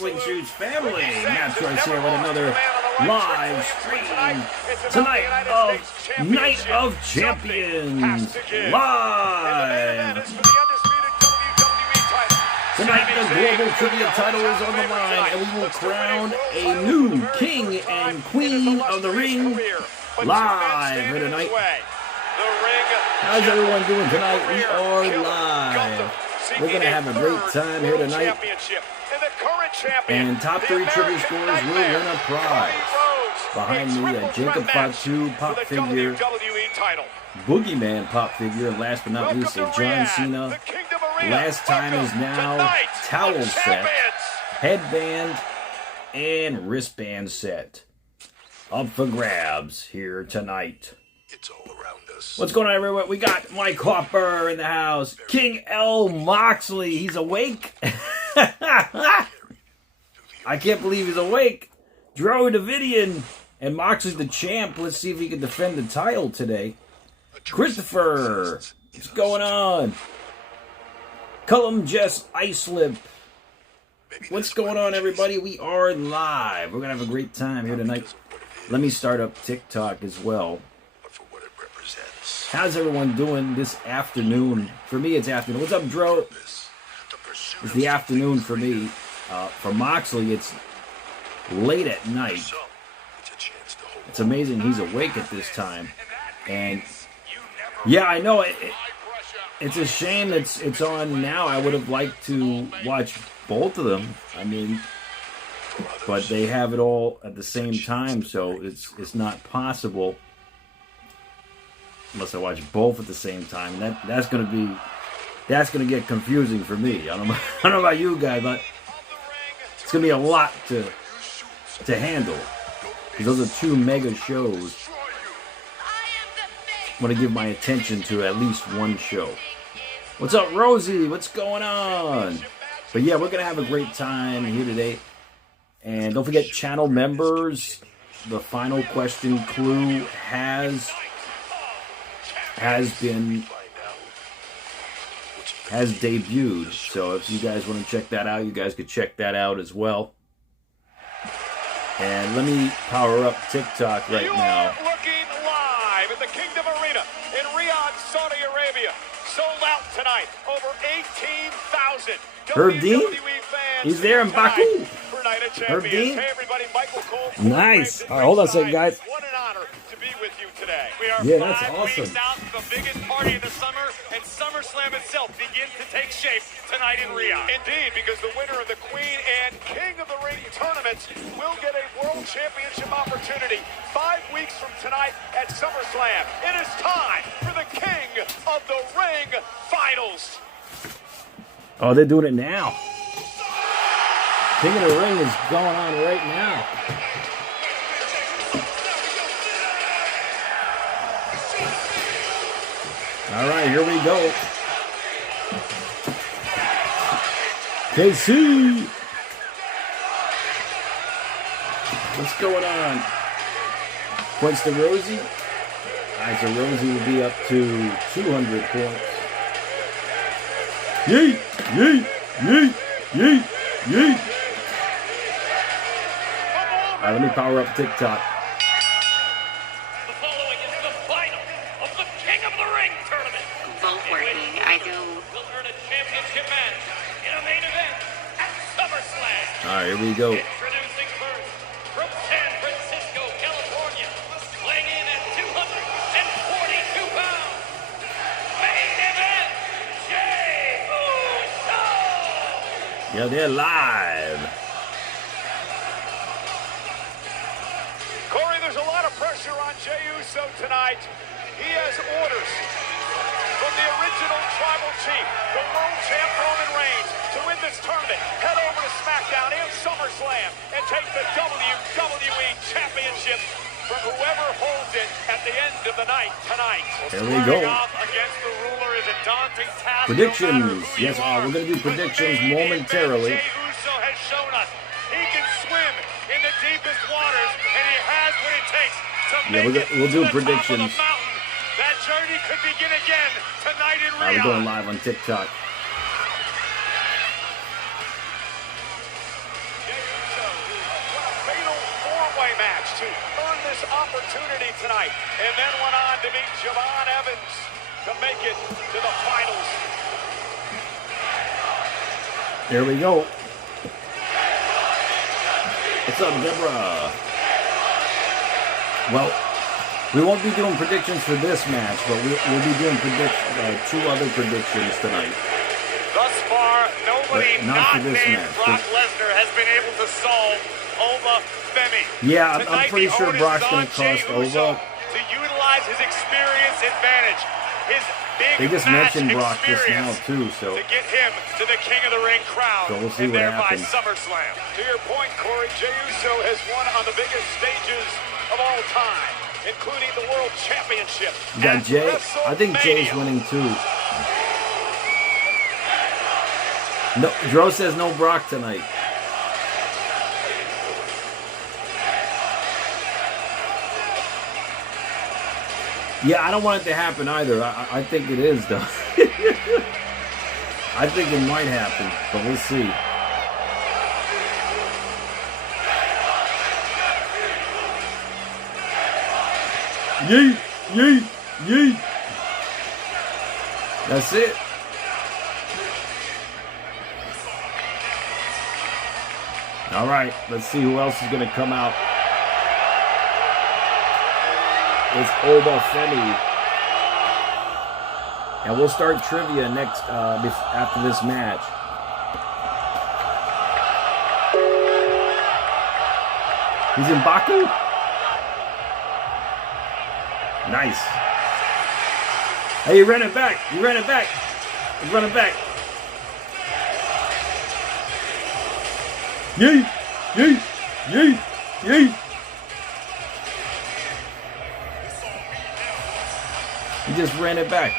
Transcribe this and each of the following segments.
Wrestling Shoots family. Mattroise here with another live stream tonight of Night of Champions live. Tonight the Global Trivia title is on the line, and we will crown a new King and Queen of the Ring live here tonight. How's everyone doing tonight? We are live. We're going to have a great time here tonight. And top 3 trivia scores will win a prize. Behind me, a Jacob Fatu pop figure, Boogeyman pop figure, and last but not least, a John Cena Last Time Is Now towel set, headband, and wristband set. Up for grabs here tonight. It's all around us. What's going on, everyone? We got Mike Hopper in the house. King L. Moxley, he's awake. I can't believe he's awake. Drew Davidian and Moxley's the champ. Let's see if he can defend the title today. Christopher, what's going on? Cullum Jess Islip. What's going on, everybody? We are live. We're going to have a great time here tonight. Let me start up TikTok as well. How's everyone doing this afternoon? For me, it's afternoon. What's up, Dro? It's the afternoon for me. For Moxley, it's late at night. It's amazing he's awake at this time. And yeah, I know it's a shame it's on now. I would have liked to watch both of them. I mean, but they have it all at the same time, so it's not possible unless I watch both at the same time. And that's gonna get confusing for me. I don't know about you guys, but it's gonna be a lot to handle, because those are 2 mega shows. I want to give my attention to at least one show. What's up, Rosie? What's going on? But yeah, we're gonna have a great time here today. And don't forget, channel members, the final question clue has debuted. So if you guys want to check that out, you guys could check that out as well. And let me power up TikTok right now. You are looking live at the Kingdom Arena in Riyadh, Saudi Arabia. Sold out tonight. Over 18,000 Herb Dean? WWE fans. He's there in Baku. Herb Dean? Hey everybody, Michael Cole. Nice. All right, hold on a second, guys. What an honor to be with you today. We are Yeah, that's 5 awesome. weeks out from the biggest party of the summer, and SummerSlam itself begins to take shape tonight in Riyadh. Indeed, because the winner of the Queen and King of the Ring tournaments will get a World Championship opportunity 5 weeks from tonight at SummerSlam. It is time for the King of the Ring Finals. Oh, they're doing it now. King of the Ring is going on right now. All right, here we go. KC. What's going on? Points to Rosie. All right, so Rosie will be up to 200 points. Yeet, yeet, yeet, yeet, yeet. All right, let me power up TikTok. The following is the final of the King of the Ring tournament. Both working, I do. Will earn a championship match in a main event at SummerSlam. All right, here we go. Introducing first, from San Francisco, California, weighing in at 242 pounds. Main event, Jey Uso. Yeah, they're live. Corey, there's a lot of pressure on Jey Uso tonight. He has orders from the original tribal chief, the world champ Roman Reigns, to win this tournament, head over to SmackDown and SummerSlam and take the WWE Championship from whoever holds it at the end of the night tonight. There we go. Off against the ruler is a daunting task. Predictions. Yes, we're going to do predictions momentarily. Jey Uso has shown us he can swim in the deepest waters, and he has what it takes to make it we'll do to the predictions. top of the mountain. That journey could begin again tonight in All right, Riyadh. we're going live on TikTok. Jey first opportunity tonight, and then went on to beat Javon Evans to make it to the finals. There we go. What's up, Deborah? Well, we won't be doing predictions for this match, but we'll be doing two other predictions tonight. Thus far, nobody not named match. Brock Lesnar has been able to solve Ova Femi. Yeah, I'm pretty sure Brock's going to cost Ova. To utilize his experience advantage, his big they just mentioned Brock just now too, so to get him to the King of the Ring crown, so we'll see and what thereby happens. SummerSlam. To your point, Corey, Jey Uso has won on the biggest stages of all time, including the World Championship. You got Jay. I think Jay's winning too. No, Dro says no Brock tonight. Yeah, I don't want it to happen either. I think it is, though. I think it might happen, but we'll see. Yeet, yeet, yeet. That's it. All right, let's see who else is going to come out. It's Ova Femi. And we'll start trivia next after this match. He's in Baku? Nice. Hey, you ran it back. You ran it back. You run it back. Yee! Yee! Yee! Yee! He just ran it back.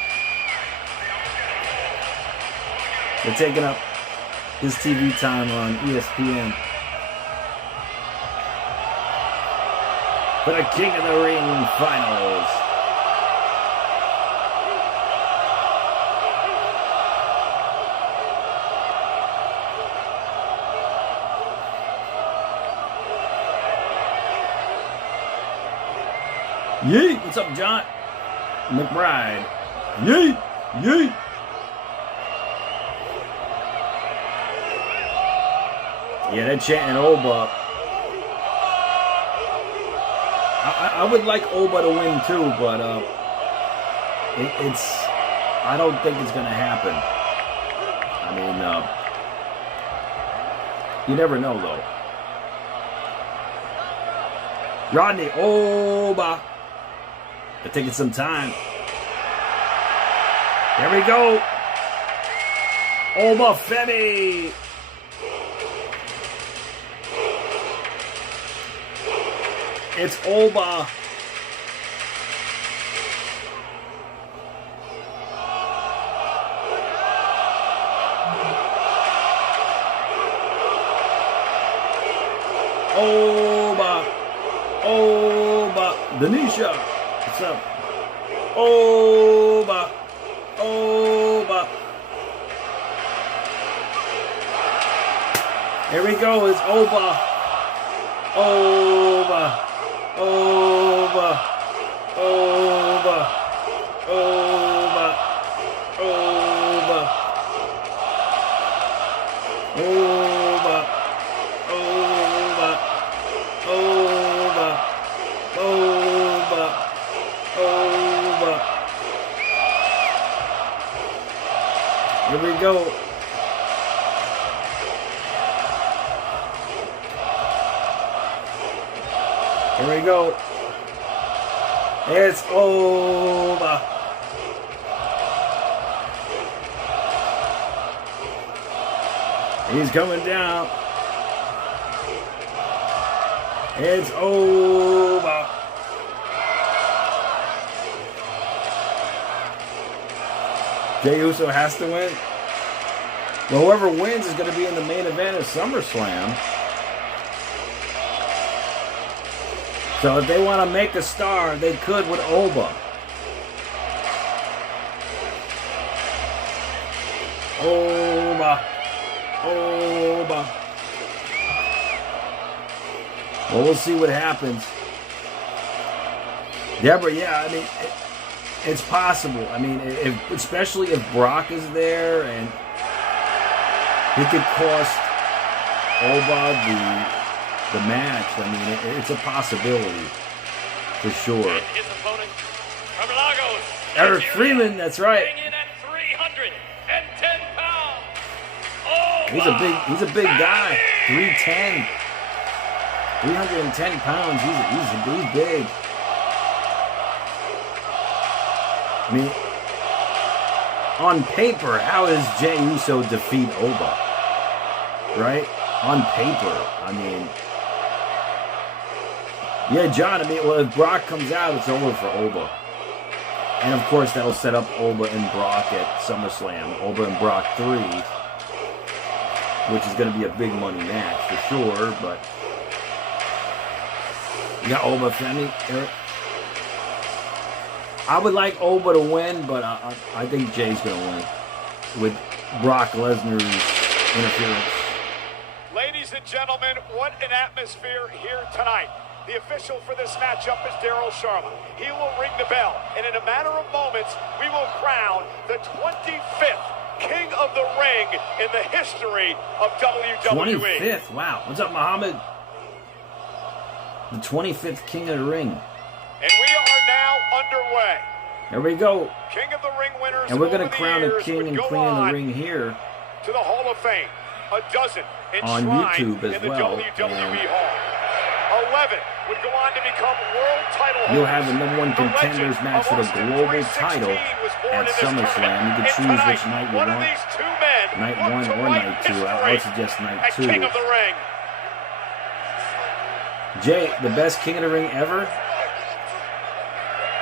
They're taking up his TV time on ESPN. For the King of the Ring finals. Yeet! What's up, John? McBride. Yeet! Yeet! Yeah, they're chanting Oba. I would like Oba to win too, but I don't think it's going to happen. I mean, you never know, though. Rodney Oba. They're taking some time. There we go. Ova Femi. It's Oba. Oba. Oba. Denisha. What's up? Oba. Oba. Here we go. It's Oba. Oba. Over, over, over, over, over, over, over, over, over. Here we go. Here we go. It's over. He's coming down. It's over. Jey Uso has to win. Well, whoever wins is going to be in the main event of SummerSlam. So if they want to make a star, they could with Oba. Oba. Oba. Well, we'll see what happens. Yeah, but yeah, I mean, it's possible. I mean, especially if Brock is there, and he could cost Oba the match. I mean, it's a possibility for sure. And his opponent from Lagos, Eric Freeman, that's right. weighing in at 310 pounds. Oh, He's a big guy. 310. 310 pounds. He's big. I mean, on paper, how does Jey Uso defeat Oba? Right? On paper. I mean, yeah, John, I mean, well, if Brock comes out, it's over for Oba. And of course, that'll set up Oba and Brock at SummerSlam. Oba and Brock 3, which is going to be a big money match for sure, but you got Oba Femi, Eric. I would like Oba to win, but I think Jay's going to win with Brock Lesnar's interference. ladies and gentlemen, what an atmosphere here tonight. The official for this matchup is Daryl Sharma. He will ring the bell, and in a matter of moments, we will crown the 25th King of the Ring in the history of WWE. 25th, wow. What's up, Muhammad? The 25th King of the Ring. And we are now underway. There we go. King of the Ring winners. And we're going to over the crown a years King would and go Queen of the on Ring here to the Hall of Fame. A dozen on enshrined YouTube as in the well. WWE Hall. 11 would go on to become world title holders. You'll have the #1 contenders match for the global title at SummerSlam. You can choose which night you want. Night 1 or night 2. I would suggest night 2. King of the Ring. Jay, the best King of the Ring ever?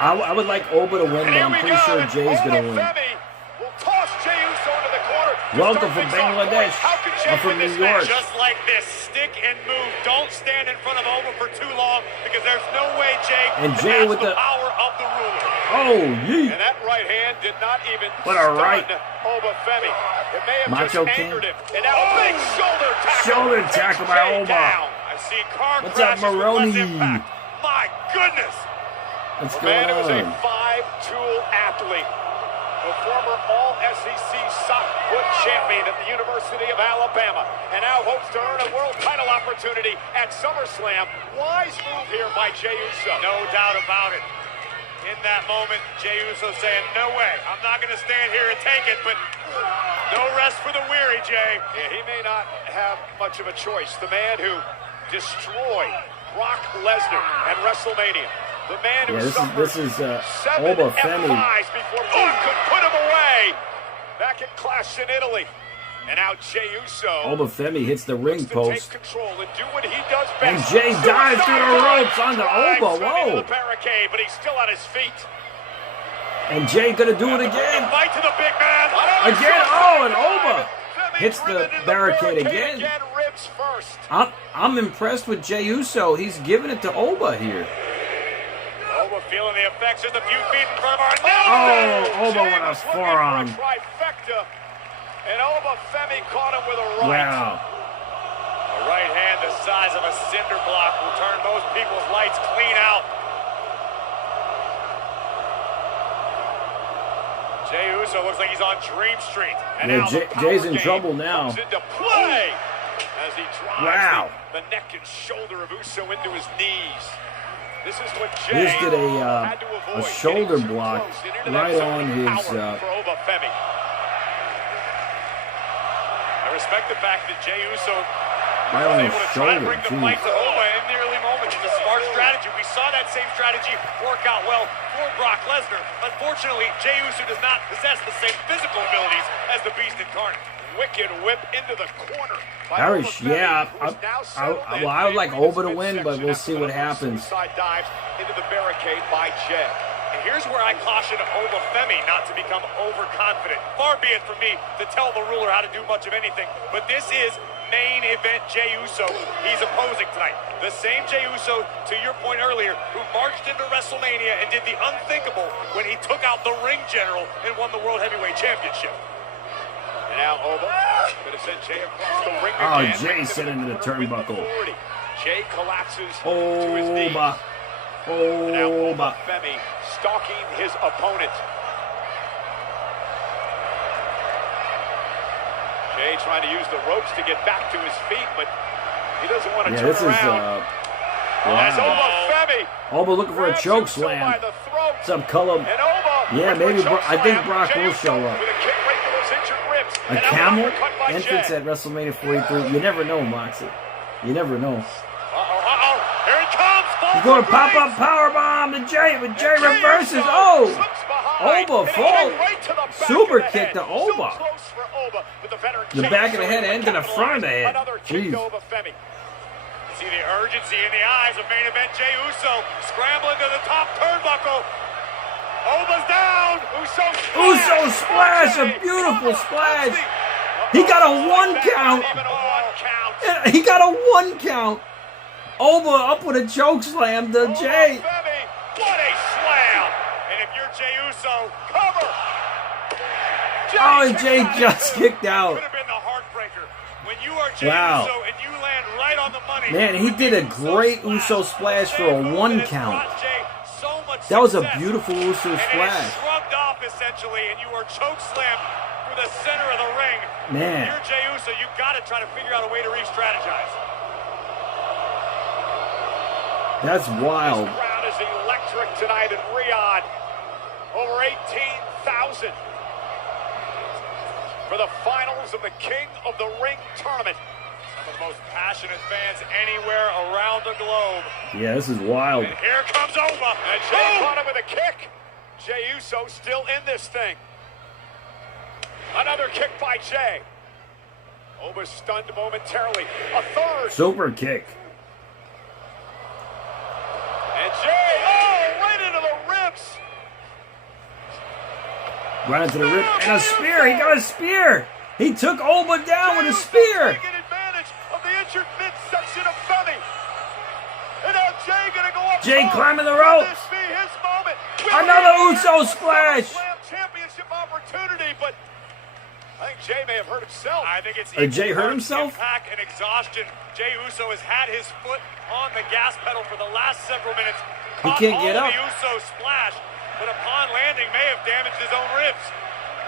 I would like Oba to win, but I'm pretty sure Jay's going to win. Welcome from Bangladesh. I'm from New York. Just like this, stick and move. Don't stand in front of Oba for too long because there's no way Jay and Jay with the power of the ruler. Oh, yeet. And that right hand did not even what a right. Oba Femi. It may have Macho just King. angered him. And now a big shoulder tackle. Shoulder tackle by Oba. I've seen car What's up, crashes with less Maroni? impact. My goodness. What's The going man who was a on? 5-tool athlete. The former All-SEC shot put champion at the University of Alabama, and now hopes to earn a world title opportunity at SummerSlam. Wise move here by Jey Uso. No doubt about it. In that moment, Jey Uso saying, no way, I'm not going to stand here and take it, but no rest for the weary, Jey. Yeah, he may not have much of a choice. The man who destroyed Brock Lesnar at Wrestlemania. The man who this is seven Oba Femi. F5s before Brock could put him away. Back at Clash in Italy. And now Jey Uso. Oba Femi hits the ring post. Take control and do what he does best. And Jey dives through the ropes onto Oba. Whoa. The barricade, but he's still on his feet. And Jey gonna do it again. Fight to the big man. Again. Oh, and Oba hits the barricade again. Ribs first. I'm impressed with Jey Uso. He's giving it to Oba here. Oba feeling the effects. Just a few feet in front of our net. Oh, Oba with a forearm. Trifecta. And Oba Femi caught him with a right. Wow. A right hand the size of a cinder block will turn most people's lights clean out. Jey Uso looks like he's on Dream Street. And Yeah, now the Jay's power in game trouble now. comes into play as he Wow. drives the neck and shoulder of Uso into his knees. This is what Jey He just did had to a avoid, shoulder getting too block close and into right that zone on of his, power for Oba Femi. I respect the fact that Jey Uso Right was on able his to try to shoulder, bring the geez. fight to Oba in the early moments. It's a smart strategy. We saw that same strategy work out well for Brock Lesnar. Unfortunately, Jey Uso does not possess the same physical abilities as the Beast incarnate. Wicked whip into the corner. Parrish, yeah. I would like Oba to win, but we'll see what happens. Side dives into the barricade by Jey. And here's where I caution Oba Femi not to become overconfident. Far be it from me to tell the ruler how to do much of anything, but this is main event Jey Uso he's opposing tonight. The same Jey Uso, to your point earlier, who marched into Wrestlemania and did the unthinkable when he took out the ring general and won the World Heavyweight Championship. And now Oba going to send Jey across the ring again. Jey sent into the turnbuckle. Jey collapses to his knees. Oba. Oba. Femi stalking his opponent. Jay trying to use the ropes to get back to his feet, but he doesn't want to turn this around. As wow. Oba Femi Oba looking for a grabs choke Uso slam. by the throat. What's up, Cullum? And Oba Yeah, with the maybe choke I think slam. Brock Jey will Uso show up. with a kick right to those injured ribs. A And now an camel uppercut by entrance Jey. at WrestleMania 43. You never know, Moxie. You never know. Here he comes. He's going to pop up powerbomb to Jay, but Jay reverses. Oh! Oba fall. Super kick to Oba. The back of the head and to the front of the head. Jeez. See the urgency in the eyes of main event Jey Uso scrambling to the top turnbuckle. Oba's down. Uso splash, a beautiful splash. He got a 1 count. He got a 1 count. Oba up with a choke slam to Jay. What a slam! And if you're Jey Uso, cover. Oh, and Jay just kicked out. Could have been the heartbreaker. When you are Jey Wow. Uso and you land right on the money. Man, he did a great Uso splash for a 1 count. That was a beautiful Uso And splash. it's shrugged off essentially, and you are choke slammed through the center of the ring. Man. If you're Jey Uso, you got to try to figure out a way to re-strategize. That's wild. This crowd is electric tonight in Riyadh. Over 18,000 for the finals of the King of the Ring tournament. Some of the most passionate fans anywhere around the globe. Yeah, this is wild. And here comes Oba. And Jey caught him with a kick. Jey Uso still in this thing. Another kick by Jey. Oba stunned momentarily. A third. Super kick. And Jey, right into the ribs. Right into the rib. And a spear. He got a spear. He took Oba down with a spear. Taking advantage of the injured midsection of Femi. And now Jey gonna go up. Jey top. climbing the Will ropes. this be his moment? Another Will he Uso get splash. SummerSlam championship opportunity, but I think Jey may have hurt himself. I think it's Jey hurt himself? Impact and exhaustion. Jey Uso has had his foot on the gas pedal for the last several minutes. He can't get up. The Uso splash, but upon landing may have damaged his own ribs.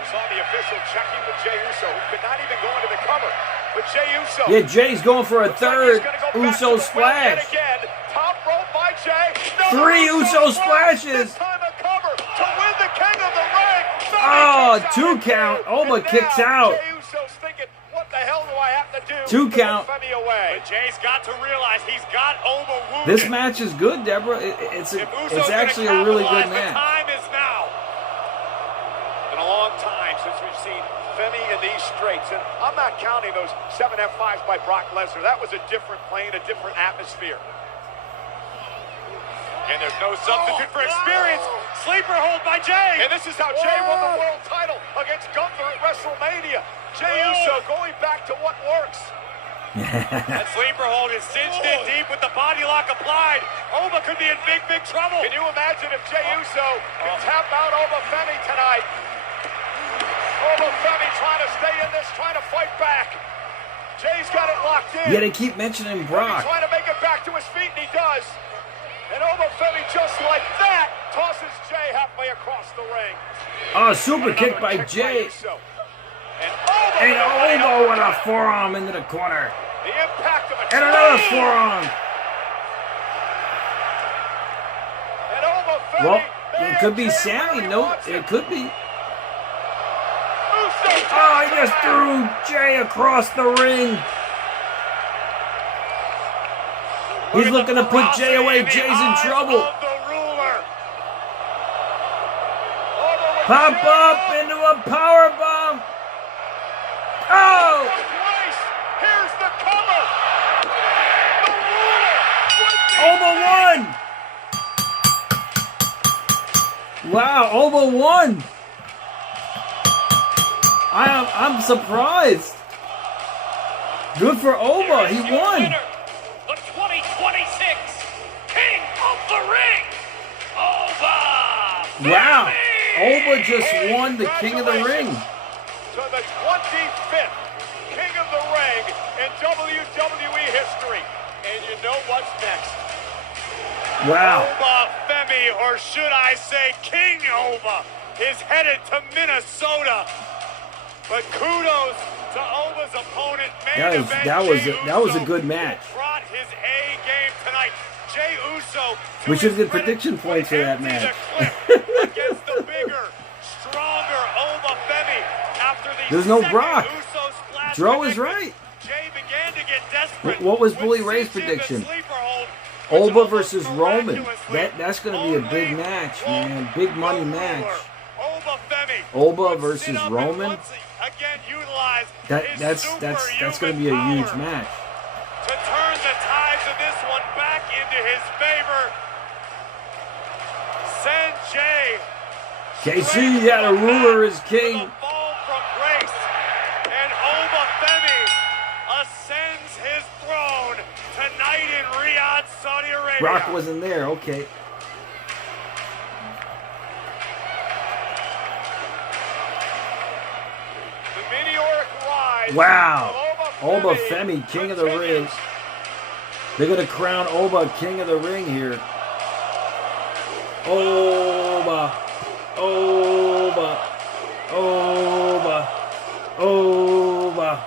We saw the official checking with Jey Uso, who could not even go into the cover. But Jey Uso. Yeah, Jay's going for a third Uso Uso splash. Again. Top rope by Jey. 3 Uso splashes. This time a cover to win the King of the Ring. Oh, 2 count. Oba kicks out. Jey Uso's thinking, what the hell do I have to do? 2 count. Femi away. But Jay's got to realize he's got Oba wounded. This match is good, Deborah. It's actually a really good match. The time is now. Been a long time since we've seen Femi in these straights, and I'm not counting those 7 F5s by Brock Lesnar. That was a different plane, a different atmosphere. And there's no substitute for experience. Sleeper hold by Jey. And this is how Jey won the world title against Gunther at WrestleMania. Jey Uso going back to what works. That sleeper hold is cinched in deep with the body lock applied. Oba could be in big, big trouble. Can you imagine if Jey Uso can tap out Oba Femi tonight? Oba Femi trying to stay in this, trying to fight back. Jay's got it locked in. Yeah, they keep mentioning Brock. He's trying to make it back to his feet, and he does. And Oba Femi, just like that, tosses Jey halfway across the ring. Oh, super kick by Jey. And Oba with a forearm into the corner. The impact of a And another forearm. And Oba Femi, Well, it could be Sammy. No, it could be. Oh, he just threw Jey across the ring. He's looking to put Jey away. Jey's in trouble. Pop up into a power bomb. Oh! Here's the cover. Oba won. Wow, Oba won. I'm surprised. Good for Oba. He won. The 2026 King of the Ring, Oba. Wow. Oba just won the King of the Ring. To the 25th King of the Ring in WWE history. And you know what's next? Wow. Oba Femi Femi, or should I say King Oba, is headed to Minnesota. But kudos to Oba's opponent, that was a good match. Brought his A game tonight. Jey Uso. We should get prediction points for that match. Against the bigger, stronger Oba Femi. After the There's no Brock. Uso splash Dro is right. Jey began to get desperate. What was Bully Ray's prediction? Oba versus Roman. That's going to be a big match, man. Big money match. Oba versus Roman. That's going to be a huge match. To turn the tides of this one back into his favor. Send Jey. KC had a ruler as king. Fall from grace. And Oba Femi ascends his throne tonight in Riyadh, Saudi Arabia. Brock wasn't there, okay. The meteoric rise. Wow. Oba Femi, king of the ring. They're going to crown Oba king of the ring here. Oba. Oba. Oba. Oba.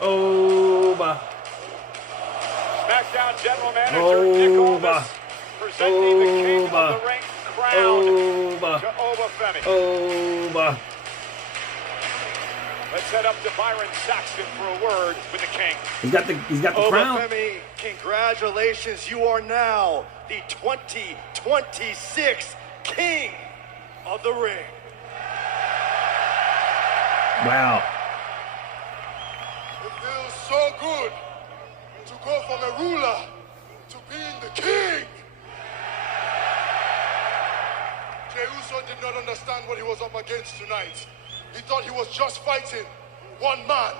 Oba. SmackDown General Manager Nick Aldis presenting the king of the ring crown to Oba Femi. Oba. Let's head up to Byron Saxton for a word with the king. He's got the crown. Oba Femi, congratulations. You are now the 2026 King of the Ring. Wow. It feels so good to go from a ruler to being the king. Jey Uso did not understand what he was up against tonight. He thought he was just fighting one man.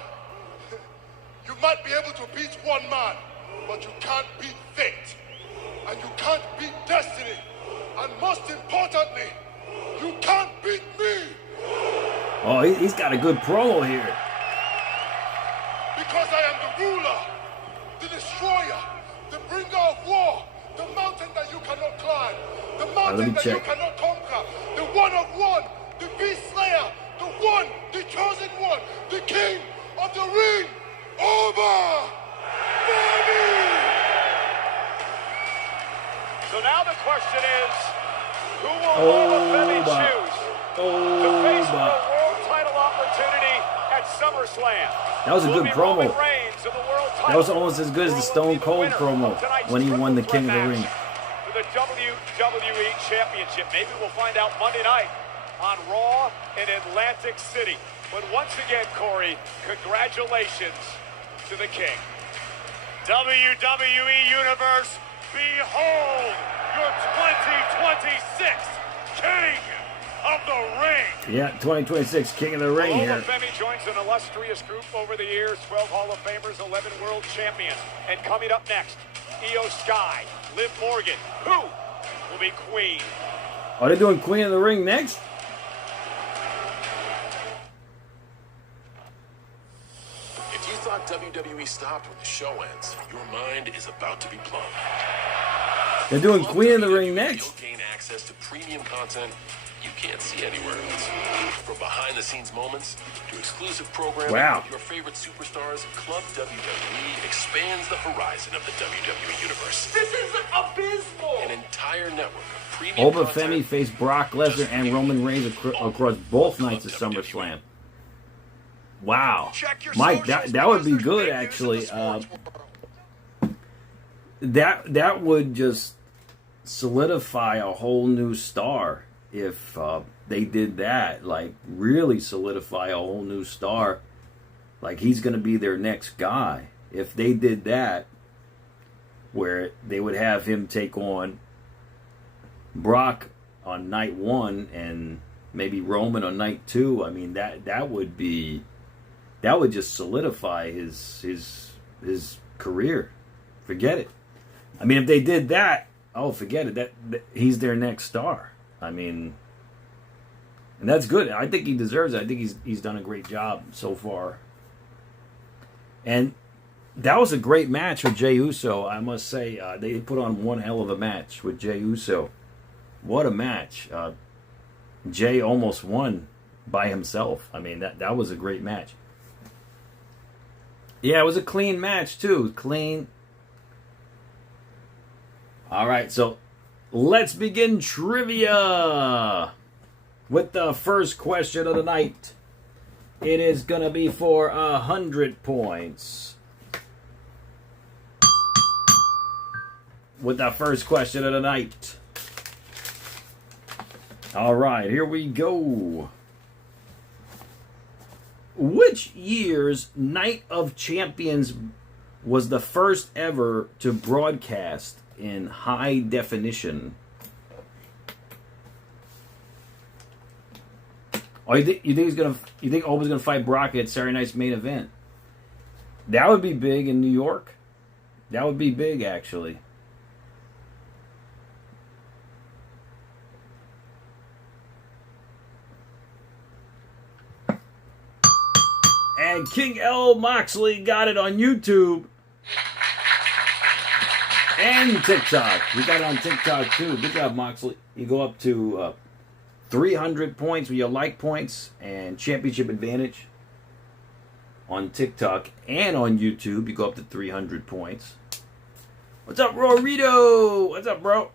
You might be able to beat one man, but you can't beat fate. And you can't beat destiny. And most importantly, you can't beat me. Oh, he's got a good promo here. Because I am the ruler, the destroyer, the bringer of war, the mountain that you cannot climb, the mountain that you cannot conquer, the one of one, the beast slayer, the one, the chosen one, the king of the ring, Oba Femi! So now the question is, who will Oba Femi choose to face for a world title opportunity at SummerSlam? That was a good promo. That was almost as good as the Stone Cold promo when he won the King of the Ring. For the WWE Championship. Maybe we'll find out Monday night on Raw in Atlantic City. But once again, Corey, congratulations to the King. WWE Universe, behold your 2026 King of the Ring. Yeah, 2026 King of the Ring here. Oba Femi joins an illustrious group over the years, 12 Hall of Famers, 11 World Champions. And coming up next, Io Sky, Liv Morgan, who will be Queen. Are they doing Queen of the Ring next? If you thought WWE stopped when the show ends, your mind is about to be blown. They're doing Queen of the Ring next. You'll gain access to premium content you can't see anywhere else. From behind-the-scenes moments to exclusive programming with your favorite superstars, Club WWE expands the horizon of the WWE Universe. This is abysmal! An entire network of premium Oba content. Femi faced Brock Lesnar and Roman Reigns across both nights of SummerSlam. Wow. Mike, that would be good, actually. That would just solidify a whole new star if they did that. Like, really solidify a whole new star. Like, he's going to be their next guy. If they did that, where they would have him take on Brock on night 1 and maybe Roman on night 2, I mean, that would just solidify his career. Forget it. I mean, if they did that, oh, forget it. That he's their next star. I mean, and that's good. I think he deserves it. I think he's done a great job so far. And that was a great match with Jey Uso. I must say, they put on one hell of a match with Jey Uso. What a match. Jay almost won by himself. I mean, that was a great match. Yeah, it was a clean match, too. Clean. All right, so let's begin trivia with the first question of the night. It is going to be for 100 points. With the first question of the night. All right, here we go. Which year's Night of Champions was the first ever to broadcast in high definition? Oh, you think Oba's gonna fight Brock at Saturday night's main event? That would be big in New York. That would be big, actually. And King L. Moxley got it on YouTube and TikTok. We got it on TikTok too. Good job, Moxley. You go up to 300 points with your like points and championship advantage on TikTok and on YouTube. You go up to 300 points. What's up, Rorito? What's up, bro?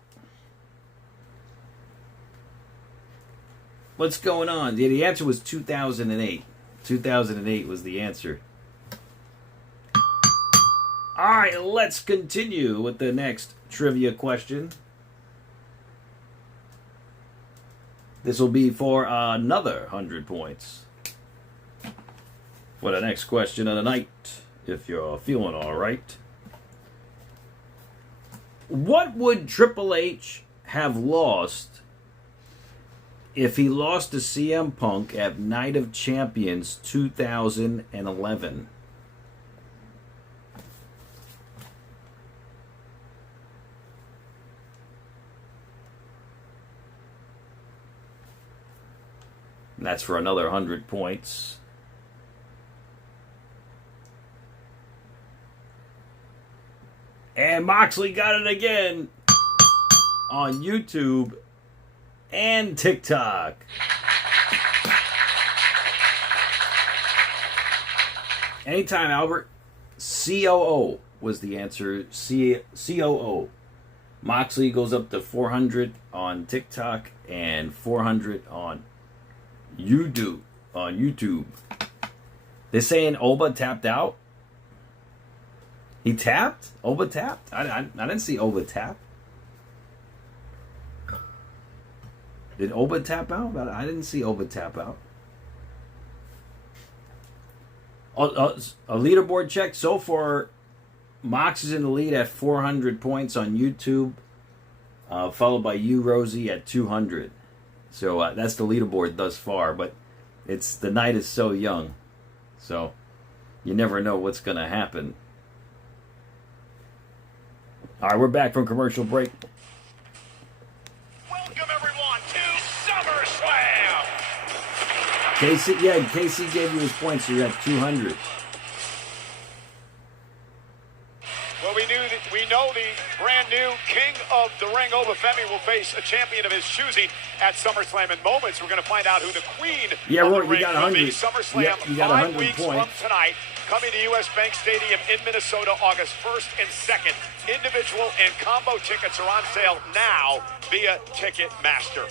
What's going on? Yeah, the answer was 2008. 2008 was the answer. All right, let's continue with the next trivia question. This will be for another 100 points. For the next question of the night, if you're feeling all right. What would Triple H have lost if he lost to CM Punk at Night of Champions 2011? And that's for another 100 points. And Moxley got it again on YouTube and TikTok. Anytime, Albert. COO was the answer. COO. Moxley goes up to 400 on TikTok and 400 on YouTube. They're saying Oba tapped out. He tapped? Oba tapped? I didn't see Oba tap. Did Oba tap out? I didn't see Oba tap out. A leaderboard check. So far, Mox is in the lead at 400 points on YouTube, followed by you, Rosie, at 200. So that's the leaderboard thus far. But the night is so young, so you never know what's going to happen. All right, we're back from commercial break. KC gave you his points, so you're at 200. Well, we know the brand new King of the Ring, Obafemi, will face a champion of his choosing at SummerSlam. In moments, we're going to find out who the Queen of the Ring will be. SummerSlam, yep, you got 5 100 weeks points. from tonight, coming to U.S. Bank Stadium in Minnesota, August 1st and 2nd. Individual and combo tickets are on sale now via Ticketmaster.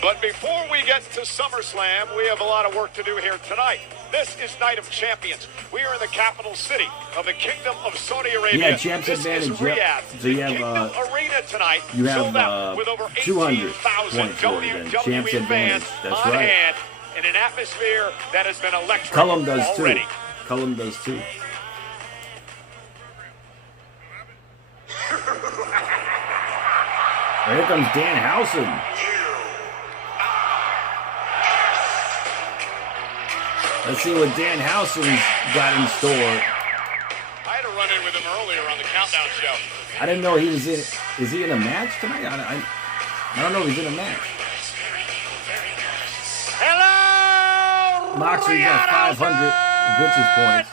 But before we get to SummerSlam, we have a lot of work to do here tonight. This is Night of Champions. We are in the capital city of the Kingdom of Saudi Arabia. Yeah, Champs this Advantage. is Riyadh. Yep. So you have Kingdom Arena tonight. you have sold out with over 200 18,000 points for it, then. Champs WWE Advantage. fans That's on right. hand in an atmosphere that has been electric Cullum does already. too. Cullum does too. Here comes Dan Housen. Let's see what Dan Housen's got in store. I had a run-in with him earlier on the Countdown show. I didn't know he was in. Is he in a match tonight? I don't know if he's in a match. Hello, Moxley's got 500 Vince's points.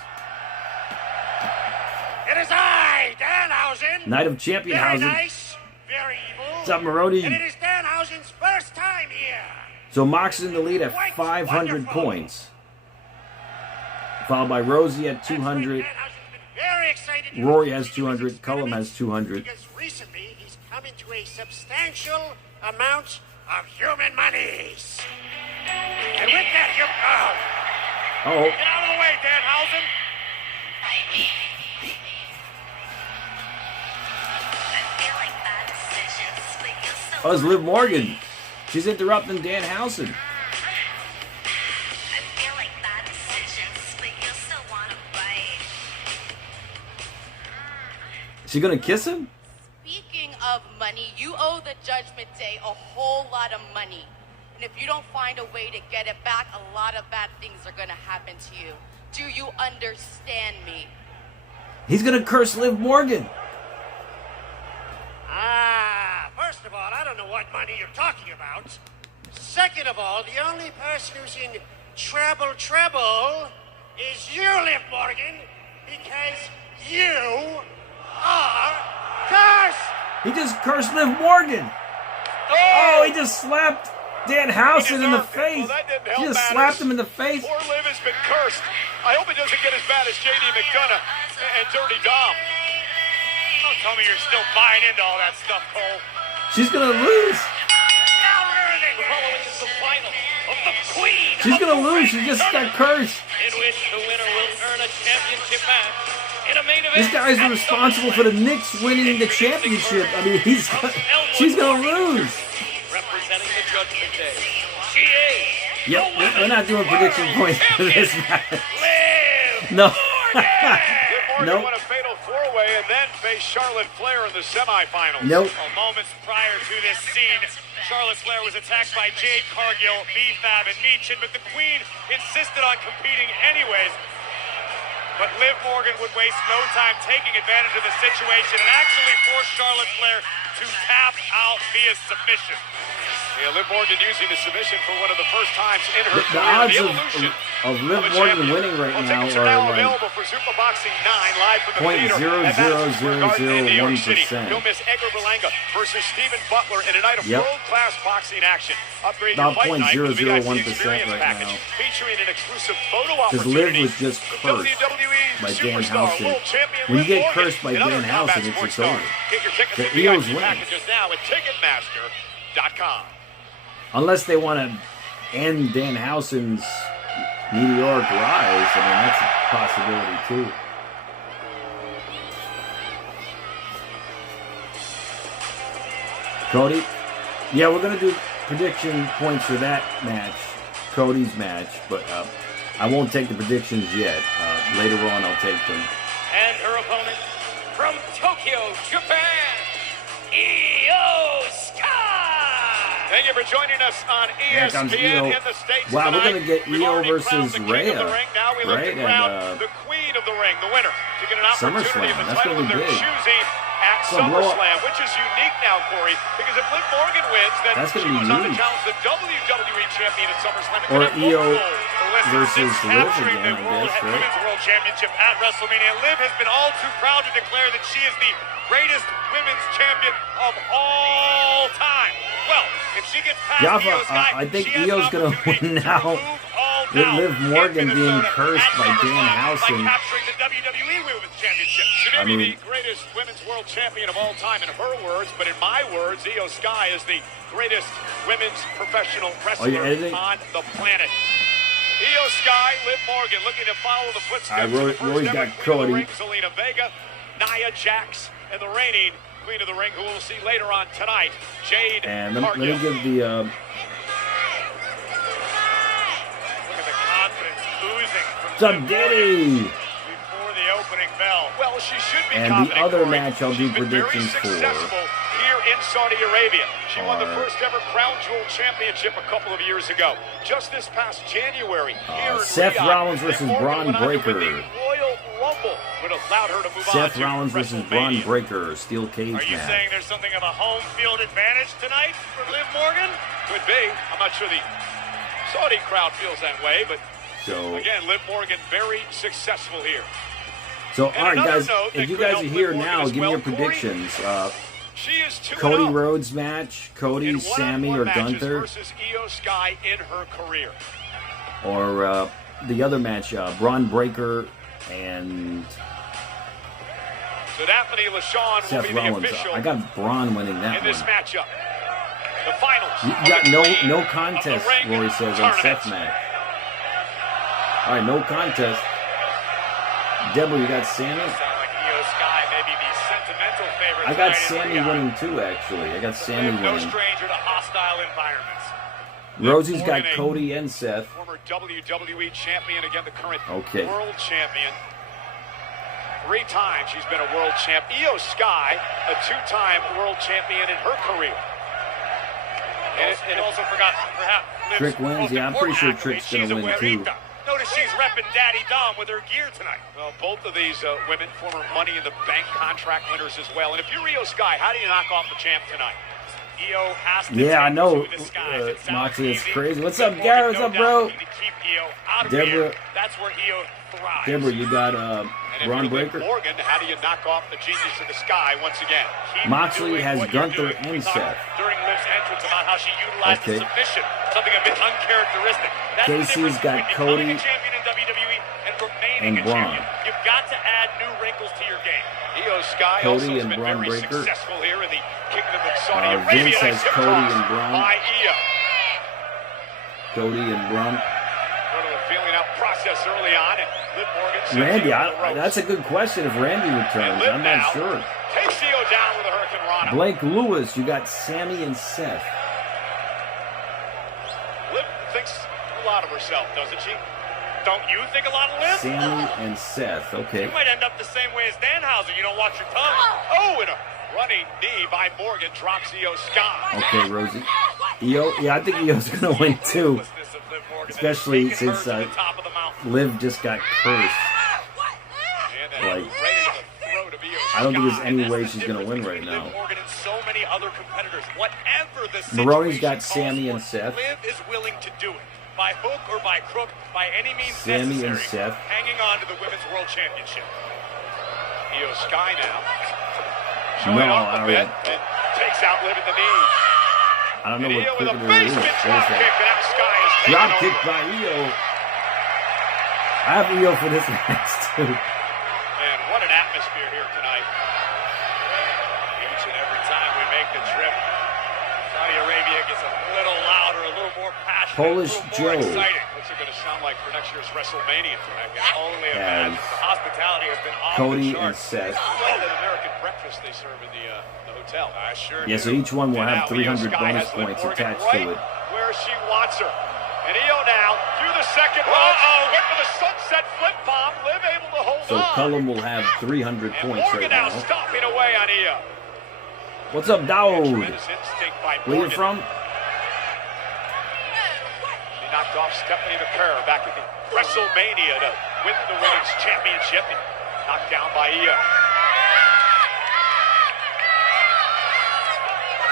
It is I, Dan Housen, Knight of Very Championhausen. nice, very evil. What's up, Marody? And it is Danhausen's first time here. So Mox in the lead at 500 points. Followed by Rosie at 200. Danhausen's been very excited to Rory compete has in 200. this Cullum tournament has 200. Because recently he's come into a substantial amount of human monies. And with that, Oh, get out of the way, Danhausen. oh, it's Liv Morgan. She's interrupting Danhausen. Is she gonna kiss him? Speaking of money, you owe the Judgment Day a whole lot of money. And if you don't find a way to get it back, a lot of bad things are going to happen to you. Do you understand me? He's gonna curse Liv Morgan. First of all, I don't know what money you're talking about. Second of all, the only person who's in trouble is you, Liv Morgan, because you are cursed. He just cursed Liv Morgan. Oh, he just slapped Danhausen in the face. Well, that didn't help He just matters. slapped him in the face. Poor Liv has been cursed. I hope it doesn't get as bad as JD McDonough and Dirty Dom. Don't tell me you're still buying into all that stuff, Cole. She's gonna lose. Following is the final of the Queen. She's gonna lose. She just got cursed. In which the winner will earn a championship match in a main event. This guy's responsible for the Knicks winning the championship. I mean, she's gonna lose. Representing the Judgment Day. GA. Yep, we're not doing prediction points for this match. Liv No. Morgan Nope. won a fatal four-way and then faced Charlotte Flair in the semifinals. Nope. Moments prior to this scene, Charlotte Flair was attacked by Jade Cargill, B-Fab, and Meechin, but the Queen insisted on competing anyways. But Liv Morgan would waste no time taking advantage of the situation and actually forced Charlotte Flair to tap out via submission. Yeah, Liv Morgan using the submission for one of the first times in her The career. odds The evolution of Liv a Morgan champion. winning right Well, now tickets are now are like available for Super Boxing 9 live from the theater at Madison Square Garden in New York City. 0.00001%. Don't miss Edgar Berlanga versus Stephen Butler in a night of Yep. world-class boxing action. Upgrade About your fight night with the VIP 0.001% experience right package, now. featuring an exclusive photo Because Liv opportunity. was just cursed WWE by superstar, Danhausen. world champion When you Liv get Morgan cursed by and other Danhausen, combat it's sports just over. stars. Get your tickets The and EO's VIP winning. packages now at Ticketmaster.com. Unless they want to end Danhausen's meteoric rise, I mean, that's a possibility too. Cody? Yeah, we're going to do prediction points for that match, Cody's match, but I won't take the predictions yet. Later on, I'll take them. And her opponent from Tokyo, Japan, Io Sky. Thank you for joining us on Here comes ESPN Io. in the States Wow, we're tonight. going to get We've Io already crowned versus the king of the Rhea, ring. Now we look right? to crown And, the queen of the ring, the winner, to get an opportunity SummerSlam. of the That's title gonna of be their big. choosing at It's gonna blow up. SummerSlam, which is unique now, Corey, because if Liv Morgan wins, then That's she gonna be goes on to huge. challenge the WWE champion at SummerSlam. and Or could have Io multiple goals. versus Since Liv capturing again, the I guess, right? Women's World Championship at WrestleMania, Liv has been all too proud to declare that she is the greatest women's champion of all time. Well, if she gets past Jaffa, Io Sky, I think she has Io's an gonna opportunity win to now. remove all With doubt Liv in Morgan being Minnesota cursed at by SummerSlam Danhausen. by capturing the WWE Women's Championship. She may I be mean- the greatest women's world champion of all time in her words, but in my words, Io Sky is the greatest women's professional wrestler editing? on the planet. Io Sky, Liv Morgan looking to follow the footsteps Roy- of the first Roy's ever got Queen of Cody. the Ring, Zelina Vega, Nia Jax, and the reigning Queen of the Ring, who we'll see later on tonight, Jade And let me Cargill. give the Look at the confidence oozing from What's up, Liv Diddy? Morgan before the opening bell. Well, she should be And the confident, other Corey. match I'll do She's been very predictions for successful here in Saudi Arabia. She won the are- first ever Crown Jewel Championship a couple of years ago. Just this past January, here in Seth Riyadh, Rollins Liv versus Morgan Braun went on to win Breaker. the Royal Rumble, would have allowed her to move on Seth to Rollins versus Braun WrestleMania. Breaker, steel cage Are you match. saying there's something of a home field advantage tonight for Liv Morgan? Could be. I'm not sure the Saudi crowd feels that way, but So, again, Liv Morgan very successful here. So, all right, guys, if you guys are here now, give me your predictions. Cody Rhodes match, Cody, Sammy, or Gunther. Versus Io Sky in her career. Or the other match, Braun Breaker and So Daphne LaShawn will Seth be Rollins. the official I got Braun winning that in this one. matchup. The finals. You got no contest, Rory says, on Seth match. All right, no contest. Deborah, you got Sammy? Sound like Io Sky may be the sentimental favorite. I got tonight in Sammy Riyadh. winning too, actually. I got Sammy No winning. stranger to hostile environments. Rosie's got Morgan, a Cody and Seth. Former WWE champion, again the current Okay. world champion. 3 times she's been a world champ. Io Sky, a 2-time world champion in her career. And also forgot perhaps Trick wins. Yeah, I'm pretty sure Trick's going to win too. Notice she's repping Daddy Dom with her gear tonight. Well, both of these women, former Money in the Bank contract winners as well. And if you're Io Sky, how do you knock off the champ tonight? Io has to Yeah, I know. Moxie, Moxie, it's crazy. What's up, Garrett? What's up, bro? Deborah, that's where Io thrives. Deborah, you got And if Braun you're Liv Breaker. Morgan, how do you knock off the genius of the Sky once again? Keep Moxley doing has what you're Gunther doing. and We talked Seth. during Liv's entrance about how she utilized the Okay. submission, something a bit uncharacteristic. That's the Casey's difference got between Cody becoming a champion in WWE and remaining and a Braun. champion. You've got to add new wrinkles to your game. Io Sky Cody also has and been Braun very Breaker. successful here in the Kingdom of Saudi Arabia. Vince has Nice hip Cody toss and Braun. by Io. Cody and Braun. Sort of a feeling out process early on, and Liv Morgan sends Randy, Io to the ropes. that's a good question. If Randy And returns, Liv I'm now not sure. takes Io down with a Hurricane Rana. Blake Lewis, you got Sammy and Seth. Liv thinks a lot of herself, doesn't she? Don't you think a lot of Liv? Sammy and Seth. Okay. You might end up the same way as Danhausen. You don't watch your tongue. Oh, and a running knee by Morgan drops Io Sky. Okay, Rosie. Io, yeah, I think Io's going to win too. Especially since Liv just got cursed. Like, I don't think there's any way she's going to win right now. Maroney's got Sammy and Seth. Liv is willing to do it. By hook or by crook, by any means Sammy and necessary, Seth. hanging on to the Women's World Championship. Io Sky now. No, Showing off a I bit. don't- It takes out Liv at the knee. I don't know And what Io with a cricketer it is. basement What is drop kick, that? and now Sky is taking Drop over. kick by Io. I have Io for this match too. Man, what an atmosphere here tonight. Each and every time we make the trip, Saudi Arabia gets a little louder, a little more passionate, Polish a little more Joe. exciting. What's it going to sound like for next year's Wrestlemania? I can only Yes. imagine. The hospitality has been off Cody the and charts. Seth. Well, that American breakfast they serve in the hotel. I sure Yeah, do. so each one will And have now 300 Io Sky bonus has Liv points Morgan attached right to it. where she wants her. And Io now through the second rope. Uh-oh, went for the sunset flip bomb. Liv able to hold So on. Cullum will have 300 And points Morgan right now now. stomping away on Io. What's up, Dowd? Tremendous instinct by Where you Morgan. from? He knocked off Stephanie McCurr back at the WrestleMania to win the women's championship. And knocked down by Io.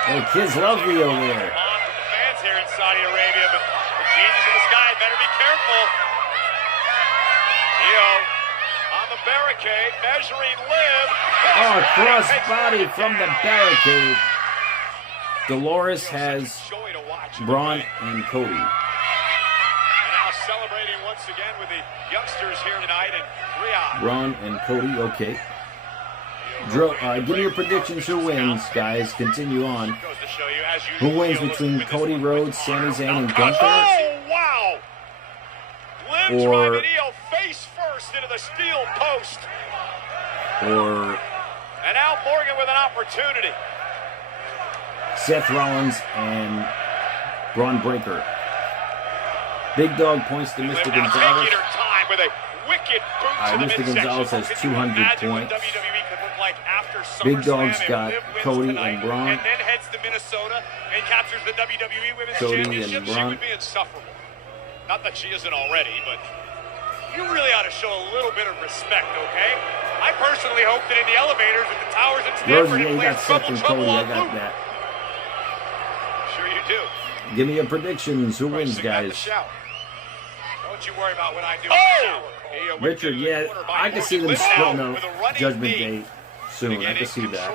Hey, kids love Io there. On with the fans here in Saudi Arabia, but the genius of the Sky better be careful. Io on the barricade, measuring Liv. Oh, cross body from the barricade. Dolores has Joy to watch. Braun and Cody. And now celebrating once again with the youngsters here tonight in Riyadh. Braun and Cody, okay. Give me your predictions who wins, guys. Continue on. Goes to show you, as usual, Who wins Io between looks to Cody win this one Rhodes, with Sami honor. Zayn, and Oh, Gunther? wow! Liv Or- driving Io face first into the steel post. Or And now Morgan with an opportunity. Seth Rollins and Braun Breaker. Big Dog points to Mr. Liv now Gonzalez. taking her time with a wicked boot to the Mr. midsection. Gonzalez has Can you 200 imagine what points. WWE could look like after Big SummerSlam Dog's if got Liv wins Cody tonight and Braun. and then heads to Minnesota and captures the WWE Women's Cody and Championship? She Braun. would be insufferable. Not that she isn't already, but you really ought to show a little bit of respect, okay? I personally hope that in the elevators at the towers in Stanford Rosie, it you got plays Seth and Trouble Cody. I on got loop. that. Sure you do. Give me your predictions. Who wins, Sing out the guys? shower. Don't you worry about what I do in the shower, Cole. Richard, yeah, I can see them splitting up Judgment Day soon. I can see that.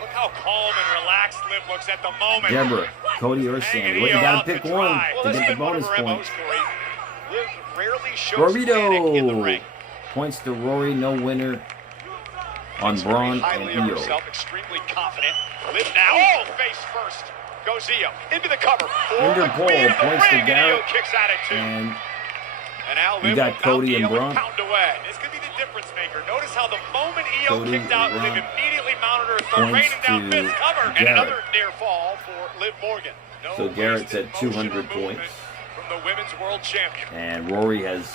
Look how calm and relaxed Liv looks at the moment. Deborah, Cody, or Sandy. Well, you got to pick one to get the bonus points. Rorito points to Rory, no winner on Braun and Io. Extremely confident. Liv now. Oh, face first. Goes Io into the cover. Interpol points to Garrett. And you got Cody and Braun. This could be the difference maker. Notice how the moment Io kicked out, Liv immediately mounted her thumb, raining down fist cover, and another near fall for Liv Morgan. So Garrett's at 200 points. From the women's world champion. And Rory has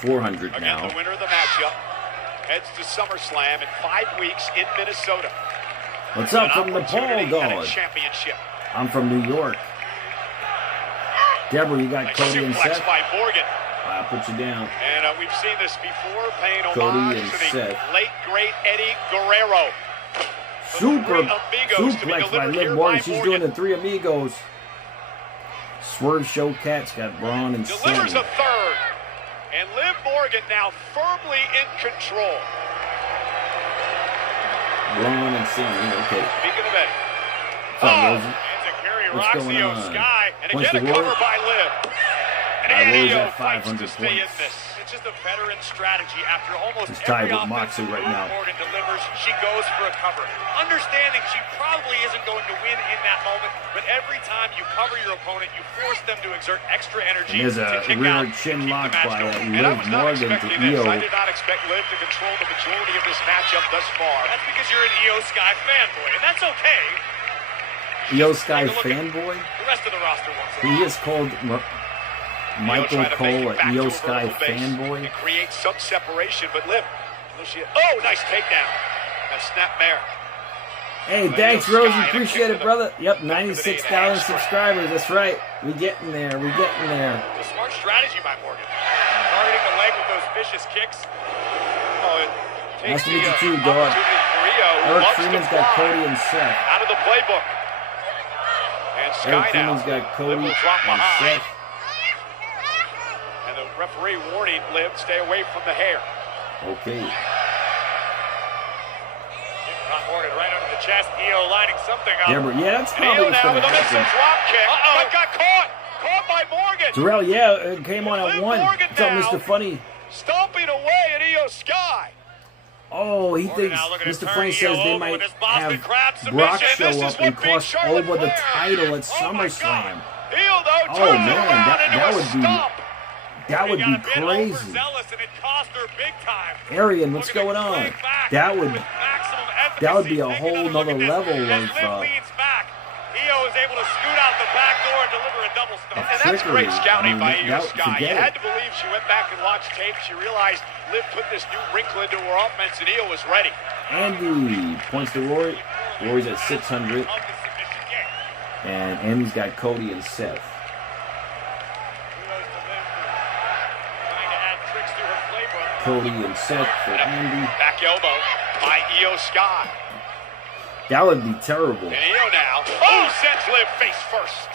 400 now. Again, the winner of the matchup heads to SummerSlam in 5 weeks in Minnesota. What's up from Nepal, dog? I'm from New York. Deborah, you got Cody and Seth? By Morgan. I'll put you down. And we've seen this before, paying Cody homage and to the Seth. late, great Eddie Guerrero. Super suplex by Liv Morgan. She's doing the Three Amigos. Swerve Showcat's got Braun and Delivers Sammy. a third. And Liv Morgan now firmly in control. Braun and Sammy, okay. Speaking of Eddie. What's up, Rosie? What's going on? Sky, and again a cover by Liv. And Rory's Io at fights 500 to stay in points. this. It's just a veteran strategy. After almost He's tied every with Moxley right now. Morgan delivers, she goes for a cover. Understanding she probably isn't going to win in that moment, but every time you cover your opponent, you force them to exert extra energy. There's a to kick rear out, chin keep the lock match by going. And I Liv was not Morgan to expecting this. Io. I did not expect Liv to control the majority of this matchup thus far. That's because you're an Io Sky fanboy, and that's okay. Io Sky fanboy? The rest of the roster wants He is called Michael Cole, an Io Sky fanboy. And create some separation, but Liv. Oh, nice takedown. A snap mare. Hey, thanks, Rosie. Appreciate it, brother. Yep, 96,000 subscribers. That's right. We getting there. We getting there. It's a smart strategy by Morgan. Targeting the leg with those vicious kicks. Oh, it Nice takes to meet you the too, dog. opportunity for Io, who Eric loves to Freeman's got fly Cody and Seth. out of the playbook. And Sky Eric now. Freeman's got Cody Liv will drop and behind. Seth. And the referee warning Liv, stay away from the hair. Okay. Ron Morgan right under the chest. Io lining something up. Deborah, yeah, that's And probably Io what's now going with to a missile happen. drop kick. But got caught. Caught by Morgan. Terrell, yeah, it came on at Liv 1. Morgan What's up, now. Mr. Funny? Stomping away at Io Sky. Oh, he Morgan thinks, now looking to Mr. turn Funny Io says they over might with his Boston have Crab Brock submission. show This is up and what beat cost Charlotte Oba the Flair. title at Oh my SummerSlam. God. Io, though, Oh, turns it man, around that into would a be- stomp. That would He be got a bit crazy. overzealous, and it cost her big time. Arian, what's Looking to going on? claim back That would with maximum efficacy. that would be a Take whole another look nother at this. level As of Liv leans back, Io is able to scoot out the back door and deliver a double stomp. And that's trickery. great scouting I by mean, Io that- Sky. You forget had it. to believe she went back and watched tape. She realized Liv put this new wrinkle into her offense, and Io was ready. Andy points to Rory. Rory's at 600. Of the submission kick. And Andy's got Cody and Seth. Kudos to Liv for trying to add tricks to her playbook. Cody and Seth for Andy. Back elbow by Io Sky. That would be terrible. And Io now. Oh, sends Liv face first.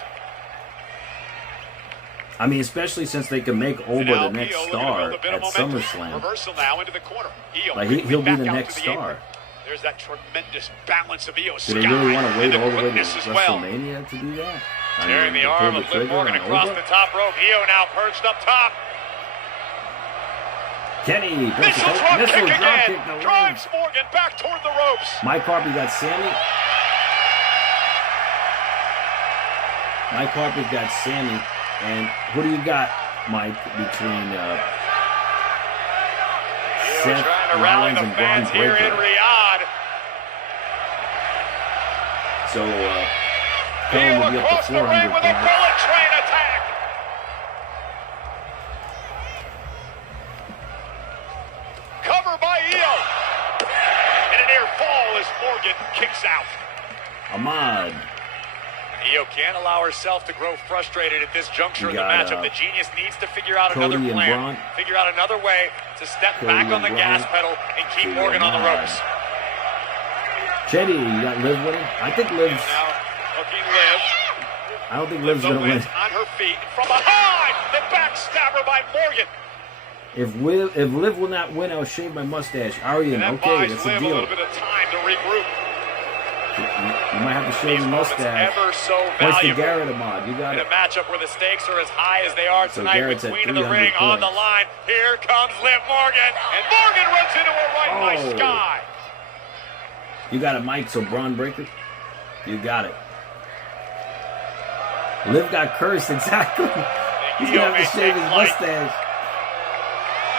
I mean, especially since they can make Oba Now the next Io looking to star build a bit at of momentum. SummerSlam. Reversal now into the corner. Io Like he'll be back the out next to star. apron. There's that tremendous balance of Io Sky. Do they really want to wait and all the way to quickness as well. WrestleMania to do that? I Tearing mean, the to arm pull of the Liv trigger Morgan on across Oba? the top rope. Io now perched up top. Kenny, Missile drop kick drop again. kick, no Drives Morgan back toward the ropes. Mike Harper got Sammy. Mike Harper got Sammy. And who do you got, Mike, between Io Seth trying to rally Rollins the and Braun fans here in Breaker? Riyadh. So, Io Kane will be up across to the ring 400 with a points. bullet train attack. Cover by Io. And a near fall as Morgan kicks out. Ahmad. Io can't allow herself to grow frustrated at this juncture You of the got, matchup. The genius needs to figure out Cody another and plan, Braun. figure out another way to step Cody back on and the gas Braun. pedal and keep Cody Morgan on the and ropes. Chetty, you got Liv winning? I think Liv's... Now hooking Liv. I don't think Liv's gonna win. On her feet from behind, the backstabber by Morgan. If Liv will not win, I'll shave my mustache. Aryan, okay, that's a Liv deal. a little bit of time to regroup. You might have to shave your mustache. Ever so Points to valuable. Garrett Ahmad. You got In it. a matchup where the stakes are as high as they are So tonight, Garrett's with at Queen of the 300 Ring on the points. line. Here comes Liv Morgan, and Morgan runs into her right by Oh. Sky. You got it, Mike, so Braun Breaker. You got it. Liv got cursed, exactly. He's going to have to shave his mustache.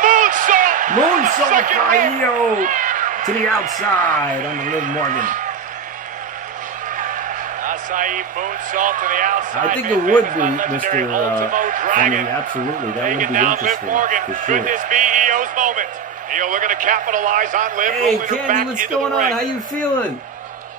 Moonsault! Moonsault Second for round. Io to the outside on the Liv Morgan. Acai moonsault to the outside. I think it would be, Legendary Mr. Ultimo Funny, Dragon. absolutely. That would Taking be down Liv interesting, Morgan. for sure. Could this be Io's moment? Io looking to capitalize on Liv, Hey, rolling her Candy, back what's into going the on? ring. How you feeling?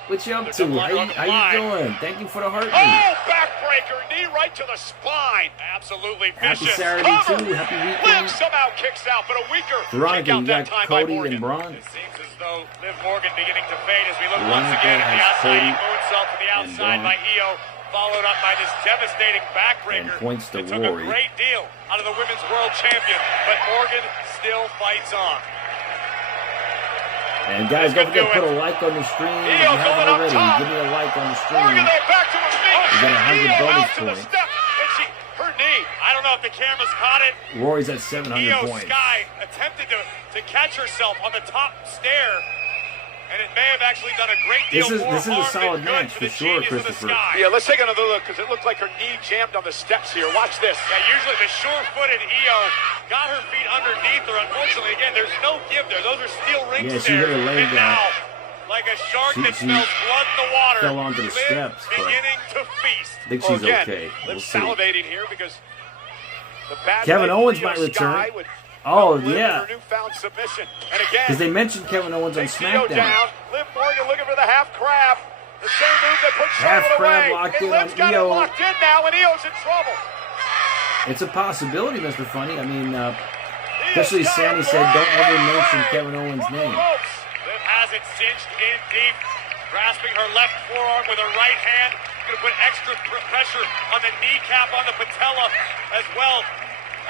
What you up There's to? a blunder on the How you line. doing? Thank you for the heart. Oh, backbreaker, knee right to the spine. Absolutely Happy vicious. Saturday, Cover. too. Happy Liv weekend. somehow kicks out, but a weaker Veronica, kick out you that got time Cody by Morgan. and Braun. It seems as though Liv Morgan beginning to fade as we look Veronica once again at the has outside Cody moonsault to the outside Braun. by Io, followed up by this devastating backbreaker. And points to It took Rory. a great deal out of the women's world champion, but Morgan still fights on. And guys, don't forget to put a like on the stream if you Io haven't going up already. top. Give me a like on the stream. Morgan though back to her feet. You got 100 Io bonus out to the points. step, and her knee. I don't know if the cameras caught it. Rory's at 700 Io points. Sky attempted to catch herself on the top stair, and it may have actually done a great deal This is more a harm solid than good match for for the sure, genius of the Christopher. Sky. Yeah, let's take another look because it looked like her knee jammed on the steps here. Watch this. Yeah, usually the sure-footed Io got her feet underneath her. Unfortunately, again, there's no give there. Those are steel ring Yeah, she stairs. hit her leg And down. now, like a shark She- that she smells blood in the water, fell onto the Liv steps, but beginning to feast. I think she's Again, okay. We'll Liv's see. salivating here because the bad Kevin leg Owens Io might Sky return. would Oh, Liv in yeah. her newfound submission. And again, Because they mentioned Kevin Owens on takes Io SmackDown. down. Liv Morgan looking for the half crab. The same move that put Half Charlotte crab away. locked And in Liv's on got it Io. locked in now, and Io's in trouble. It's a possibility, Mr. Funny. I mean, Io's especially got Sandy it said, don't ever right mention away Kevin Owens' from the name. ropes. Liv has it cinched in deep, grasping her left forearm with her right hand. Going to put extra pressure on the kneecap, on the patella, as well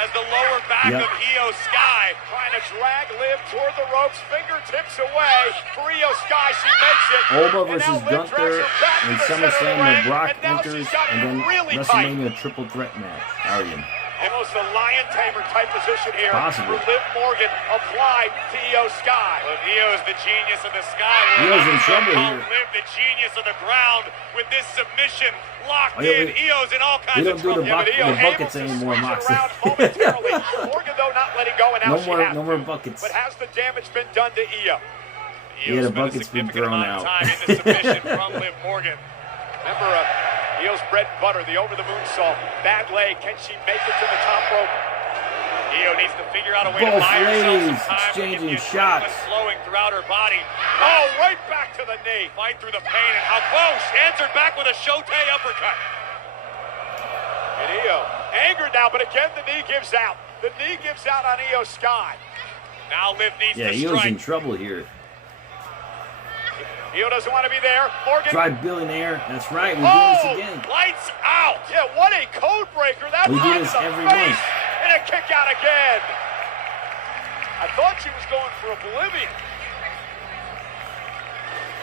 as the lower back Yep. of Io Sky. Trying to drag Liv toward the ropes, fingertips away. For Io Sky, she makes it. Oba And now versus Liv drags Gunther her back to in the center of the SummerSlam ring, where Brock and now enters, she's got it and then really tight. WrestleMania triple threat match. Aryan. Almost a lion tamer type position here. Possible. For Liv Morgan applied to Io Sky. Well, Io's the genius of the sky. Io's in trouble Call here. Liv the genius of the ground with this submission locked Oh, yeah, in. Io's in all kinds we of don't do trouble. the Io buckets able to anymore, switch it Moxley. around momentarily. Morgan, though, not letting go, and now No she more, has no to. more buckets. But has the damage been done to Io? Yeah, the Io's spent a bucket's been significant thrown amount of out. time in the submission from Liv Morgan. Remember, Io's bread and butter, the over the moonsault. Bad leg. Can she make it to the top rope? Io needs to figure out a way to Both buy herself ladies some time. exchanging Keep the shots. adrenaline flowing throughout her body. Oh, right back to the knee. Fight through the pain, and how close. Answered back with a Shote uppercut. And Io, angered now, but again the knee gives out. The knee gives out on Io Sky. Now Liv needs Yeah, to Io's strike. in trouble here. Io doesn't want to be there. Morgan. Try billionaire. That's right. We do this Oh, again. lights out. Yeah, what a code breaker. That's We do right this to the every face. month. And a kick out again. I thought she was going for Oblivion.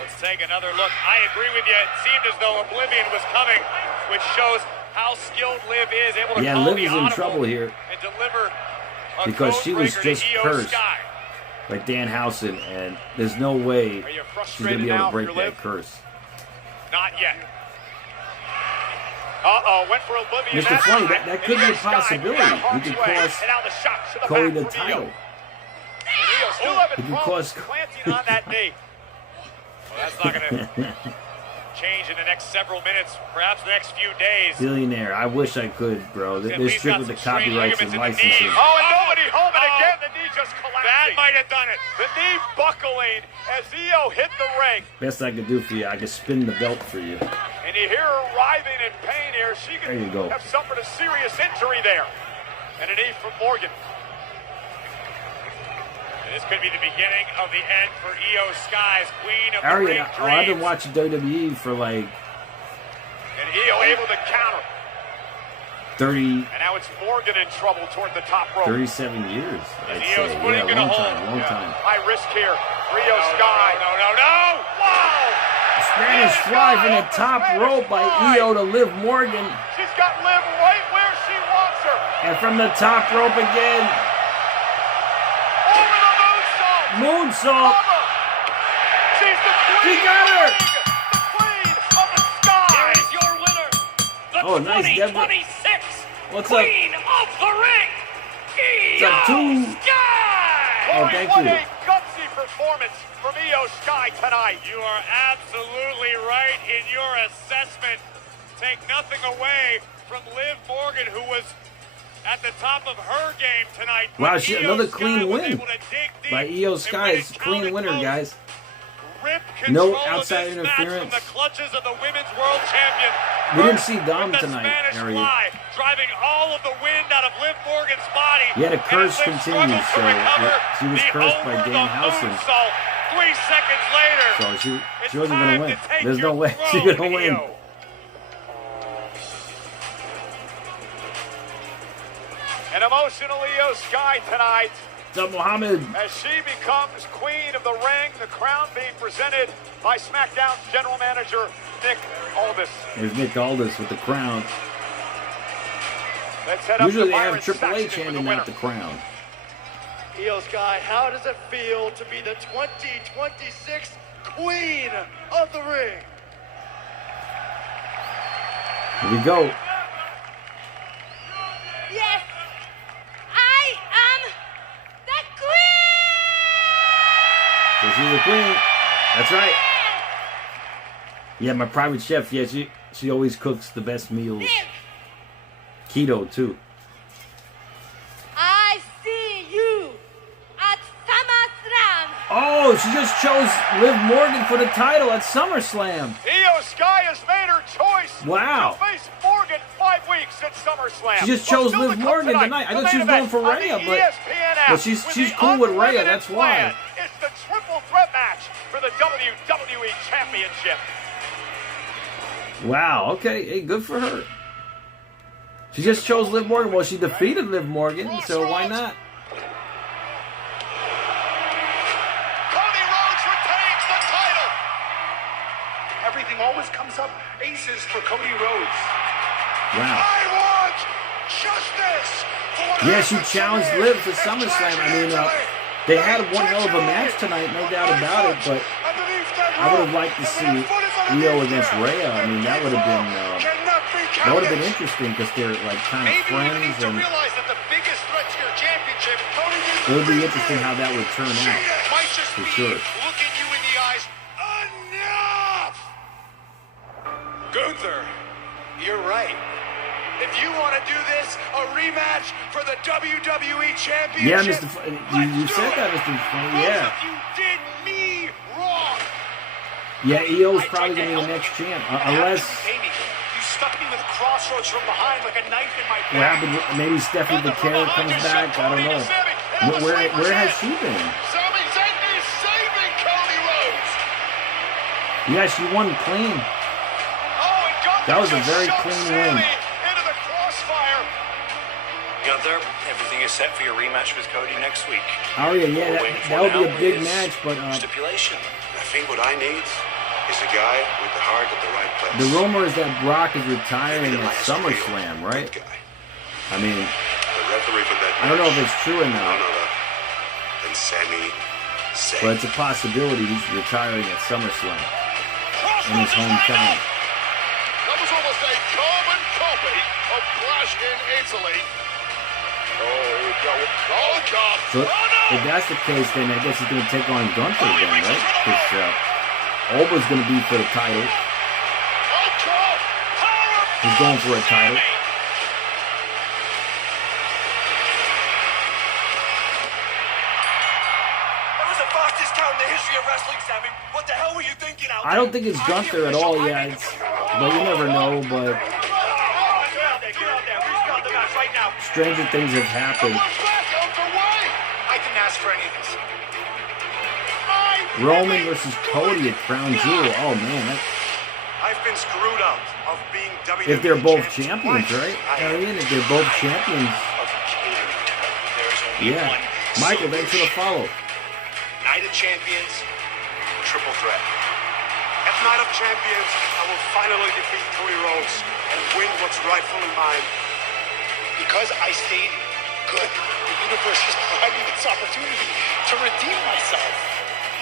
Let's take another look. I agree with you. It seemed as though Oblivion was coming, which shows how skilled Liv is, able to Yeah, call Liv the is in audible trouble here and deliver a because code she was breaker just to Io cursed Sky. by Danhausen, and there's no way Are you she's frustrated going to be able now to break for that Liv? curse. Not yet. Uh-oh, went for Oblivion. Mr. that Funny, time. that could And be a Io Sky possibility. got He harm's could way. cost And now the shot to the Cody back the from Io. title. And Io still having He could problems cost- planting on that knee. Well, that's not going to change in the next several minutes, perhaps the next few days. Billionaire. I wish I could, bro. At They're least strict got with the some strained copyrights ligaments and in the knees. licensing. Oh, and nobody home, and again the knee just collapsed. That might have done it. The knee buckling as Io hit the ring. Best I could do for you, I could spin the belt for you. And you hear her writhing in pain here. She There you go. could have suffered a serious injury there. And a knee from Morgan. And this could be the beginning of the end for Io Sky's Queen of the Ring Aryan, I've been Dreams. watching WWE for like And Io able to counter. 30, And now it's Morgan in trouble toward the top rope. 37 years, I'd Io's say. putting Yeah, in a long time. High risk here. Rio Sky. No. Wow. Spanish fly from the top rope by Io to Liv Morgan. She's got Liv right where she wants her. And from the top rope again. Over the moonsault. Moonsault. Over. She's the queen. She got her. The queen of the sky. Here is your winner, the Oh, nice, Deborah. 2026 What's up? Queen of the Ring, What's up, Io two? Sky! Oh, thank what you. a gutsy performance from Io Sky tonight. You are absolutely right in your assessment. Take nothing away from Liv Morgan, who was at the top of her game tonight. Wow, But Io another Sky clean was win able to dig deep by Io and Sky. win It's a clean winner, counting guys. Rip No control of outside this interference. match from the clutches of the women's world champion. We didn't see Dom With the tonight, Spanish Harry. fly, driving all of the wind out of Liv Morgan's body. Yeah, the And curse as Liv continued, struggled to so recover, she was the cursed by over Dan the Housen. moonsault. 3 seconds later. So she it's wasn't time going to win. to take There's no your way she's throne, going to win. Io. An emotional Io Sky tonight What's up, Mohammed? as she becomes queen of the ring. The crown being presented by SmackDown's general manager, Nick Aldis. There's Nick Aldis with the crown. Let's head up Usually to they have Byron Triple H Saxton for handing the out winner. the crown. Io Sky, how does it feel to be the 2026 Queen of the Ring? Here we go. Yes, I am the queen! So she's the queen. That's right. Yeah, my private chef. Yeah, she always cooks the best meals. Keto too. I see you at SummerSlam. Oh, she just chose Liv Morgan for the title at SummerSlam. Io Sky has made her choice. Wow. To face Morgan 5 weeks at SummerSlam. She just But chose still Liv to come Morgan tonight. I the thought she was main going for event on Rhea, the but ESPN app well, she's with cool the with Rhea. unlimited That's why. plan. It's the triple threat match for the WWE Championship. Wow. Okay. Hey, good for her. She just chose Liv Morgan. Well, she defeated Liv Morgan, so why not? Cody Rhodes retains the title. Everything always comes up aces for Cody Rhodes. Wow. I want justice for what Yeah, she happened to challenged me Liv to in SummerSlam. I mean, Italy. they had one hell of a match tonight, no doubt about it, but I would have liked to see Io against Rhea. I mean, that would have been interesting because they're like kind of Maybe you need friends, to and realize that the biggest threat to your championship it would be interesting how that would turn out. might just For be sure. looking you in the eyes. Enough! Gunther, you're right. If you want to do this, a rematch for the WWE Championship. Yeah, Mr. You said that, Mr. Funny. Yeah. Both of you did me wrong. Yeah, Io's probably going to be the next champ. Unless, You stuck me with crossroads from behind like a knife in my what happened, maybe Stephanie Vaquero comes back. I don't know. Where has she been? Sami Zayn is saving Cody Rhodes. Yeah, she won clean. Oh, and Gunther That was a just very shoved clean Sami win. into the crossfire. Gunther, everything is set for your rematch with Cody next week. Aria, yeah, that would be a big match, but Stipulation. I think what I need is a guy with the heart at the right place. the rumor is that Brock is retiring at SummerSlam, right? I mean, The referee for that I don't know if match, it's true or none not, other than Sami Zayn. but it's a possibility he's retiring at SummerSlam in his hometown. That was almost a carbon copy of Clash in Italy. Oh, here we go. Oh, God. So if that's the case, then I guess he's going to take on Gunther again, right? Because Olba's going to be for the title. Oh, God. He's going for a title. That was the fastest count in the history of wrestling, Sammy. What the hell were you thinking out I don't think it's Gunther at all. Yeah, but you never know. But Get out there. We start the match right now. stranger things have happened. I didn't ask for any of this. Roman versus Cody at Crown Jewel. Oh man, I've been screwed up of being WWE If they're both champions, champions, right? Arian, if they're both champions. There's only Yeah. one Michael, thanks for the follow. Night of Champions, triple threat. At Night of Champions, I will finally defeat Cody Rhodes and win what's rightfully mine. Because I stayed good, the universe has provided me this opportunity to redeem myself.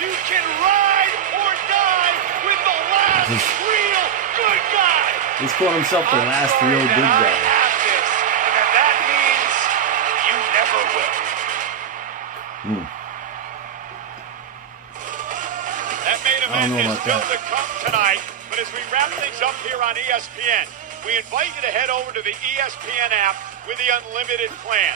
You can ride or die with the last real good guy. He's calling himself the last real good I guy. have this, and that means you never will. That main I don't know event is about still that. to come tonight, but as we wrap things up here on ESPN, we invite you to head over to the ESPN app with the Unlimited plan.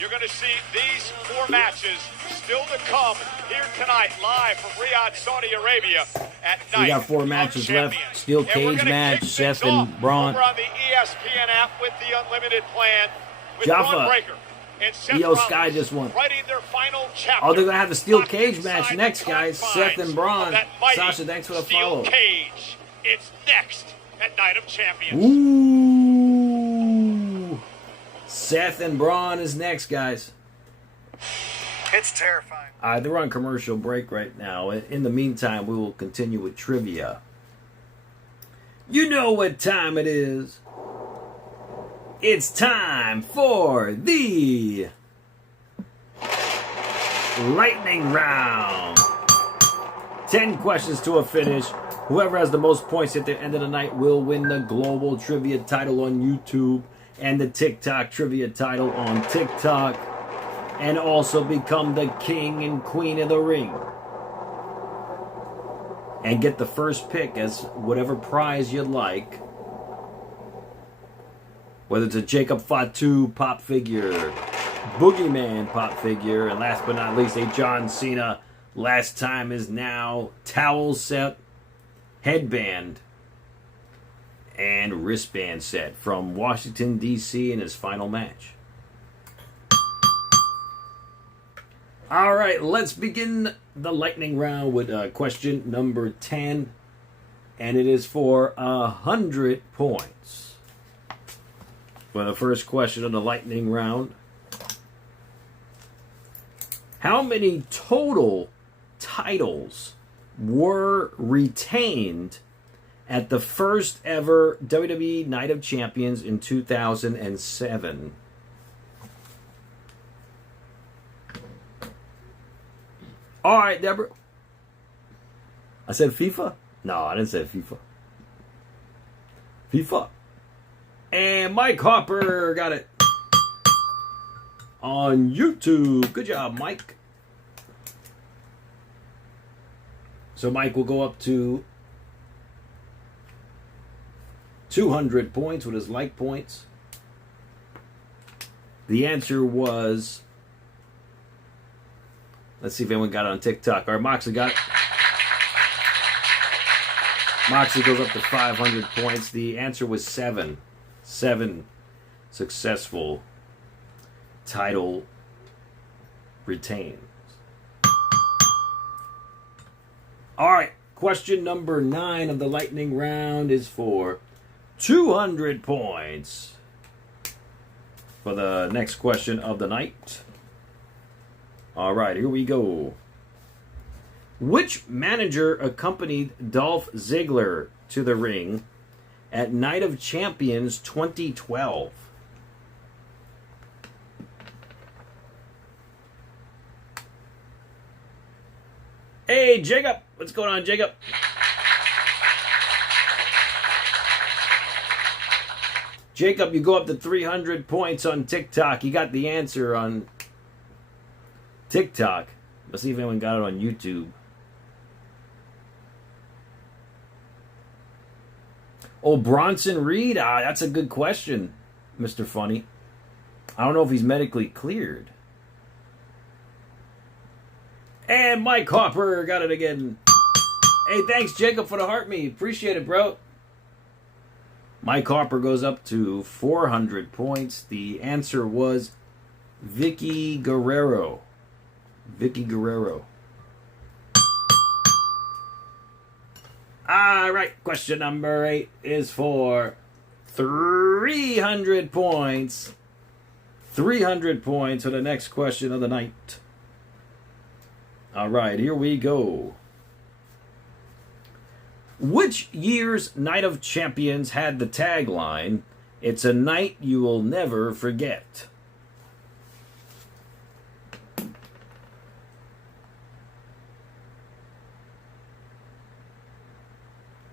You're going to see these 4 matches still to come here tonight, live from Riyadh, Saudi Arabia at night. We got 4 matches left. Steel cage match, Seth and Braun. Over on the ESPN app with the Unlimited plan with Jaffa. Braun Breaker and Seth EO Rollins Sky just won. writing their final chapter. Oh, they're going to have the steel Locked cage match inside next, the guys. confines Seth and Braun. of that mighty Sasha, thanks for the steel follow. Cage. It's next at Night of Champions. Ooh. Seth and Braun is next, guys. It's terrifying. All right, they're on commercial break right now. In the meantime, we will continue with trivia. You know what time it is. It's time for the lightning round. 10 questions to a finish. Whoever has the most points at the end of the night will win the global trivia title on YouTube and the TikTok trivia title on TikTok, and also become the king and queen of the ring. And get the first pick as whatever prize you'd like. Whether it's a Jacob Fatu pop figure, Boogeyman pop figure, and last but not least, a John Cena Last Time Is Now towel set, headband, and wristband set from Washington, D.C. in his final match. All right, let's begin the lightning round with question number 10, and it is for 100 points. For the first question of the lightning round, how many total titles were retained at the first ever WWE Night of Champions in 2007? All right, Deborah. I said FIFA? No, I didn't say FIFA. FIFA. And Mike Harper got it on YouTube. Good job, Mike. So Mike will go up to 200 points with his like points. The answer was... Let's see if anyone got it on TikTok. All right, Moxley got it. Moxley goes up to 500 points. The answer was 7. 7 successful title retains. All right, question number 9 of the lightning round is for 200 points. For the next question of the night. All right, here we go. Which manager accompanied Dolph Ziggler to the ring at Night of Champions 2012? Hey, Jacob. What's going on, Jacob? Jacob, you go up to 300 points on TikTok. You got the answer on TikTok. Let's see if anyone got it on YouTube. Oh, Bronson Reed? That's a good question, Mr. Funny. I don't know if he's medically cleared. And Mike Harper got it again. Hey, thanks, Jacob, for the heart me. Appreciate it, bro. Mike Harper goes up to 400 points. The answer was Vicky Guerrero. Vicky Guerrero. All right, question number 8 is for 300 points. 300 points for the next question of the night. All right, here we go. Which year's Night of Champions had the tagline, "It's a night you will never forget"?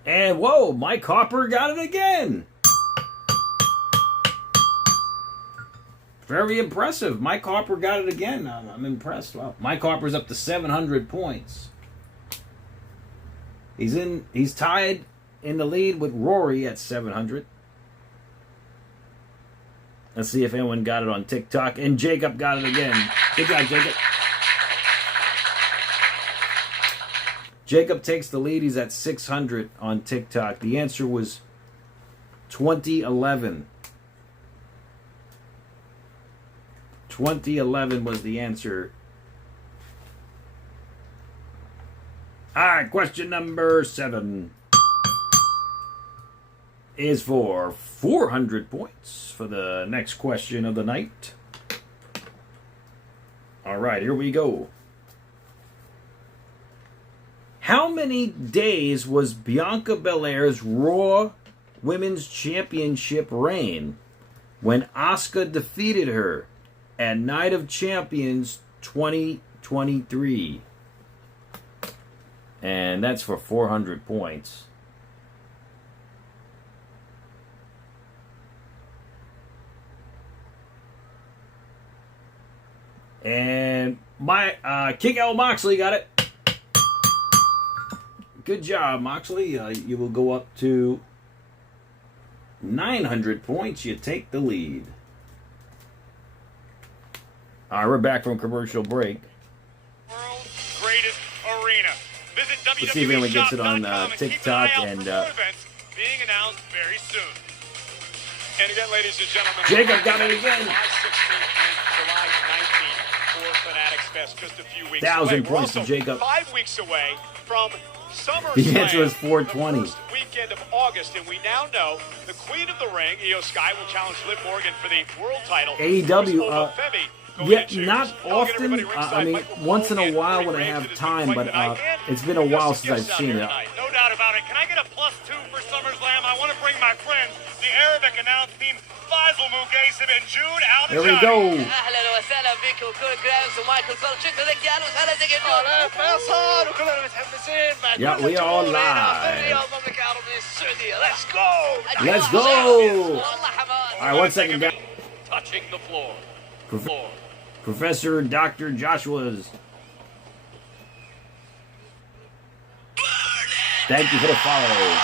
And whoa, Mike Harper got it again. Very impressive. Mike Harper got it again. I'm impressed. Wow. Mike Harper's up to 700 points. He's tied in the lead with Rory at 700. Let's see if anyone got it on TikTok. And Jacob got it again. Good job, Jacob. Jacob takes the lead. He's at 600 on TikTok. The answer was 2011. 2011 was the answer. All right, question number 7 is for 400 points for the next question of the night. All right, here we go. How many days was Bianca Belair's Raw Women's Championship reign when Asuka defeated her at Night of Champions 2023? And that's for 400 points. And my King L. Moxley got it. Good job, Moxley. You will go up to 900 points. You take the lead. All right, we're back from commercial break. World's greatest arena. Visit Let's see if anyone gets it on TikTok and events being announced very soon. And again, ladies and gentlemen, Jacob got it again. July 16th and July 19th for Fanatics Fest, just a few weeks 1,000 away. points We're to Jacob. 5 weeks away from SummerSlam. The answer is 420. The first weekend of August, and we now know the Queen of the Ring, Io Sky, will challenge Liv Morgan for the world title. AEW, yeah, not often. I mean, once in a while when I have time, but it's been a while since I've seen it. No doubt about it. Can I get a +2 for SummerSlam? I want to bring my friends, the Arabic announce team, Faisal Mugaisib and Jude Al. Here we go. Yeah, we are live. Let's go. Let's go. All right, 1 second, guys. Touching the floor. Professor Dr. Joshua's. Thank you for the follow.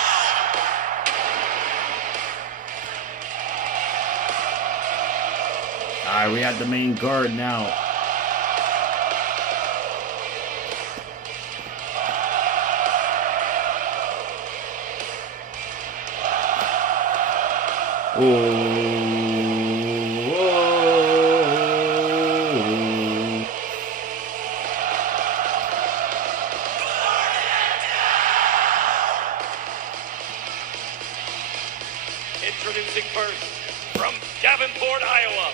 All right, we got the main card now. Introducing first, from Davenport, Iowa,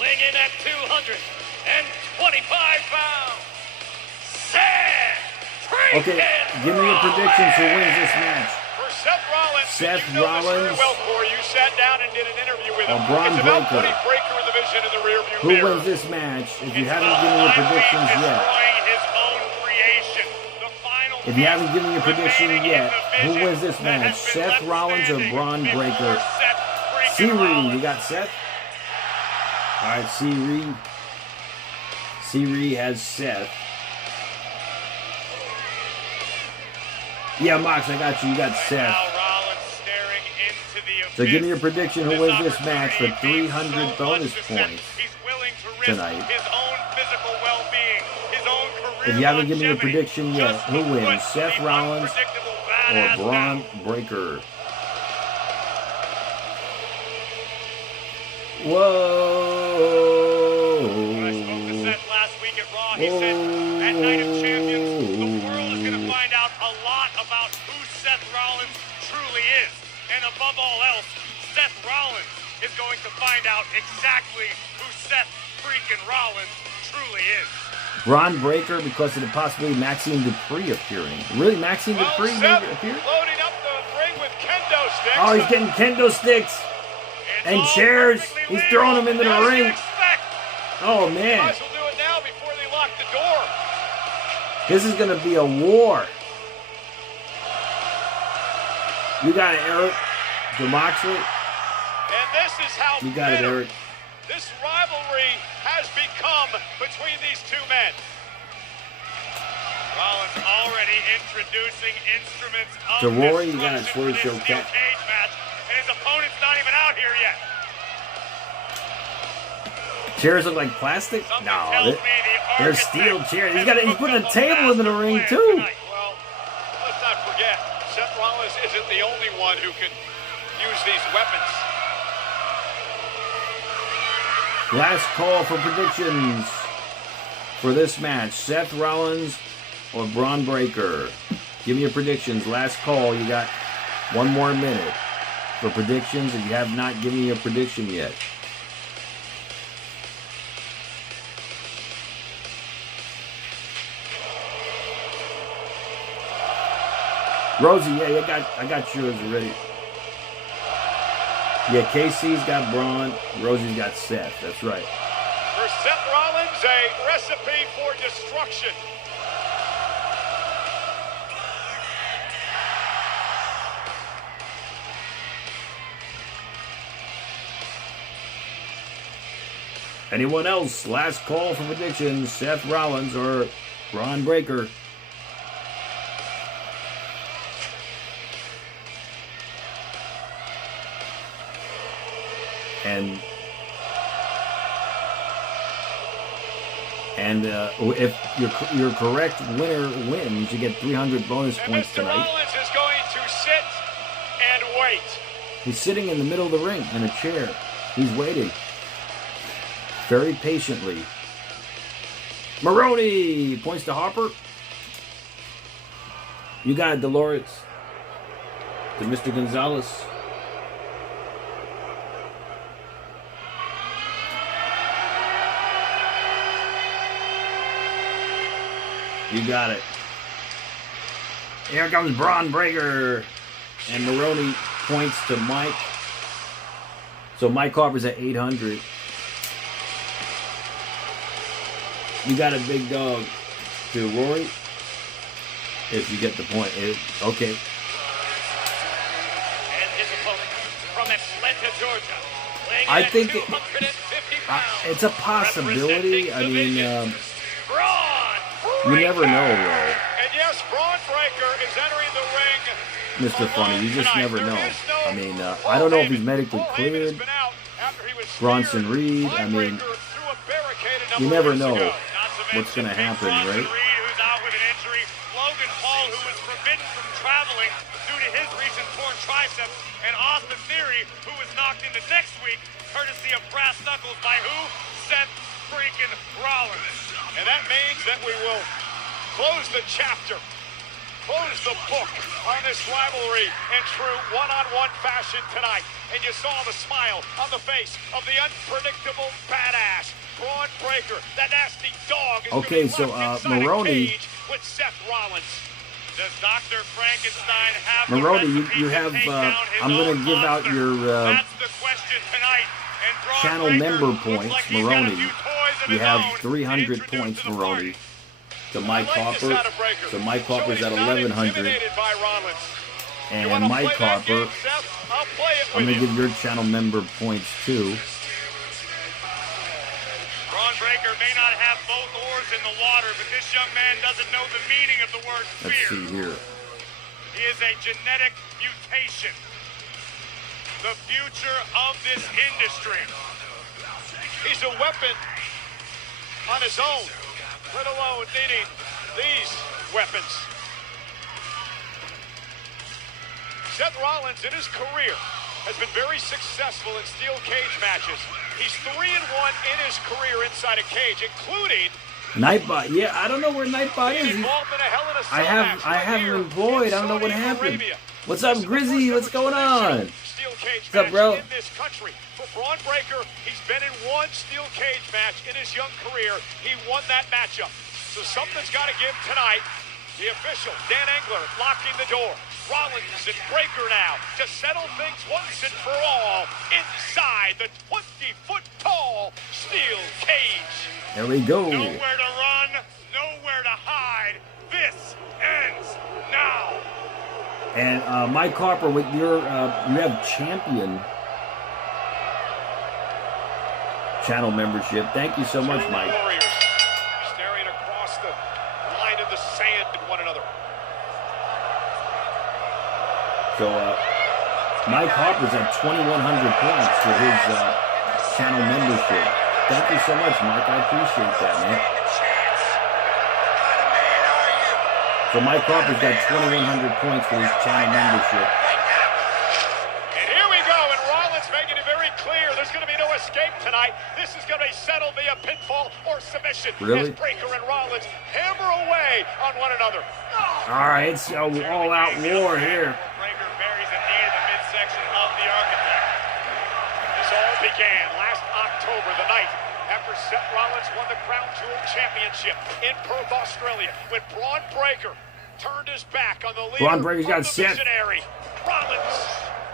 weighing in at 225 pounds, Seth. Okay, give me a prediction for who wins this match. For Seth Rollins. Seth you know Rollins. Well, Corey, you sat down and did an interview with him. Braun It's about Breaker. putting Breaker in the vision in the rearview Who mirror. wins this match? If you haven't given your predictions yet. Destroying his own creation. The final If you haven't given your prediction remaining yet, in the who vision wins this that match? has been Seth left Rollins or standing Braun before Breaker? Seth freaking C-Reed, Rollins. you got Seth? All right, C-Reed. C-Reed has Seth. Yeah, Mox, I got you. You got Seth. Now Rollins staring into the So give me your abyss. prediction who wins this match for 300 bonus He's points willing to risk tonight. his own physical well-being, his own career If you haven't given me your longevity, prediction yet, just who to wins? put Seth the Rollins unpredictable or badass Braun down. Breaker? Whoa. When I spoke to Seth last week at Raw, he said, at Night of Champions, the world is going to find out a lot about who Seth Seth Rollins truly is. And above all else, Seth Rollins is going to find out exactly who Seth freaking Rollins truly is. Braun Breaker because of the possibility of Maxine Dupree appearing. Really, Maxine Dupree Seth appear? loading up the ring with kendo sticks. Oh, he's getting kendo sticks and chairs. He's throwing them into the ring. Oh, man. Might as well do it now before they lock the door. This is going to be a war. You got it, Eric. To Moxley. And this is how You got it, bitter Eric. this rivalry has become between these two men. Rollins already introducing instruments of To Rory, you got it, destruction Swerve for this Showcase. steel cage match, and his opponent's not even out here yet. Chairs look like plastic? Something No, tells me the they're architect steel chairs. He's has putting a cooked up table into the master ring, plan too. tonight. Well, let's not forget, Seth Rollins isn't the only one who can use these weapons. Last call for predictions for this match. Seth Rollins or Braun Breaker. Give me your predictions. Last call. You got 1 more minute for predictions. If you have not given me your prediction yet. Rosie, yeah, I got yours already. Yeah, KC's got Braun. Rosie's got Seth. That's right. For Seth Rollins, a recipe for destruction. Anyone else? Last call for predictions. Seth Rollins or Braun Breaker. And if your correct winner wins, you get 300 bonus points Mr. tonight. Rollins is going to sit and wait. He's sitting in the middle of the ring in a chair. He's waiting very patiently. Maroney points to Harper. You got it, Dolores. To Mr. Gonzalez. You got it. Here comes Braun Breaker. And Maroney points to Mike. So Mike Harper's at 800. You got a big dog to Rory. If you get the point. Okay. And his opponent from Atlanta, Georgia. I think it's a possibility. I mean, you never know, though. And yes, Braun Breaker is entering the ring. Mr. Funny, you just never know. I mean, I don't know if he's medically cleared. Bronson Reed, I mean, you never know what's going to happen, right? Who's out with an injury. Logan Paul, who was forbidden from traveling due to his recent torn triceps. And Austin Theory, who was knocked into next week, courtesy of brass knuckles by who? Seth freaking Rollins. And that means that we will close the chapter, close the book on this rivalry in true one-on-one fashion tonight. And you saw the smile on the face of the unpredictable badass Braun Breaker. That nasty dog is okay, so Maroney. With Seth Rollins. Does Dr. Frankenstein have Maroney, the you have. I'm going to give out your That's the question tonight. And Braun channel Breaker member looks points, like he's got a Maroney. few toys of You his have own 300 to points, introduce to the Maroney. party. To Mike I like this Harper. out of Breaker. So Mike Harper's he's at not 1100. intimidated by Rollins. You And wanna Mike play that Harper, game, Seth? I'll play it I'm with going to you. give your channel member points too. Braun Breaker may not have both oars in the water, but this young man doesn't know the meaning of the word Let's fear. see here. He is a genetic mutation. The future of this industry. He's a weapon on his own, let alone needing these weapons. Seth Rollins in his career has been very successful in steel cage matches. He's 3-1 in his career inside a cage, including Nightbot, yeah, I don't know where Nightbot is. I have him employed. I don't know what happened. What's up, Grizzy? What's going on? What's up, bro? In this country. For Braun Breaker, he's been in one steel cage match in his young career. He won that matchup. So something's got to give tonight. The official, Dan Engler, locking the door. Rollins and Breaker now to settle things once and for all inside the 20-foot tall steel cage. There we go. Nowhere to run, nowhere to hide. This ends now. And Mike Harper, with your you have champion channel membership. Thank you so much, Mike. Warriors staring across the line in the sand at one another. So Mike Harper's at 2,100 points for his channel membership. Thank you so much, Mike. I appreciate that, man. So Mike Harper's got 2,100 points for his channel membership. And here we go, and Rollins making it very clear there's going to be no escape tonight. This is going to be settled via pinfall or submission. Really? As Breaker and Rollins hammer away on one another. All right, it's an all-out war here. Breaker buries a knee in the midsection of the architect. This all began last October, the night after Seth Rollins won the Crown Jewel Championship in Perth, Australia, when Braun Breaker turned his back on the leader Braun Breaker's got of the Seth. visionary, Rollins.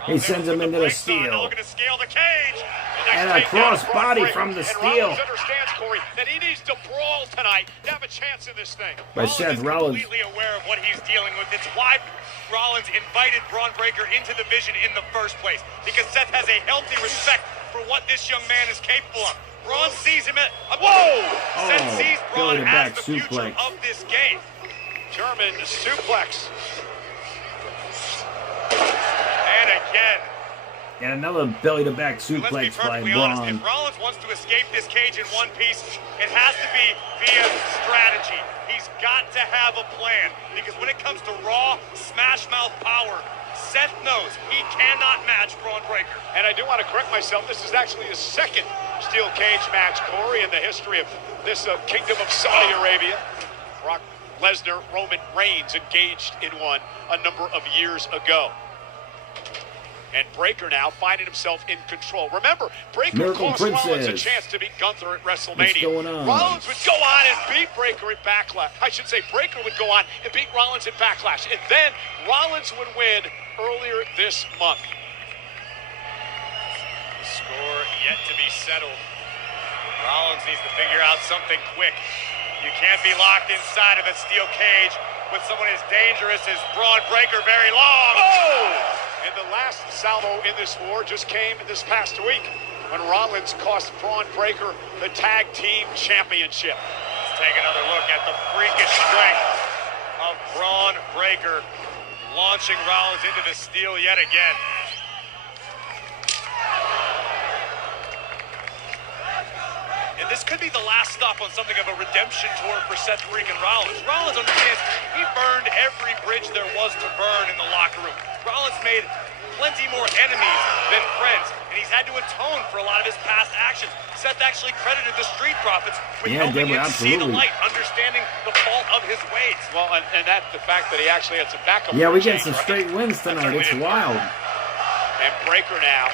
He sends him into the steel. Looking to scale the cage. And a cross body from the And steel. Rollins understands, Corey, that he needs to brawl tonight to have a chance in this thing. By Seth Rollins. Completely aware of what he's dealing with. It's why Rollins invited Braun Breaker into the vision in the first place, because Seth has a healthy respect for what this young man is capable of. Braun sees him at whoa! Seth sees Braun as the future of this game. German suplex. And again. And another belly-to-back suplex by Braun. If Rollins wants to escape this cage in one piece, it has to be via strategy. He's got to have a plan, because when it comes to raw, smash-mouth power, Seth knows he cannot match Braun Breaker. And I do want to correct myself. This is actually his second steel cage match, Corey, in the history of this Kingdom of Saudi Arabia. Brock Lesnar, Roman Reigns engaged in one a number of years ago. And Breaker now finding himself in control. Remember, Breaker Miracle cost Princess. Rollins a chance to beat Gunther at WrestleMania. What's going on? Rollins would go on and beat Breaker at Backlash. I should say Breaker would go on and beat Rollins at Backlash. And then Rollins would win earlier this month. The score yet to be settled. Rollins needs to figure out something quick. You can't be locked inside of a steel cage with someone as dangerous as Braun Breaker very long. Oh! And the last salvo in this war just came this past week when Rollins cost Braun Breaker the Tag Team Championship. Let's take another look at the freakish strength of Braun Breaker, launching Rollins into the steel yet again. And this could be the last stop on something of a redemption tour for Seth freaking Rollins. Rollins understands he burned every bridge there was to burn in the locker room. Rollins made plenty more enemies than friends, and he's had to atone for a lot of his past actions. Seth actually credited the Street Profits with helping him see the light, understanding the fault of his ways. Well, and that's the fact that he actually had some backup. Yeah, we get some straight wins tonight. It's wild. And Breaker now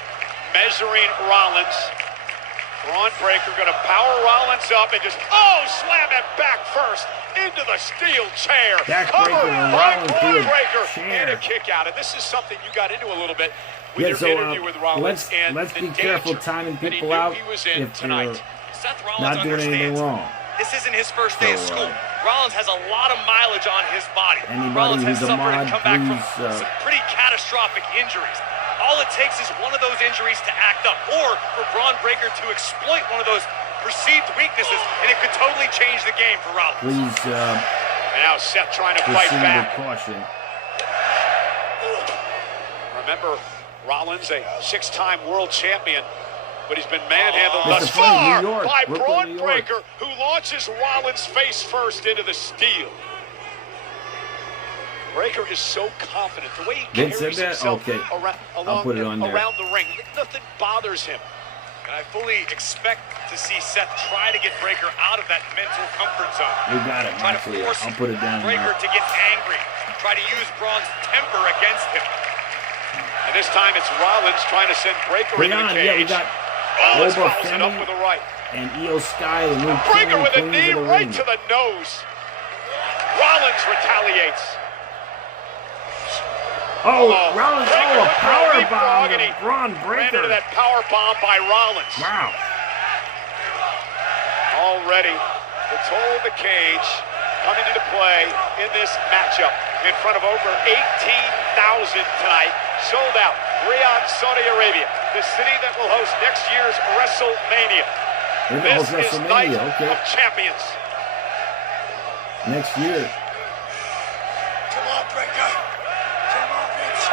measuring Rollins. Braun Breaker going to power Rollins up and just, slam it back first into the steel chair. Backbreaker and Rollins through a chair. And a kick out. And this is something you got into a little bit with your interview with Rollins. Let's be careful timing people out if they're not doing anything wrong. This isn't his first day of school. Rollins has a lot of mileage on his body. Anybody who's a mod, please. Some pretty catastrophic injuries. All it takes is one of those injuries to act up, or for Braun Breaker to exploit one of those perceived weaknesses, and it could totally change the game for Rollins. Please, and now Seth trying to fight back. Caution. Remember, Rollins, a 6-time world champion, but he's been manhandled thus far by Braun Breaker, who launches Rollins face first into the steel. Breaker is so confident. The way he carries himself around the ring, nothing bothers him. And I fully expect to see Seth try to get Breaker out of that mental comfort zone. You got it, Try to Moxley. force I'll put it down Breaker now. to get angry. Try to use Braun's temper against him. And this time it's Rollins trying to send Breaker into the Beyond, cage. yeah, we got Rollins Boba follows it up with a right. and Io Sky, the new Breaker king with a and knee queens of the right ring. to the nose. Rollins retaliates. Oh, Rollins, Breaker a with power leapfrog, bomb and he to Braun ran into Breaker. that power bomb by Rollins. Wow. Already, the toll of the cage coming into play in this matchup in front of over 18,000 tonight. Sold out. Riyadh, Saudi Arabia, the city that will host next year's Wrestlemania. This is Night of Champions. Next year. Come on, Breaker. Come on, bitch.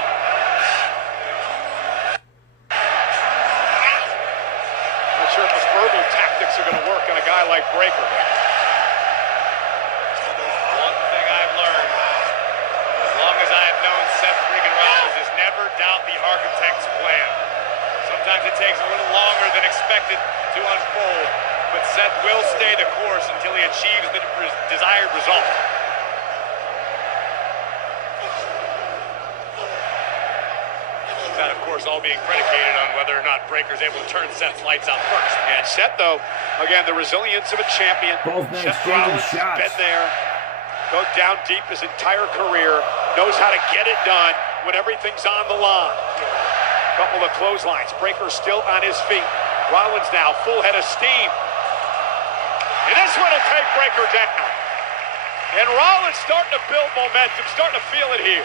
Not sure if his verbal tactics are going to work on a guy like Breaker. One thing I've learned, as long as I have known Seth freaking Rollins, is never doubt the architect's plan. Sometimes it takes a little longer than expected to unfold, but Seth will stay the course until he achieves the desired result. That, of course, all being predicated on whether or not Breaker's able to turn Seth's lights out first. And Seth, though, again, the resilience of a champion. Both men Seth exchanging Rollins has shots. been there, go down deep his entire career, knows how to get it done when everything's on the line. Couple of clotheslines. Breaker still on his feet. Rollins now, full head of steam. And this one will take Breaker down. And Rollins starting to build momentum, starting to feel it here.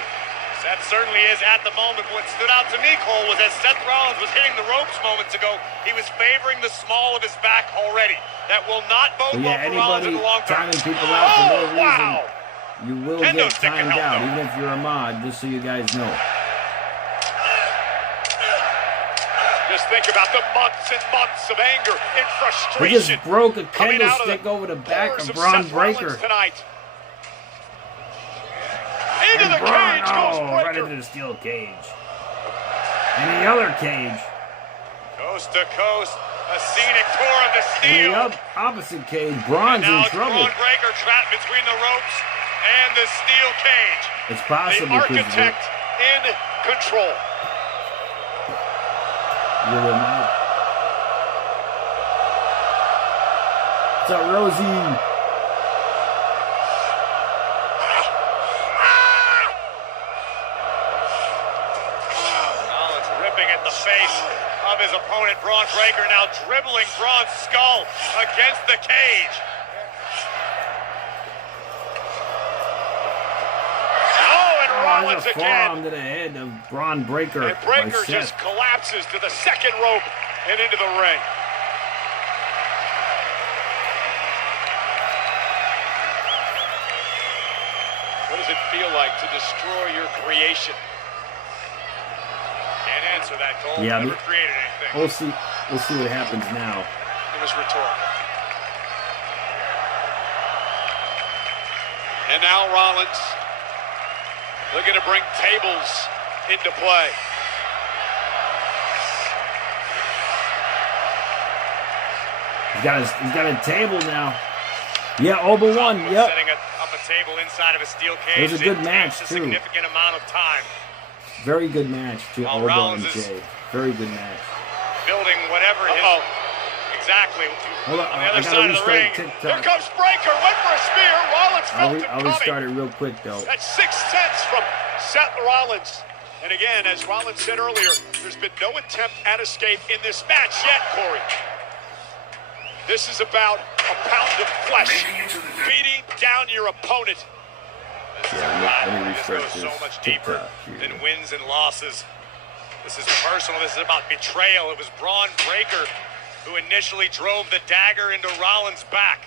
Seth certainly is at the moment. What stood out to me, Cole, was as Seth Rollins was hitting the ropes moments ago, he was favoring the small of his back already. That will not bode well for Rollins in the long term. Timing people out for no reason, Wow! you will Kendo get stick can timed help, out, though. even if you're a mod, just so you guys know. Just think about the months and months of anger and We frustration. just broke a coming out of candlestick over the back pores of Braun Seth Rollins Breaker. tonight. Into And the Braun, cage goes right Breaker. into the steel cage. And the other cage. Coast to coast, a scenic tour of the And steel. the opposite cage. Braun's Now in it's trouble. Braun Breaker trapped between the ropes and the steel cage. It's possible The because architect in control. you're a mod. What's up, Rosie? Rollins ripping at the face of his opponent, Braun Breaker, now dribbling Braun's skull against the cage. Oh, and There's Rollins a again. forearm to the head of Braun Breaker. And Breaker by just Seth. collapses to the second rope and into the ring. What does it feel like to destroy your creation? Can't answer that, Cole. Yeah, Never created anything. We'll see what happens now. It was rhetorical. And now Rollins looking to bring tables into play. He's got a table now. Yeah, Oba won. Yep. Setting up a table inside of a steel cage. It was a good It match, takes too. a significant amount of time. Very good match to While Oba Rollins and is- Jay. Very good match. Building whatever his... Exactly. Hold on, On the I other gotta side of the restart ring. Here TikTok. comes Breaker, went for a spear. Rollins felt him I'll coming. restart it real quick though. That's 6 cents from Seth Rollins. And again, as Rollins said earlier, there's been no attempt at escape in this match yet, Corey. This is about a pound of flesh, beating down your opponent. This is Yeah, a let rivalry. me This refresh goes so this much deeper TikTok here. than wins and losses. This is personal. This is about betrayal. It was Braun Breaker who initially drove the dagger into Rollins' back,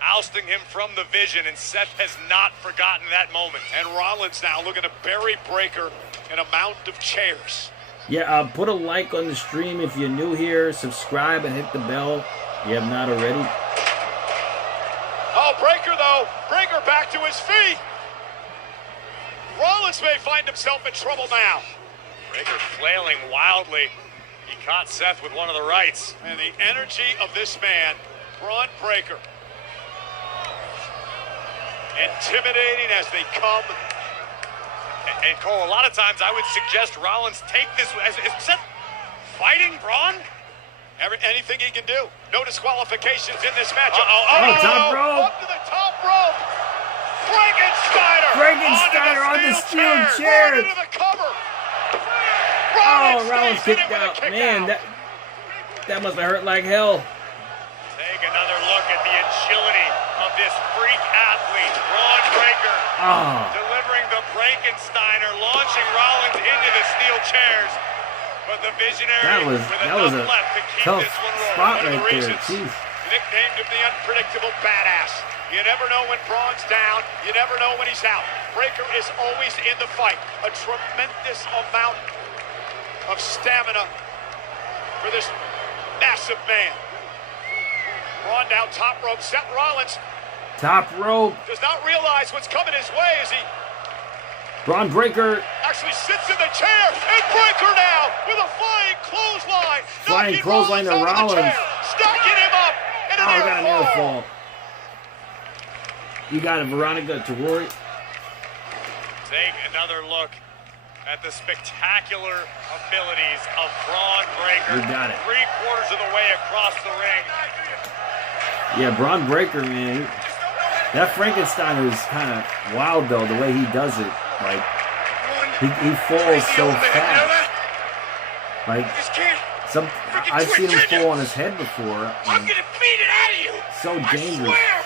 ousting him from the vision, and Seth has not forgotten that moment. And Rollins now looking to bury Breaker in a mound of chairs. Yeah, put a like on the stream if you're new here. Subscribe and hit the bell if you have not already. Oh, Breaker, though. Breaker back to his feet. Rollins may find himself in trouble now. Breaker flailing wildly. He caught Seth with one of the rights. And the energy of this man, Braun Breaker. Intimidating as they come. And Cole, a lot of times I would suggest Rollins take this. Is Seth fighting Braun? Anything he can do. No disqualifications in this matchup. Top rope. Up to the top rope. Frankensteiner. Frankensteiner on the steel chair. Into the cover. Oh, Rollins kicked out. Man, that must have hurt like hell. Take another look at the agility of this freak athlete, Braun Breaker. Delivering the Frankensteiner, launching Rollins into the steel chairs. But the visionary with enough left to keep tough this one rolling. spot One of the right there. reasons Jeez. Nicknamed him the unpredictable badass. You never know when Braun's down. You never know when he's out. Breaker is always in the fight. A tremendous amount of stamina for this massive man. Braun down top rope. Seth Rollins. Top rope. Does not realize what's coming his way as he Braun Breaker. actually sits in the chair. And Breaker now with a flying clothesline. Flying knocking clothesline to out of the Rollins. chair, stacking him up. And Oh, got a near near fall. You got a Veronica to Rory. Take another look at the spectacular abilities of Braun Breaker. You got it. 3/4 of the way across the ring. Yeah, Braun Breaker, man. That Frankensteiner is kind of wild, though, the way he does it. Like, he falls so fast. Like, I've seen him fall on his head before. I'm gonna beat it out of you. So I dangerous. swear.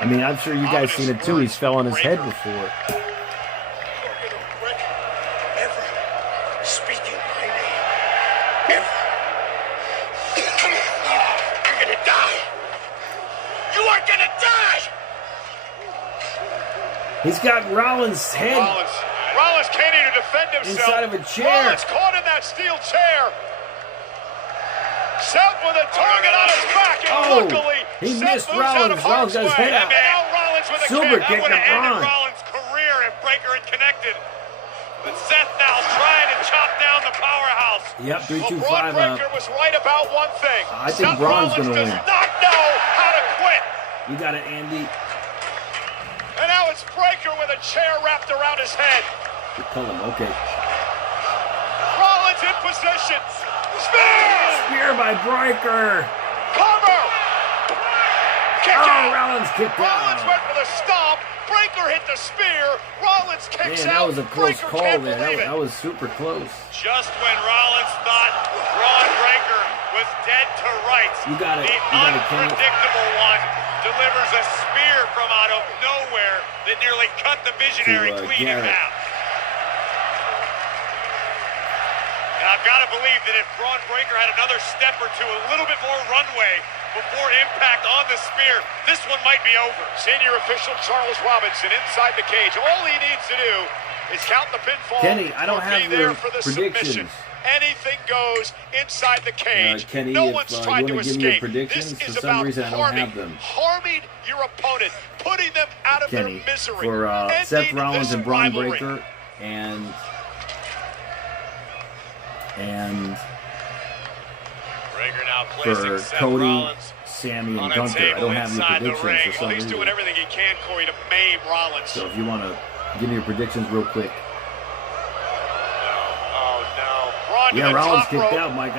I mean, I'm sure you guys seen it too. He's fell on his head before. You're gonna regret ever speaking my name. Ever. You're gonna die. You are gonna die. He's got Rollins' head Rollins can't even defend himself. inside of a chair. Rollins caught in that steel chair. Seth with a target on his back, and luckily, he Seth missed moves out of Rollins. Rollins got his harm's way. head out. And now Rollins with a Super kick. kick Would to have ended Braun. Rollins' career if Breaker had connected. But Seth now trying to chop down the powerhouse. Yep, 3-2-5 Braun up. Breaker was right about one thing. I think Seth Braun's Rollins gonna does win. not know how to quit. You got it, Andy. And now it's Breaker with a chair wrapped around his head. You pull him, okay. Rollins in position. Spear! Spear by Breaker. Cover! Kick out! Rollins kicked Rollins out. went for the stomp. Breaker hit the spear. Rollins kicks Man, that out. was a close Breaker call can't there. believe it. That was super close. Just when Rollins thought Braun Breaker was dead to rights, You got it. the You got it, Kenny. unpredictable one delivers a spear from out of nowhere that nearly cut the visionary clean in Garrett. half. And I've got to believe that if Braun Breaker had another step or two, a little bit more runway before impact on the spear, this one might be over. Senior official Charles Robinson inside the cage. All he needs to do is count the pinfall. Kenny, I don't or have be there your for the predictions. submission. Anything goes inside the cage. Kenny, no if, one's you trying to wanna give me your escape. predictions, This for is some about reason I don't have them. harming your opponent, putting them out of Kenny, their misery. for ending Seth Rollins this and Braun rivalry. Breaker and Breaker now placing for Seth Cody, Rollins Sammy, on and a Gunther. I table don't have any inside the predictions ring. for some Well, he's reason. doing everything he can, Corey, to maim Rollins. So if you want to give me your predictions real quick. Oh, no. Braun to Yeah, the Rollins top kicked rope. out, Mike.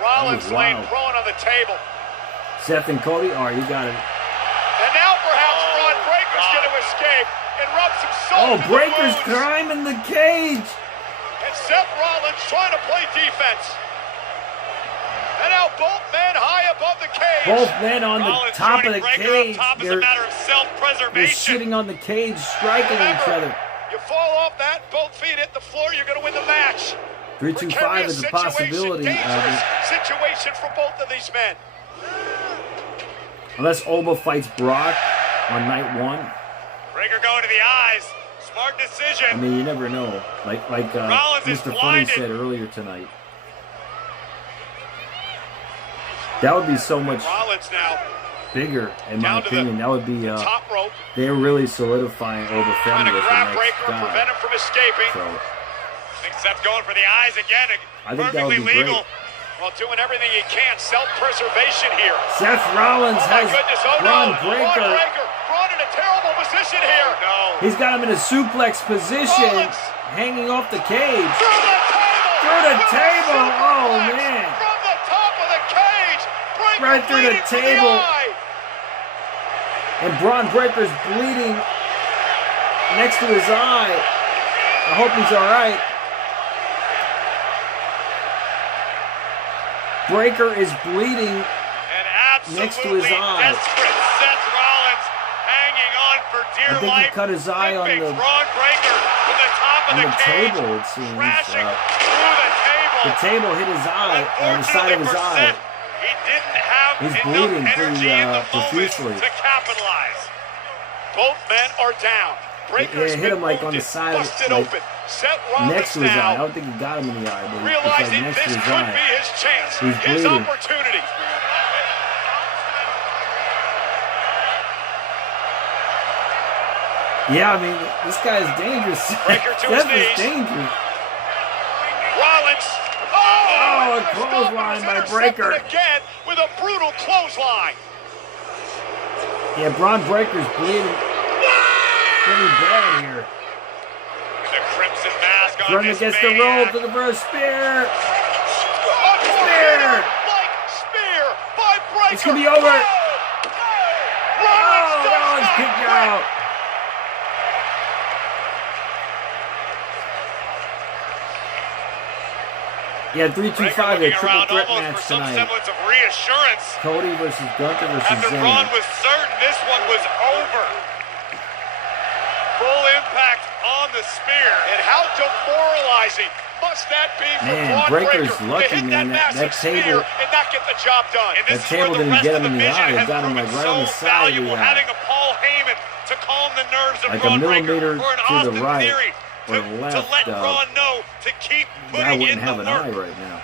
Rollins was laying wild. prone on the table. Seth and Cody, all right, you got it. And now perhaps Braun Breaker's going to escape and rub some salt Oh, in the Breaker's wounds. climbing the cage. And Seth Rollins trying to play defense. And now both men high above the cage. Both men on the Rollins top of joining the Breaker cage. up top as a They're matter of self-preservation. sitting on the cage, striking each other. You fall off that, both feet hit the floor, you're going to win the match. 3-2-5 is a possibility. Dangerous situation for both of these men. Unless Oba fights Brock on night one. Breaker going to the eyes. Smart decision. I mean, you never know. Like Rollins is Mr. Funny blinded. said earlier tonight. That would be so much Rollins now bigger, in my down to opinion. That would be top rope. they're really solidifying Oba Trying Femi to as the grab next Breaker and guy. prevent him from escaping. So think Seth's going for the eyes again. I think that would Perfectly be legal. great. Well, doing everything he can. Self-preservation here. Seth Rollins Oh, my has goodness. Oh, Braun no. Breaker. Braun Breaker. Braun in a terrible position here. No. He's got him in a suplex position, Rollins. hanging off the cage. Through the table. Through the With a table. Oh, suplex man. From the top of the cage. Breaker Right through the bleeding from table. eye. And Braun Breaker's bleeding next to his eye. I hope he's all right. Breaker is bleeding And next to his absolutely eye. desperate Seth Rollins hanging on for dear I think he life. cut his eye on Limping the Braun Breaker from the top of on the the cage, table, it seems. crashing through the table. The table hit his eye, on the side of his Unfortunately for eye. Seth, he didn't have He's enough bleeding energy in the profusely. moment to capitalize. Both men are down. Breaker's Yeah, hit him been like on the wounded, side of busted like, open. Seth Rollins next to his eye. I now don't think he got him in the eye, but it's like realizing next to this his could eye. be his chance, He's his bleeding. opportunity. Yeah, I mean, this guy is dangerous. Breaker to Seth his is knees. dangerous. Rollins. Oh, a the stomp clothesline was by intercepted Breaker. again with a brutal clothesline. Yeah, Braun Breaker's bleeding pretty bad here. The crimson mask on Running this against the maniac. rope to the first spear. A tornado-like spear by Breaker. It's gonna be over. Rollins does Rollins not kicked quit. out. Yeah, 3-2-5, a Breaker triple around threat almost match for some tonight. semblance of reassurance. Cody versus Gunther versus After Braun Zayn. was certain this one was over. Full impact on the spear. And how demoralizing must that be for Man, Braun Breaker's Breaker lucky, to hit man. that That massive table- spear and not get the job done. And this That is where table the didn't rest get of him the in the vision eye. It has got him, proven like, right on the so side of the valuable. eye. Having a Paul Heyman to calm the nerves of Like a Braun Breaker, millimeter or an to the Austin right Theory or to left, let Braun know to keep Guy putting in wouldn't the have an work. eye right now.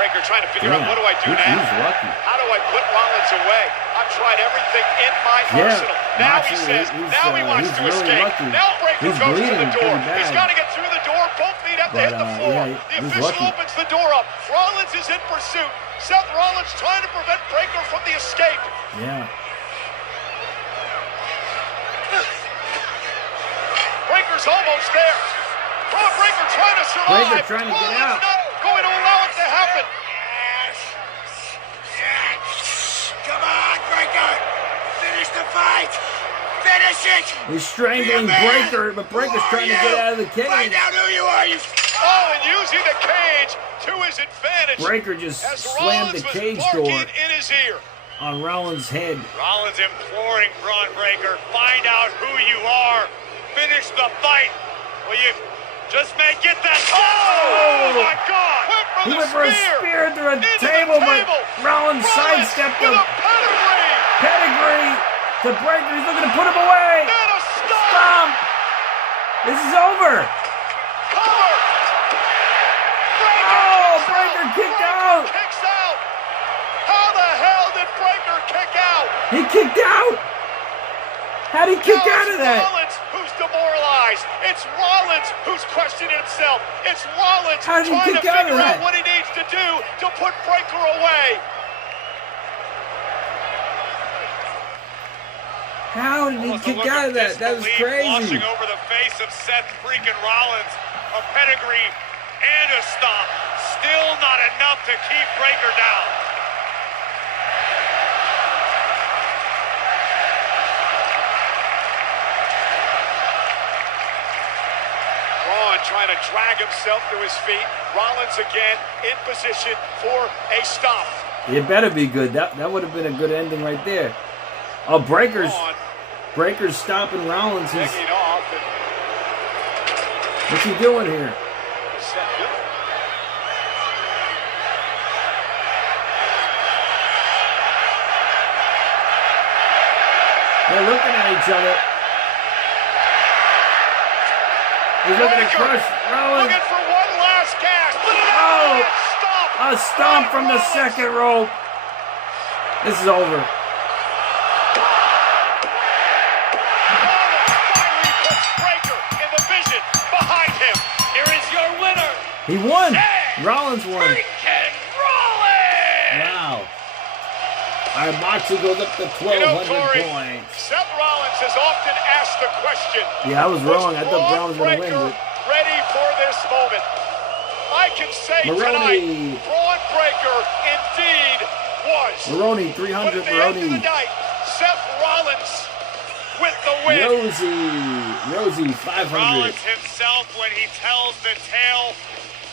Breaker trying to figure out, Damn, what do I do now? he's lucky. How do I put Rollins away? I've tried everything in my Yeah, arsenal. Now he Moxley, says, now he wants he's to really escape. lucky. Now Breaker He's goes to bleeding the door. pretty bad. He's got to get through the door. Both feet have to hit But, the floor. yeah, The he's official lucky. opens the door up. Rollins is in pursuit. Seth Rollins trying to prevent Breaker from the escape. Yeah. Breaker's almost there. Braun Breaker trying to survive. Breaker trying to get Rollins out. not going to allow it to happen. Come on, Breaker! Finish the fight! Finish it! He's strangling Be a man! Breaker, but Breaker's Who are trying to you? get out of the Find cage. out who you are, you... Oh, and using the cage to his advantage. Breaker just as slammed Rollins the was cage barking door in his ear. on Rollins' head. Rollins imploring Braun Breaker, find out who you are. Finish the fight. Well, you just may get that. Oh, my God! He went for a spear through a Into the table, but table. Rollins sidestepped with the a pedigree. pedigree to Breaker. He's looking to put him away. And a stomp. Stomp. This is over. Cover. Oh, Breaker kicked out. Kicks out. How the hell did Breaker kick out? He kicked out. How'd he kick Now out it's of that? Rollins who's demoralized. It's Rollins who's questioning himself. It's Rollins How did he trying to kick out of figure out that? what he needs to do to put Breaker away. How did he Almost a kick look out of of that? That was disbelief crazy. Washing over the face of Seth freaking Rollins. A pedigree and a stomp. Still not enough to keep Breaker down. Braun trying to drag himself to his feet. Rollins again in position for a stomp. It better be good. That would have been a good ending right there. Oh, Breaker's stopping Rollins. He's, Taking off. And what's he doing here? They're looking at each other. He's looking to crush Rollins. Looking for one last gasp. Oh, Stomp. a stomp from the Rollins. second rope. This is over. Rollins finally puts Breaker in the vision behind him. He won. Rollins won. Freaking Rollins! Wow. All right, Moxley goes up to 1,200 Corey, points. Seth Rollins has often asked the question. Yeah, I was wrong. I thought Braun was going to win. Breaker But ready for this moment. I can say Maroney. tonight, Braun Breaker indeed was. Maroney, But 300. at the end of Maroney. the night, Seth Rollins with the win. Rosie, 500. Rollins himself, when he tells the tale,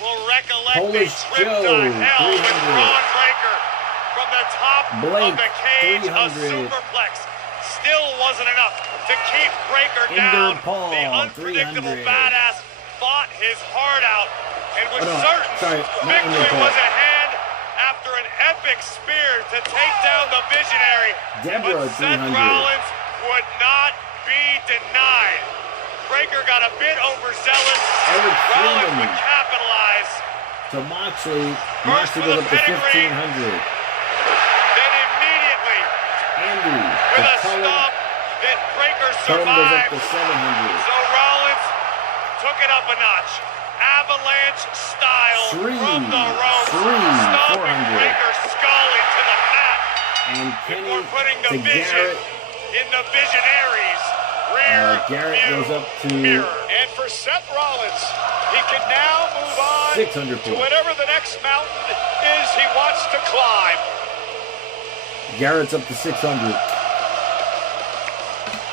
will recollect Polish a trip Joe, to hell with 300. Braun Breaker from the top Blake, of the cage. 300. A superplex still wasn't enough to keep Breaker Ender down. Paul, The unpredictable 300. badass fought his heart out and was certain sorry, not Ender victory Paul. was at hand after an epic spear to take down the visionary. Deborah, But Seth 300. Rollins would not be denied. Breaker got a bit overzealous. Eric Rollins Freeman. would capitalize. So Moxley goes up to 1,500. Then immediately, Andy, with a Cullen stomp, that Breaker goes up survived. to 700. So Rollins took it up a notch. Avalanche style from the ropes. Stomping 400. Breaker's skull into the mat. And Kenny Before putting the to vision Garrett. in the visionaries. Rear Garrett view goes up to mirror. And for Seth Rollins, he can now move on 600 to points. whatever the next mountain is he wants to climb. Garrett's up to 600.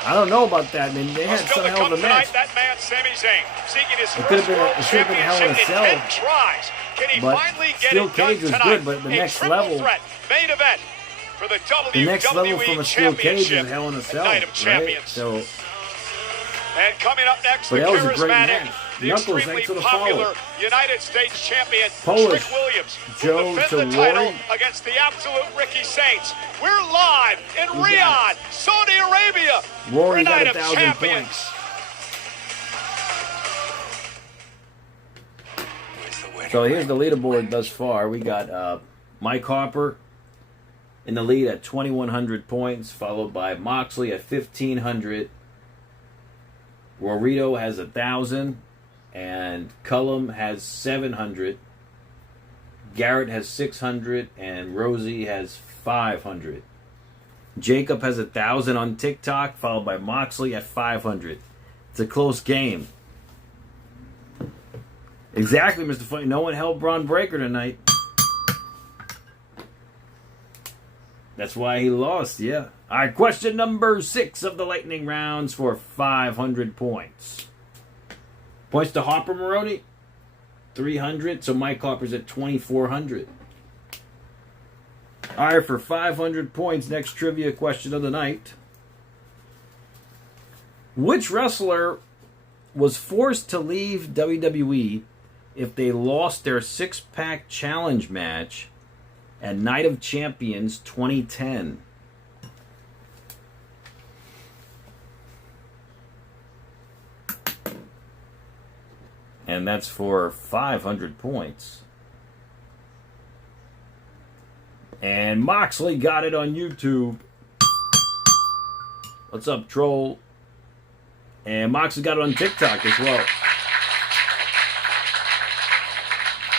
I don't know about that. I mean, they had Still some to hell come of a tonight, match. that man, Sami Zayn, seeking his It could've first been world it should've been a hell of a championship sell. in 10 tries. Can he But finally get Steel it done Cage was tonight? good, but the A next triple level- threat main event for the The next level WWE from a steel cage Championship is Hell in a and Cell, Night of right? Champions. So, And coming up next, But the that was a great charismatic, match. the Knuckles, extremely thanks for the popular follow. United States champion, Polish Trick Williams, Joe will defend to the title Rory. against the absolute Ricky Saints. We're live in You got Riyadh, Saudi Arabia, Rory for got Night of 1,000 Champions. points. So here's the leaderboard thus far. We got Mike Harper in the lead at 2,100 points, followed by Moxley at 1,500. Rorito has 1,000, and Cullum has 700. Garrett has 600, and Rosie has 500. Jacob has 1,000 on TikTok, followed by Moxley at 500. It's a close game. Exactly, Mr. Funny. No one held Braun Breaker tonight. That's why he lost, yeah. All right, question number 6 of the lightning rounds for 500 points. Points to Harper Maroney, 300. So Mike Harper's at 2,400. All right, for 500 points, next trivia question of the night. Which wrestler was forced to leave WWE if they lost their six-pack challenge match at Night of Champions 2010? And that's for 500 points. And Moxley got it on YouTube. What's up, troll? And Moxley got it on TikTok as well.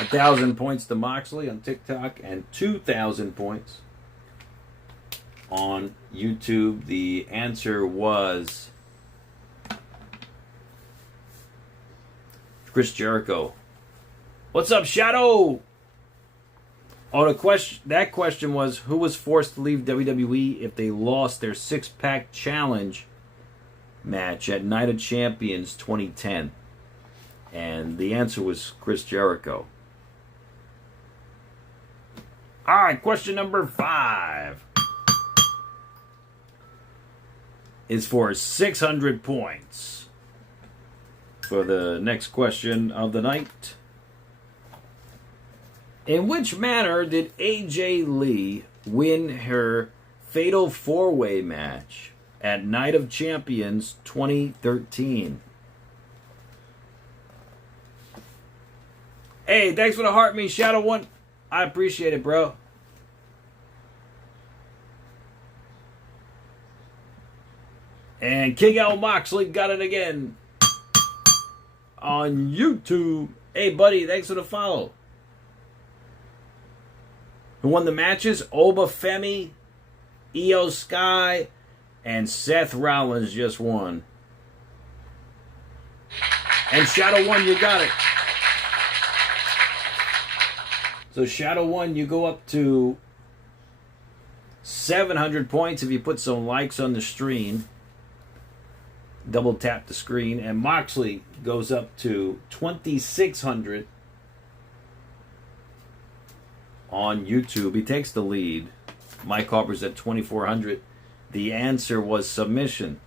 1,000 points to Moxley on TikTok and 2,000 points on YouTube. The answer was Chris Jericho. What's up, Shadow? Oh, that question was, who was forced to leave WWE if they lost their six-pack challenge match at Night of Champions 2010? And the answer was Chris Jericho. All right, question number 5 is for 600 points. For the next question of the night. In which manner did AJ Lee win her Fatal 4-Way match at Night of Champions 2013? Hey, thanks for the heart, me Shadow One. I appreciate it, bro. And King L. Moxley got it again on YouTube. Hey, buddy, thanks for the follow. Who won the matches? Obafemi, Io Sky, and Seth Rollins just won. And Shadow 1, you got it. So Shadow 1, you go up to 700 points if you put some likes on the stream. Double tap the screen. And Moxley goes up to 2,600 on YouTube. He takes the lead. Mike Harper's at 2,400. The answer was submission.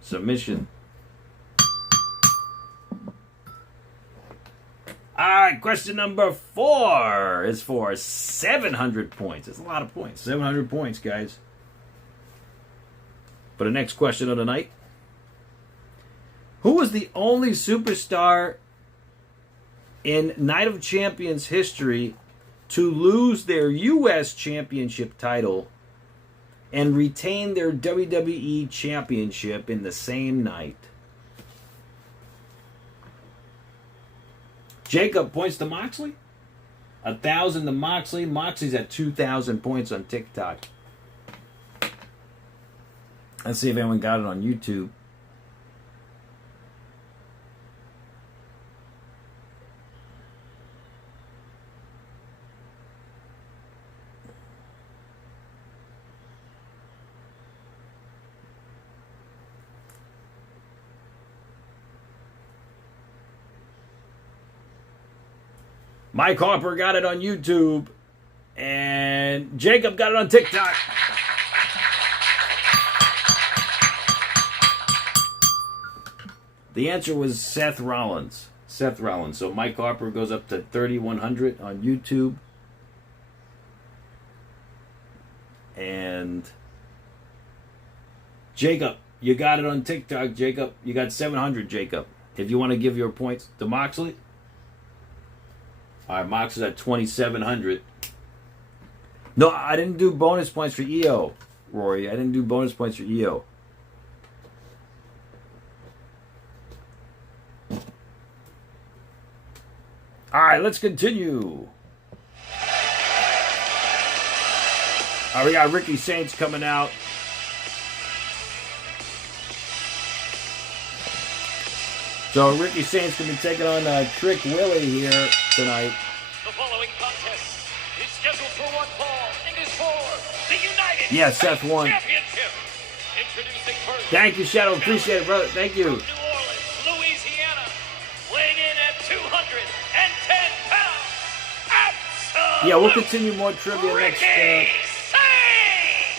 Submission. Alright, question number 4 is for 700 points. It's a lot of points. 700 points, guys. For the next question of the night. Who was the only superstar in Night of Champions history to lose their U.S. Championship title and retain their WWE Championship in the same night? Jacob points to Moxley. 1,000 to Moxley. Moxley's at 2,000 points on TikTok. Let's see if anyone got it on YouTube. Mike Harper got it on YouTube. And Jacob got it on TikTok. The answer was Seth Rollins. Seth Rollins. So Mike Harper goes up to 3,100 on YouTube. And Jacob, you got it on TikTok, Jacob. You got 700, Jacob. If you want to give your points to Moxley. All right, Mox is at 2,700. No, I didn't do bonus points for EO, Rory. I didn't do bonus points for EO. All right, let's continue. All right, we got Ricky Saints coming out. So Ricky Saints going to be taking on Trick Willie here tonight. The following contest is scheduled for one fall and is for the United Seth won. Championship. Introducing first. Thank you, Shadow. Appreciate it, brother. Thank you. From New Orleans, Louisiana, weighing in at 210 pounds. Yeah, we'll continue more trivia next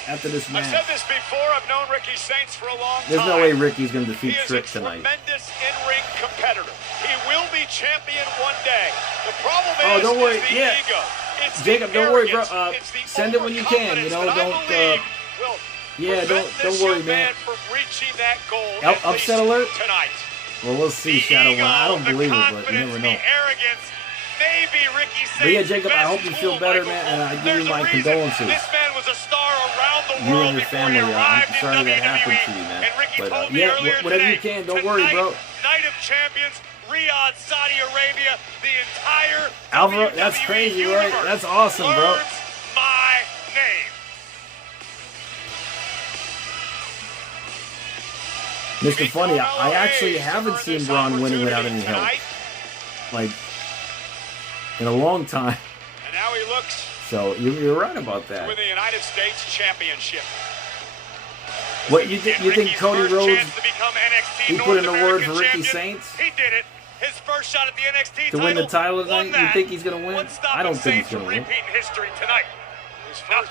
after this match. I've said this before. I've known Ricky Saints for a long time. There's no way Ricky's going to defeat Trick tonight. He is a tremendous in-ring competitor. He will be champion one day. The problem is, don't worry. the Yeah. ego. It's Jacob, the don't worry, bro. arrogance. Send it when you can. You know, don't. Don't worry, man. From reaching that goal Upset alert tonight. Well, we'll see, Shadow. I don't believe it, but you never know. Maybe Ricky Saints. But yeah, Jacob, I hope you feel better, man, and I give you my condolences. This man was a star around the You world and your family. I'm sorry that happened to you, man. But whatever you can, don't worry, bro. Night of Champions, Riyadh, Saudi Arabia, the entire Alvaro, WWE that's crazy, universe right? That's awesome, bro. learns my name. Mr. Funny, I actually haven't seen Braun winning without any help. Like, in a long time. And now he looks So you're right about that. with the United States Championship. What you think Cody Rhodes? He put in a word for Ricky champion. Saints He did it. His first shot at the NXT to title. win the title won tonight. that. You think he's gonna win? What's stopping I don't think Saints he's gonna from win. repeating history tonight? His first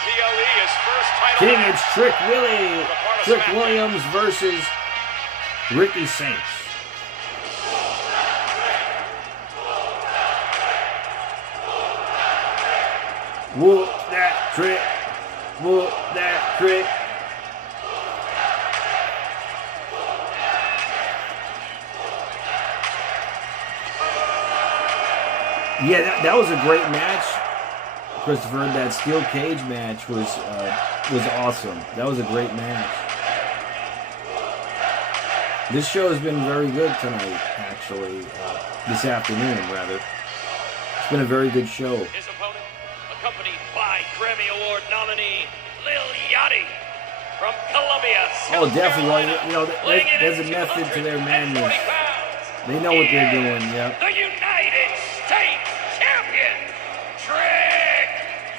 PLE, his first title. King, it's Trick Willie. Trick Williams versus Ricky Saints. Whoop that trick. Whoop that trick. Yeah, that was a great match, Christopher. That steel cage match was awesome. That was a great match. This show has been very good tonight, actually. This afternoon, rather. It's been a very good show. His opponent, accompanied by Grammy Award nominee Lil Yachty from Columbia. Oh, definitely. Well, you know, there's a method to their madness. They know what they're doing, yep. The United States champion, Trick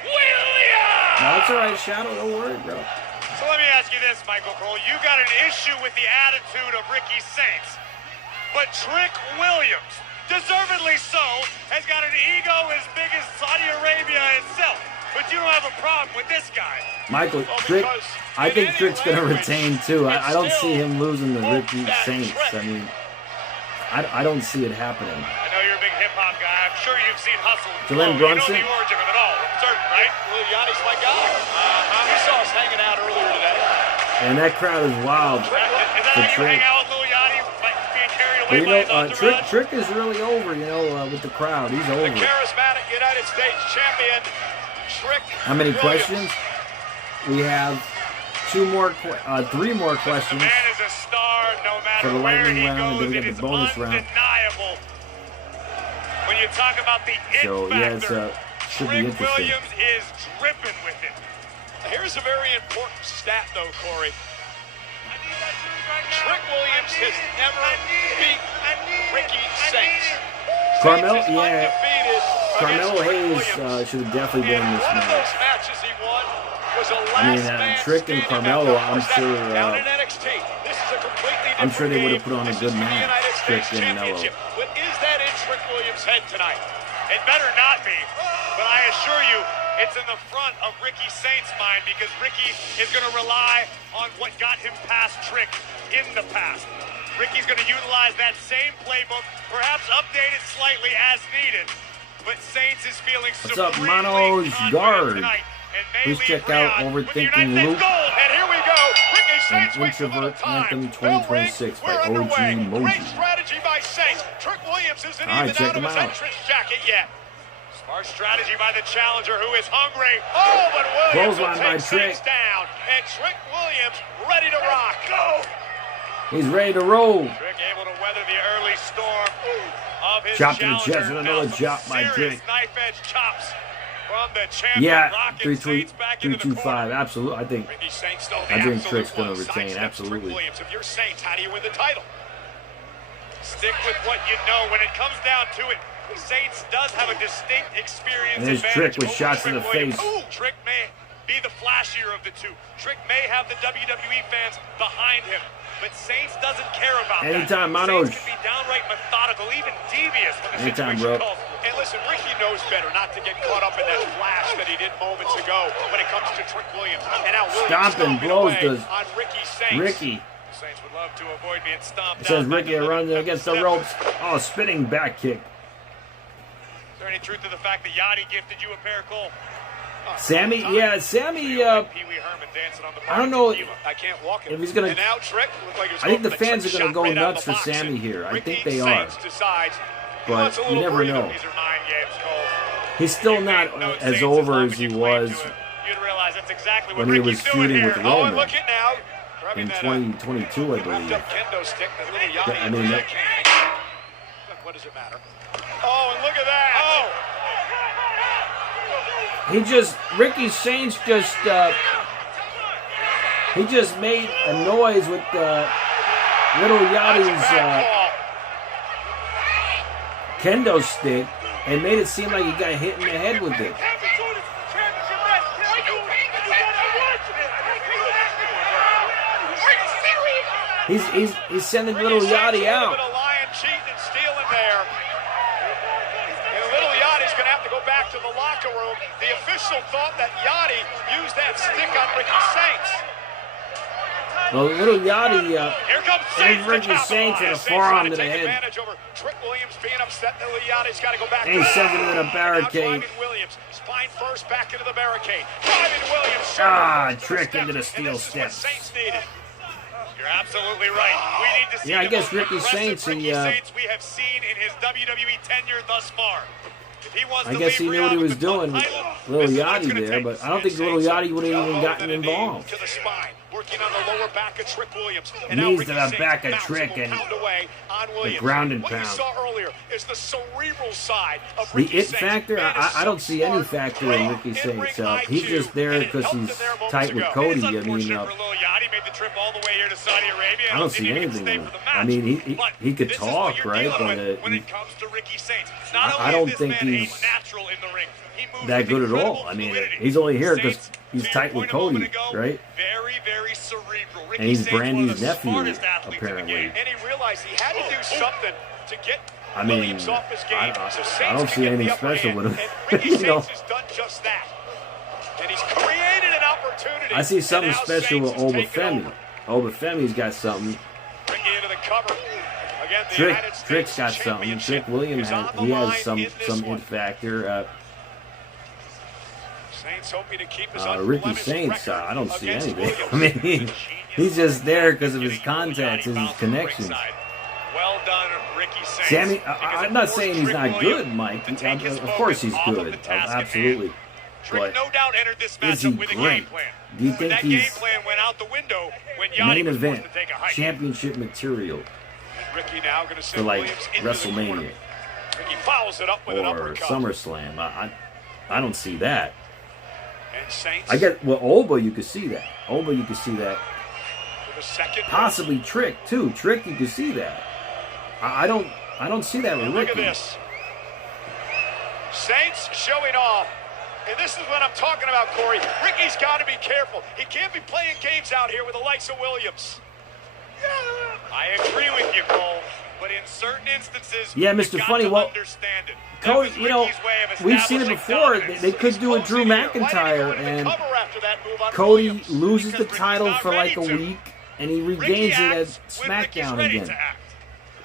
Williams! No, it's alright, Shadow. Don't worry, bro. So let me ask you this, Michael Cole. You got an issue with the attitude of Ricky Saints, but Trick Williams, deservedly so, has got an ego as big as Saudi Arabia itself. But you don't have a problem with this guy. Michael, Trick, I think Trick's going to retain, too. I don't see him losing to Ricky Saints. I mean, I don't see it happening. I know you're a big hip-hop guy. I'm sure you've seen Hustle. Glenn Brunson? You know the origin of it all. Certain, right? Lil Yachty's my guy. You saw us hanging out earlier today. And that crowd is wild. Is that how you hang out with Lil Yachty? Like being carried away Well, you by know, his entourage? Trick is really over, you know, with the crowd. He's over. The charismatic United States champion, Trick How many Williams. questions? We have three more questions. The man is a star no matter For the where lightning he round, and goes. then we It got is the bonus round. undeniable. When you talk about the it So, yeah, it's, factor, should be Trick interesting. Williams is dripping with it. Here's a very important stat, though, Corey. Trick Williams has never beat Ricky Saints. Carmelo, Saints is yeah. undefeated Carmelo against Trick Hayes Williams. should have definitely been in And this one of match. those matches he won was a I mean, last man Trick and standing Carmelo, match. I'm sure, Down in NXT. This is a completely I'm sure they would have different put on a game. good This is the match, United Trick States and Mello. Championship. What is that in Trick Williams' head tonight? It better not be, but I assure you, it's in the front of Ricky Saints' mind because Ricky is going to rely on what got him past Trick in the past. Ricky's going to utilize that same playbook, perhaps update it slightly as needed, but Saints is feeling What's up, supremely Mono's confident Guard? tonight, and may Please leave check out Riyadh with the Overthinking United Luke States gold. And here we go. Ricky and Saints wastes a little Introvert time. Anthem Bell rings. 2026 by We're OG underway. Moji. Great strategy by Saints. Trick Williams isn't All right, even check out of him his out. entrance jacket yet. Smart strategy by the challenger who is hungry. Oh, but Williams will Clothesline by take Saints Trick. down. And Trick Williams ready to rock. Go. He's ready to roll. Trick able to weather the early storm of his Chop to the challenger. chest and another Now some chop by serious Trick. knife-edge chops from the champion. Yeah, Rocking Saints back into the 3-2-5. corner. Absolutely. I think Ricky Saints, though, I the think absolute Trick's gonna one. retain, Sidesteps absolutely. Trick Williams. If you're Saints, how do you win the title? Stick with what you know. When it comes down to it, Saints does have a distinct experience And there's advantage Trick with over shots Trick in the Williams. face. Ooh, Trick may be the flashier of the two. Trick may have the WWE fans behind him, but Saints doesn't care about Anytime, that. Manos. Saints can be downright methodical, even devious when the Anytime, situation bro. calls for it. And listen, Ricky knows better not to get caught up in that flash that he did moments ago when it comes to Trick Williams. And now Williams Stomping stomping blows away does on Ricky Saints. Ricky. Saints would love to avoid being stomped It says out. Ricky runs against the ropes. Oh, spinning back kick. Is there any truth to the fact that Yachty gifted you a pair, Cole? Sammy, yeah, Sammy, Pee Wee Herman dancing on the I don't know I can't walk it. if he's gonna. And now Trick looked like he was I think going the for fans trick are gonna shot go right out nuts of for the boxing. Sammy here. I Ricky think they are. Saints decides he But wants a you little never breather. know. These are mind games, Cole. He's still If not you'd known as Saints over long as he you played was to it, you'd realize that's exactly when what he Ricky's was doing feuding here. with Oh, Roman and look at now. Grabbing in that, 2022, I wrapped believe. up kendo stick, that little Yachty. I mean, that- What does it matter? Oh, and look at that. Oh. Ricky Saints he just made a noise with little Yachty's kendo stick and made it seem like he got hit in the head with it. He's sending little Yachty out. A lion cheating and stealing there. And little Yachty's going to have to go back to the locker room. The official thought that Yachty used that stick on Ricky Saints. Well, little Yachty Here comes Saints to Ricky Saints and a Saints forearm trying to the take head. advantage over Trick Williams being upset. Little Yachty's got to go back. And he sends him in a barricade. Now driving Williams, spine first, back into the barricade. Driving Williams. Trick into the steel and this is what steps. Saints needed. You're absolutely right. We need to see Yeah, I the guess most Ricky aggressive Saints, Ricky Saints we have seen in his WWE tenure thus far. If he wants I to guess leave he knew what he Riyadh was with the doing with title, Little this is what it's Yachty gonna there, take. but I don't think Little Yachty would have even gotten involved. To the spine, working on the lower back of Trick Williams. And Knees now to Ricky the Sainz back of mounts Trick will and pound away on Williams. ground and What you pound. saw earlier is the cerebral side of The Ricky it Sainz. factor, Man is I don't so see any smart, factor in great Ricky in-ring Sainz. He's IQ, just there and it because helped he's him there moments tight with ago. Cody. It's I mean, unfortunate for Lil Yachty made the trip all the way here to Saudi Arabia. I don't see anything in him. I mean, he could talk, right? But when it comes to Ricky Sainz, I don't think he's natural in the ring. He moves that with good at all. incredible I mean, fluidity. he's only here because Sainz, he's to your tight with point a moment Cody, ago, right? Very, very cerebral. Ricky And he's Sainz, one of Brandy's the nephew, smartest athletes in the apparently. game. And he realized he had to do something to get I mean, Williams off his game. So Sainz I don't can see get anything the upper special hand. with him. And Ricky You know? Sainz has done just that. And he's created an opportunity. I see something And now special with Sainz has taken Obafemi. over. Obafemi's got something. Ricky into the cover. Again, the United Trick's States got something. Championship Trick Williams is on has, the he line has some in this it one. factor. Sainz hoping to keep his Ricky unblemished Sainz, record I don't see against anything. Williams. I mean, he's just there because of his contacts and his connections. Well done, Ricky Sainz. Sammy, I'm not saying he's not good, Mike. Of course he's good. Absolutely. Trick But no doubt entered this is he matchup with a game great? plan. Do you But think that game he's plan went out the window when main Yachty was event, forced to take a hike. championship material Ricky now going to for send like Williams into the corner. WrestleMania Ricky fouls it up with an or uppercut. SummerSlam? I don't see that. And Sainz I get Oba, you could see that. Oba, you could see that. with a second. Possibly Trick too. Trick, you could see that. I don't see that with And look at Ricky. this. Saints showing off. And this is what I'm talking about, Corey. Ricky's got to be careful. He can't be playing games out here with the likes of Williams. I agree with you, Cole. But in certain instances, Yeah, you Mr. got Funny, to well, understand it. That Cody, was you know, Ricky's way of we've seen it establishing before. dominance. They could do a Drew McIntyre, and Cody loses the title for like a week, and he regains it at SmackDown again.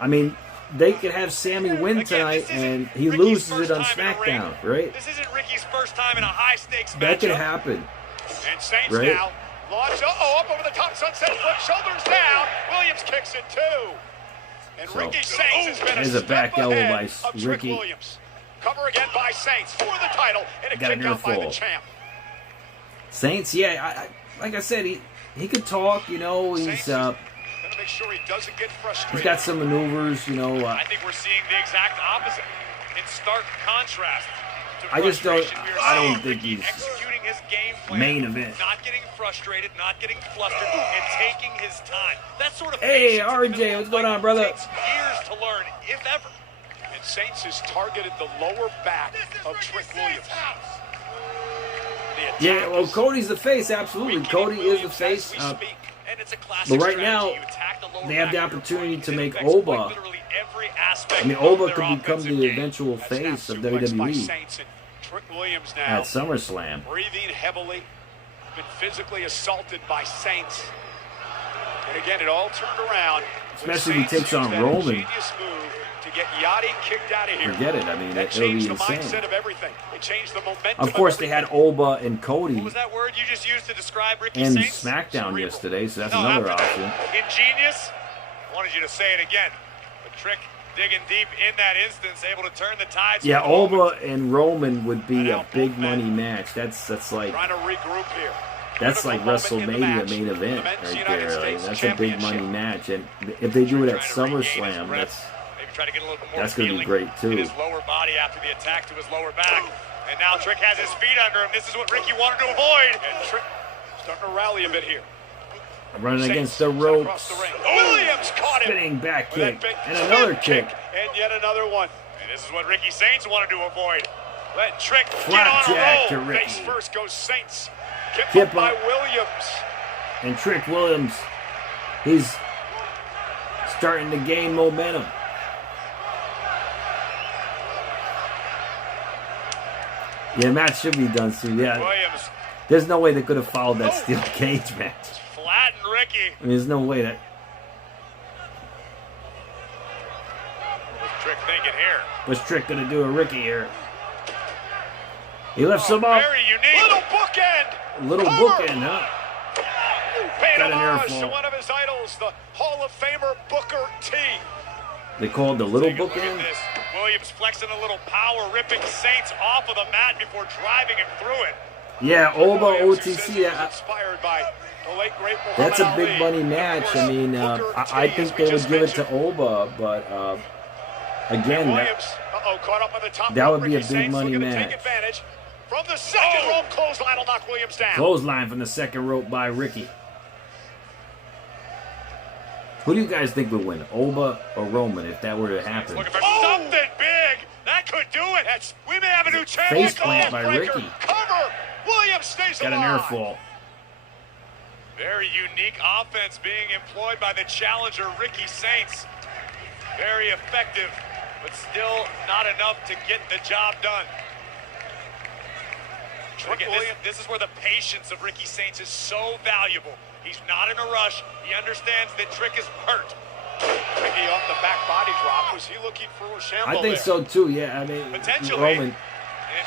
I mean, they could have Sammy win tonight, and he loses it on SmackDown, right? This isn't Ricky's first time in a high-stakes That could matchup. happen. And Saints Right. now launch. Up over the top, sunset flip, shoulders down. Williams kicks it too. And So, Ricky Sainz has been there's a a back step elbow ahead by of Trick Ricky. Williams. Cover again by Saints for the title, and a Got a kick near out by the fall. champ. Saints, yeah, like I said, he could talk. You know, he's Gonna make sure he doesn't get frustrated. he's got some maneuvers. You know, I think we're seeing the exact opposite. In stark contrast to I just don't- frustration, we are I don't seeing think Ricky he's executing his game plan, main event. not getting frustrated, not getting flustered, and taking his time. That sort of Hey, patience in the RJ, middle of what's going fight on, brother? takes years to learn, if ever. And Saints has targeted the lower back of Trick Williams. The yeah. attack Well, is Cody's the face. Absolutely, weakening Cody is the Williams face. as we speak. And it's a classic But right strategy. now, You attack the lower they have the back of your opportunity opponent, to and it make affects Oba. quite literally every aspect I mean, of Oba their could become offensive the game. eventual That face snap of suplex by WWE Saints, and Trick Williams now at SummerSlam. breathing heavily, been physically assaulted by Saints. And again, it all turned around. when Especially if he Saints takes on used that Roman. ingenious move to get Yachty kicked out of here. Forget it. I mean, That it'll be changed the insane. mindset of everything. It changed the momentum. Of course, they had everything. Oba and Cody What was that word you just used to describe Ricky and Saints? SmackDown Cerebral. yesterday, so that's No, another after option. that, ingenious. Wanted you to say it again. But Trick digging deep in that instance, able to turn the tides. Yeah, for the moment. Oba and Roman would be a big money match. That's like Trying to regroup here. that's like Critical moment in the WrestleMania match. main event The men's right United there. Like, States that's a big money Championship. match, and if they do it at Trying to regain his SummerSlam, breath, maybe try to get a little bit more that's gonna be feeling great, too. in his lower body after the attack to his lower back. And now Trick has his feet under him. This is what Ricky wanted to avoid. And Trick starting to rally a bit here. running Saints against the set ropes, across the ring. Williams caught him. spinning back with that kick, big and another flip kick. And yet another one. And this is what Ricky Saints wanted to avoid. Let Trick get on Flapjack a to roll. Ricky. Face first goes Saints. Kip Kip up by up. Williams. And Trick Williams, he's starting to gain momentum. Yeah, match should be done soon. Yeah, Williams there's no way they could have followed that steel cage match. flattened Ricky. I mean, there's no way that. What's Trick thinking here? What's Trick gonna do to Ricky here? He lifts him up. Very unique. Little bookend. Little Cover. bookend, huh? Paid Got an air homage to fall. one of his idols, the Hall of Famer Booker T. They called the little Take a look at bookend. this. Williams flexing a little power, ripping Saints off of the mat before driving him through it. Yeah, Oba OTC. Inspired by the late great That's a Muhammad big Ali. money match. I mean, I think they would give it to Oba, but again, caught up on the top that rope. would be a Ricky big Saints money looking to match. take advantage. From the second rope, clothesline will knock Williams down. Clothesline from the second rope by Ricky. Who do you guys think would win, Oba or Roman, if that were to happen? Looking for something big. That could do it. We may have a new champion. Face plant by Ricky. Cover. Williams stays Got an alive. air fall. Very unique offense being employed by the challenger, Ricky Saints. Very effective, but still not enough to get the job done. Again, this is where the patience of Ricky Saints is so valuable. He's not in a rush. He understands that Trick is hurt. Ricky off the back body drop. Was he looking for Rochambeau I think there? so too, yeah. I mean, Potentially. Roman.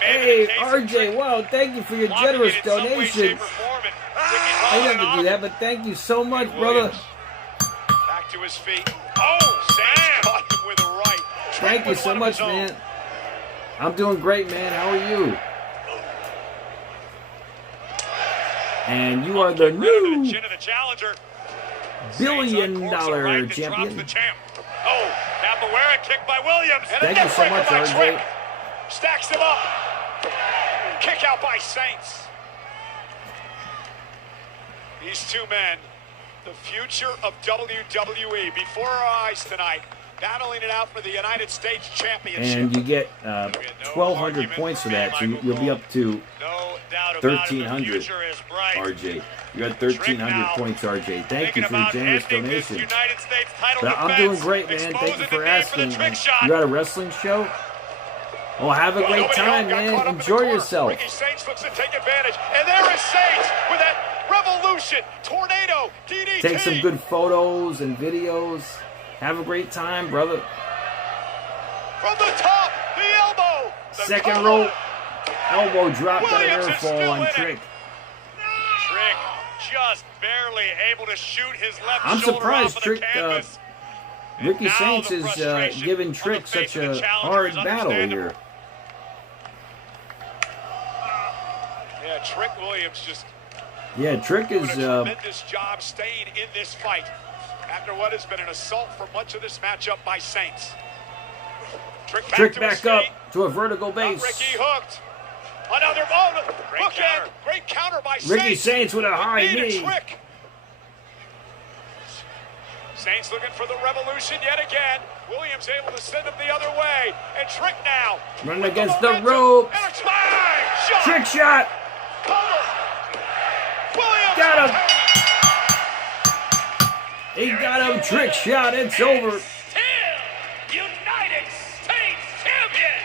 Hey, RJ, wow, thank you for your generous donation. I didn't have to do that, but thank you so much, brother. Back to his feet. Oh, Saints caught him with a right. Thank you so much, man. I'm doing great, man. How are you? And you are the new $1 billion champion. Oh, capoeira kick by Williams. Thank you so much, RJ. Stacks him up. Kick out by Saints. These two men, the future of WWE, before our eyes tonight, battling it out for the United States Championship. And you get 1,200 points for that, so you'll be up to 1,300, RJ. You got 1,300 points, RJ. Thank you for your generous donation. But I'm doing great, man. Thank you for asking. You got a wrestling show? Oh, have a great time, man. Enjoy yourself. Ricky Saints looks to take advantage, and there is Saints with that revolution tornado DDT. Take some good photos and videos. Have a great time, brother. From the top, the elbow. Second rope, elbow drop, got an air fall on Trick. Trick just barely able to shoot his left I'm shoulder surprised off Trick, of the canvas. Ricky Saints is giving Trick such a hard battle here. Yeah, Trick Williams just Trick is doing a tremendous job staying in this fight after what has been an assault for much of this matchup by Saints. Trick back up to a vertical base. Ricky hooked. Another hook counter. Great counter by Saints. Ricky Saints with a high knee. Trick. Saints looking for the revolution yet again. Williams able to send him the other way. And Trick now. Running against the ropes. And a shot. Trick shot. Cover. Williams Got him. He got him. Trick shot. It's over. Still United States champion,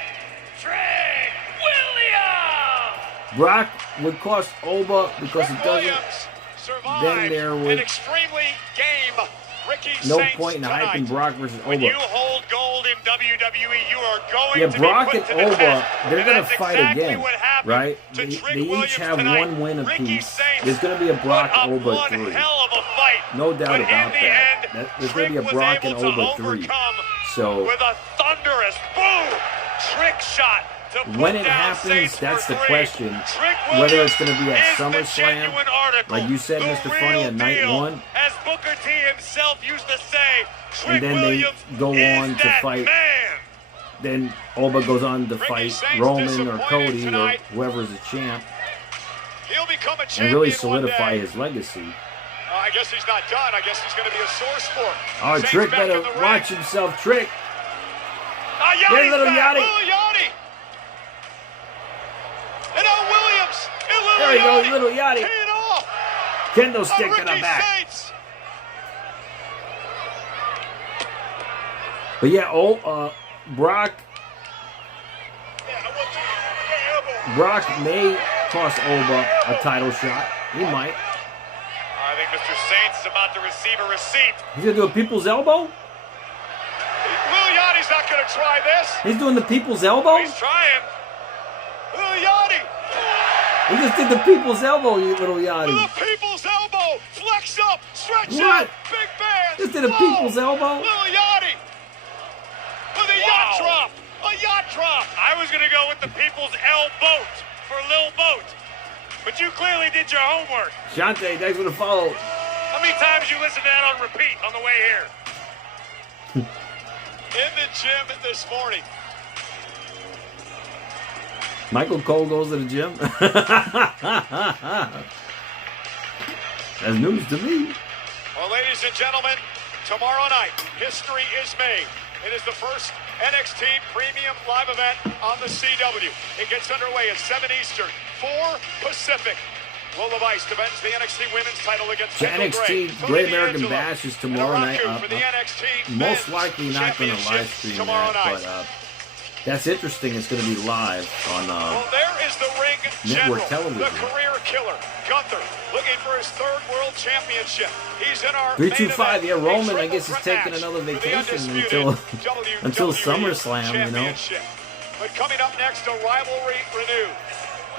Trick Williams. Brock would cost Oba because it doesn't. Williams survived Then there would an extremely game Ricky no Saints point in tonight. hyping Brock versus When you Oba. hold gold in WWE, you are going Yeah, to Brock be and put to the Oba, test. they're And going to that's fight exactly again, what happened right? to They Trick each Williams have tonight. one win Ricky apiece. Saints There's going to be a Brock put up Oba one 3. hell of a fight. No doubt But about in the that. end, There's going to be a Trick Brock and was able to Oba 3. overcome So with a thunderous boom trick shot. when it happens, that's the question. Whether it's going to be at SummerSlam, like you said, Mr. Funny, at night one, as Booker T himself used to say, and then they go on to fight. Then Oba goes on to fight Roman or Cody or whoever's the champ, He'll become a and champion really one solidify day. his legicy. I guess he's not done. I guess he's going to be a sore sport. Oh, Saints Trick back better in the ring. watch himself, Trick. Yachty's little back. Yachty. Little Yachty. And now Williams. And Little There he goes, Yachty. Little Yachty. Teeing off Kendo stick on to the Ricky back. Saints. But yeah, Brock may cost Oba a title shot. He might. I think Mr. Saints is about to receive a receipt. He's gonna do a people's elbow. Lil Yachty's not going to try this. He's doing the people's elbow. He's trying. Lil Yachty. He just did the people's elbow, you little Yachty. The people's elbow. Flex up. Stretch What? out. Big band. Just did a Whoa. people's elbow. Lil Yachty. With a yacht drop. A yacht drop. I was going to go with the people's L boat for Lil Boat. But you clearly did your homework. Shante, thanks for the follow. How many times you listened to that on repeat on the way here? In the gym this morning. Michael Cole goes to the gym. That's news to me. Well, ladies and gentlemen, tomorrow night, history is made. It is the first NXT Premium Live event on the CW. It gets underway at 7 Eastern, 4 Pacific. Will Levice defends the NXT Women's title against NXT Great American Bash is tomorrow night. Most likely not going to live stream that, but that's interesting. It's going to be live on well, there is the ring network general, television. the career killer, Gunther, looking for his 3rd world championship. He's in our 325. Yeah, Roman, I guess, is taking another vacation until SummerSlam, you know. But coming up next, a rivalry renewed.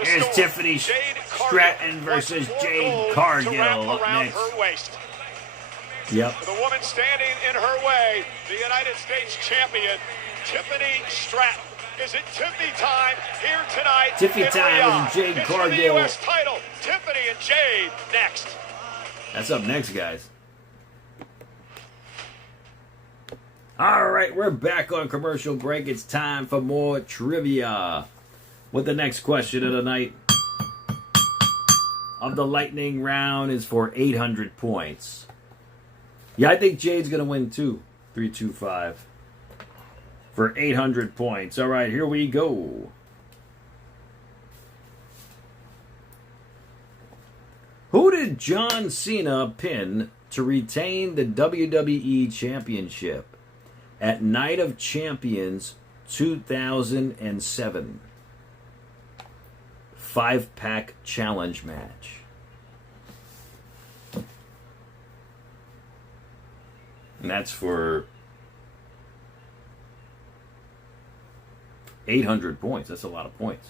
Here's Tiffany Stratton versus Jade Cargill up next. Yep. The woman standing in her way, the United States champion, Tiffany Stratton. Is it Tiffany time here tonight? Tiffany time with Jade Cargill. The U.S. title, Tiffany and Jade next. That's up next, guys. All right, we're back on commercial break. It's time for more trivia. With the next question of the night of the lightning round is for 800 points. Yeah, I think Jade's going to win too. 325 for 800 points. All right, here we go. Who did John Cena pin to retain the WWE Championship at Night of Champions 2007? 5-pack challenge match. And that's for 800 points. That's a lot of points.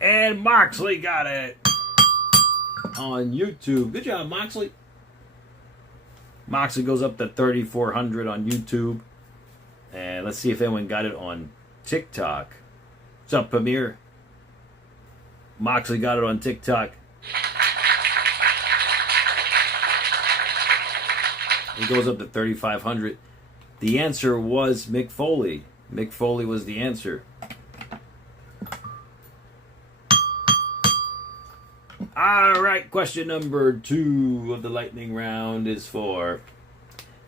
And Moxley got it on YouTube. Good job, Moxley. Moxley goes up to 3,400 on YouTube. And let's see if anyone got it on TikTok. What's up, Pamir? Moxley got it on TikTok. It goes up to 3,500. The answer was Mick Foley. Mick Foley was the answer. All right, question number 2 of the lightning round is for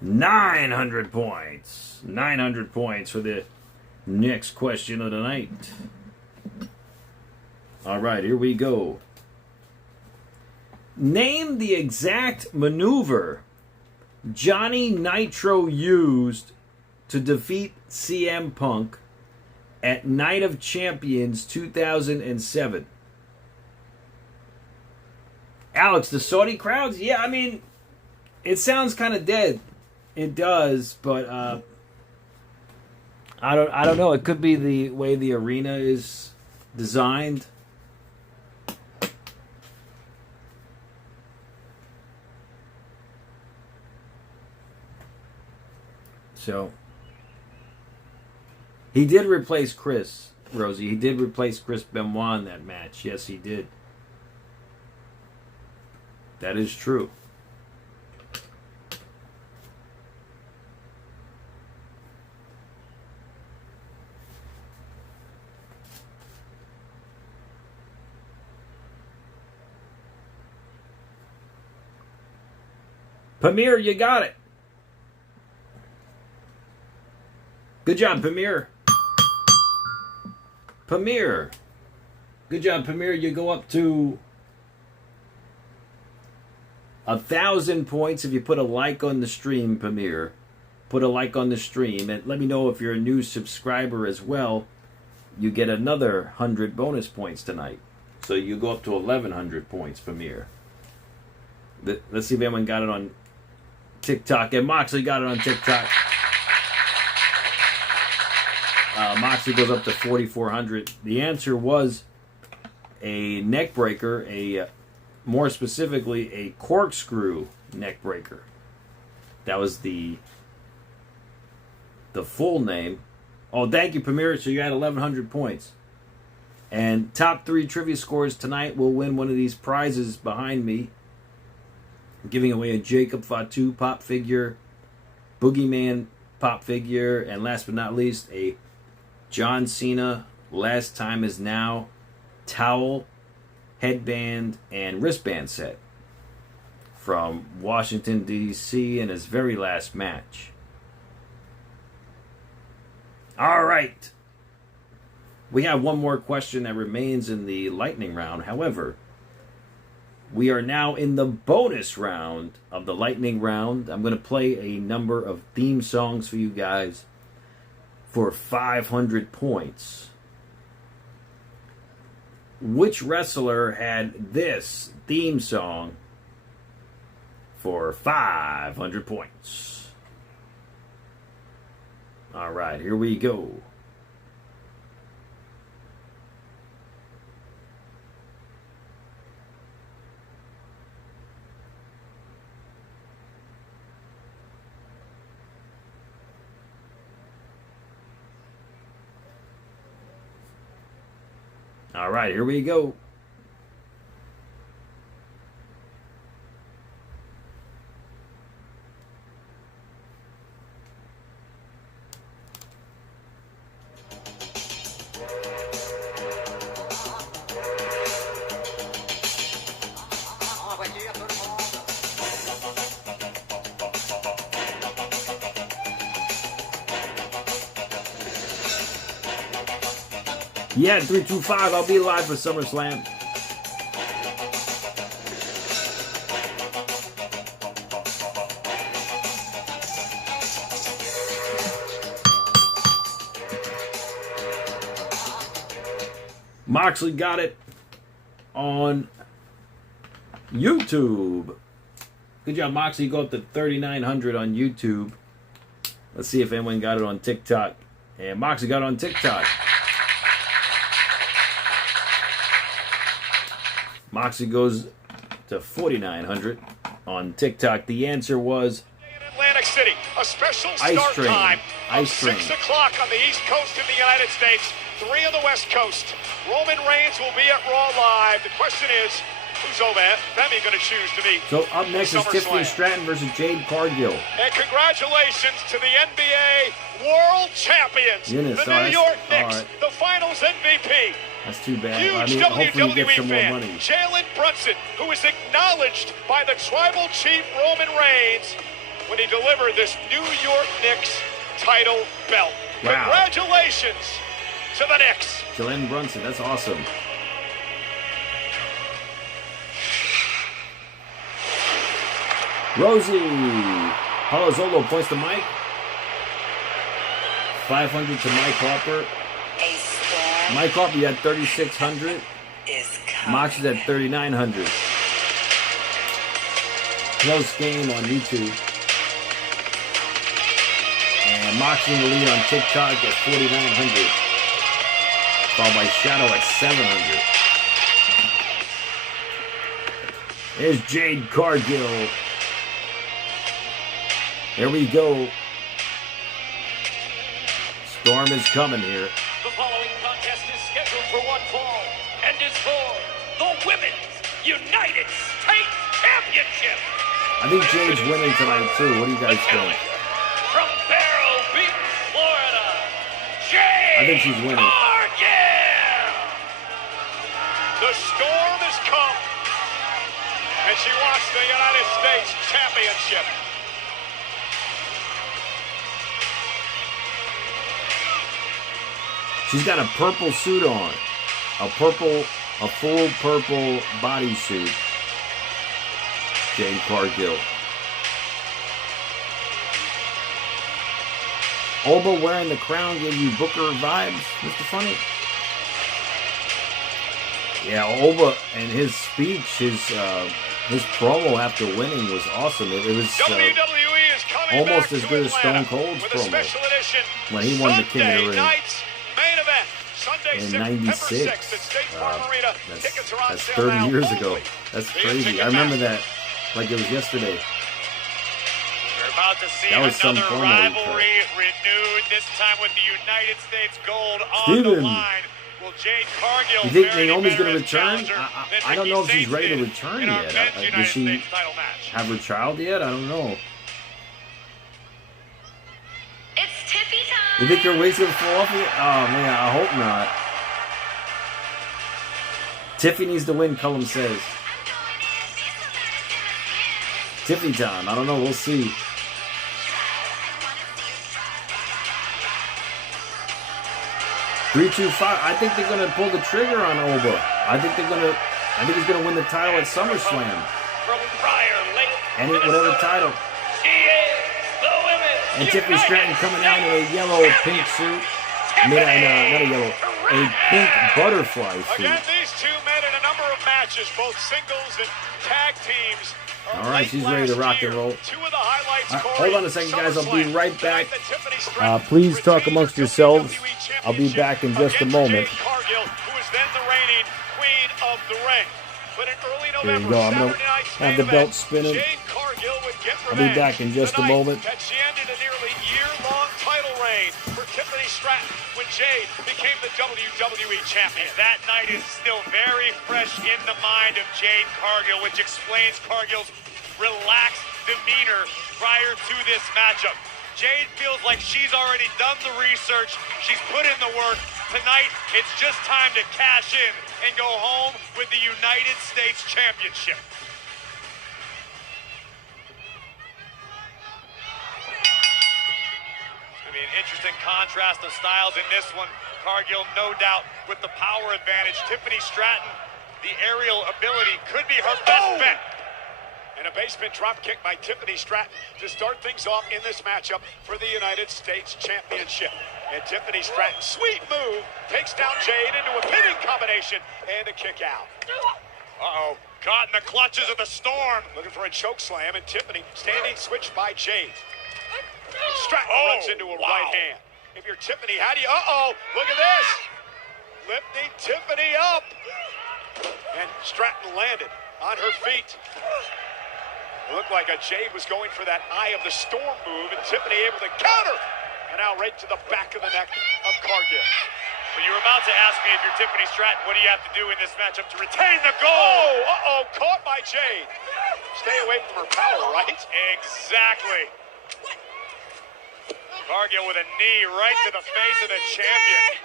900 points. 900 points for the next question of the night. All right, here we go. Name the exact maneuver Johnny Nitro used to defeat CM Punk at Night of Champions 2007. Alex, the Saudi crowds? Yeah, I mean, it sounds kind of dead. It does, but I don't know. It could be the way the arena is designed. So he did replace Chris, Rosie. He did replace Chris Benoit in that match. Yes, he did. That is true. Pamir, you got it. Good job, Pamir. Pamir. Good job, Pamir. You go up to 1,000 points if you put a like on the stream, Pamir. Put a like on the stream. And let me know if you're a new subscriber as well. You get another 100 bonus points tonight. So you go up to 1,100 points, Pamir. Let's see if anyone got it on TikTok. And Moxley got it on TikTok. Moxley goes up to 4,400. The answer was a neck breaker, more specifically a corkscrew neck breaker. That was the full name. Oh, thank you, Premier. So you had 1,100 points. And top 3 trivia scores tonight will win one of these prizes behind me. I'm giving away a Jacob Fatu pop figure, Boogeyman pop figure, and last but not least, a John Cena Last Time Is Now towel, headband, and wristband set from Washington, D.C. in his very last match. All right. We have one more question that remains in the lightning round. However, we are now in the bonus round of the lightning round. I'm going to play a number of theme songs for you guys for 500 points. Which wrestler had this theme song for 500 points? All right, here we go. All right, here we go. Yeah, 325. I'll be live for SummerSlam. Moxley got it on YouTube. Good job, Moxley. Go up to 3,900 on YouTube. Let's see if anyone got it on TikTok. And Moxley got it on TikTok. Moxley goes to 4,900 on TikTok. The answer was in Atlantic City, a special Ice start Train. time of Ice Train. 6 o'clock on the East Coast of the United States, 3 on the West Coast. Roman Reigns will be at Raw Live. The question is, who's over them going to choose to meet? So up next is Tiffany SummerSlam. Stratton versus Jade Cargill. And congratulations to the NBA World Champions, Eunice, the all New right. York Knicks, All right. the Finals MVP. That's too bad. Huge I mean, hopefully you get WWE some more fan, money. Jalen Brunson, who is acknowledged by the Tribal Chief Roman Reigns when he delivered this New York Knicks title belt. Wow. Congratulations to the Knicks. Jalen Brunson, that's awesome. Rosie Palazzolo points to Mike. 500 to Mike Harper. Mike Harper, you had 3,600. Mox is at 3,900. Close game on YouTube. And Mox in the lead on TikTok at 4,900. Followed by Shadow at 700. There's Jade Cargill. Here we go. Storm is coming here. The following contest is scheduled for one fall and is for the Women's United States Championship. I think Jade's winning tonight too. What do you guys think? From Vero Beach, Florida, Jade I think she's winning. Cargill. The storm has come, and she wants the United States Championship. She's got a purple suit on. A full purple bodysuit. Jade Cargill. Oba wearing the crown gave you Booker vibes, Mr. Funny? Yeah, Oba and his speech, his promo after winning was awesome. It was WWE is coming almost back as to good as Atlanta Stone Cold's with a promo special edition when he won the King of the Sunday Ring. night's main event. Sunday Sunday, in September 96. 6th at State Farm Arena. Tickets are on That's sale 30 now years only ago. That's via crazy. I remember Ticketmaster. that like it was yesterday. We're about to see That was some another promo rivalry renewed, this time with the United States gold on the Steven. line. Will Jade Cargill You think fare any Naomi's better going to as return? challenger than I don't Ricky know if she's Sainz ready to did return in our yet. men's Does United she States title match? have her child yet? I don't know. It's Tiffy time. You think her weight's going to fall off? Oh, man, I hope not. Tiffy needs to win, Cullum says. Tiffy time. I don't know. We'll see. $3-2-5. I think they're gonna pull the trigger on Oba. I think he's gonna win the title at SummerSlam. From Prior Lake, Any whatever title. she is the women's And Tiffany Stratton coming out in a yellow pink suit. Not a yellow, a pink butterfly suit. Again, these two men in a number of matches, both singles and tag teams. All right, she's ready to rock and roll. Two of the highlights, Hold on a second, guys. I'll be SummerSlam. right back. Tonight, the Tiffany Stratton Please talk retains amongst her yourselves. WWE I'll be back in just a against moment. Jade Cargill, who is then the reigning queen of the ring. But in early There you November, go. I'm gonna Saturday night's have main the belt event, spinning. Jade Cargill would get I'll be revenge back in just a tonight moment. as she ended a nearly year-long title reign for Tiffany Stratton when Jade became the WWE champion. That night is still very fresh in the mind of Jade Cargill, which explains Cargill's relaxed demeanor prior to this matchup. Jade feels like she's already done the research, she's put in the work. Tonight, it's just time to cash in and go home with the United States Championship. It's going to be an interesting contrast of styles in this one. Cargill, no doubt, with the power advantage. Tiffany Stratton, the aerial ability could be her best bet. And a basement drop kick by Tiffany Stratton to start things off in this matchup for the United States Championship. And Tiffany Stratton, sweet move, takes down Jade into a pinning combination and a kick out. Uh-oh, caught in the clutches of the Storm. Looking for a choke slam, and Tiffany standing switch by Jade. Stratton runs into a right hand. If you're Tiffany, how do you, look at this. Lifting Tiffany up. And Stratton landed on her feet. It looked like Jade was going for that Eye of the Storm move, and Tiffany able to counter. And now right to the back of the neck of Cargill. Well, you were about to ask me if you're Tiffany Stratton, what do you have to do in this matchup to retain the gold? Caught by Jade. Stay away from her power, right? Exactly. Cargill with a knee right to the face of the champion.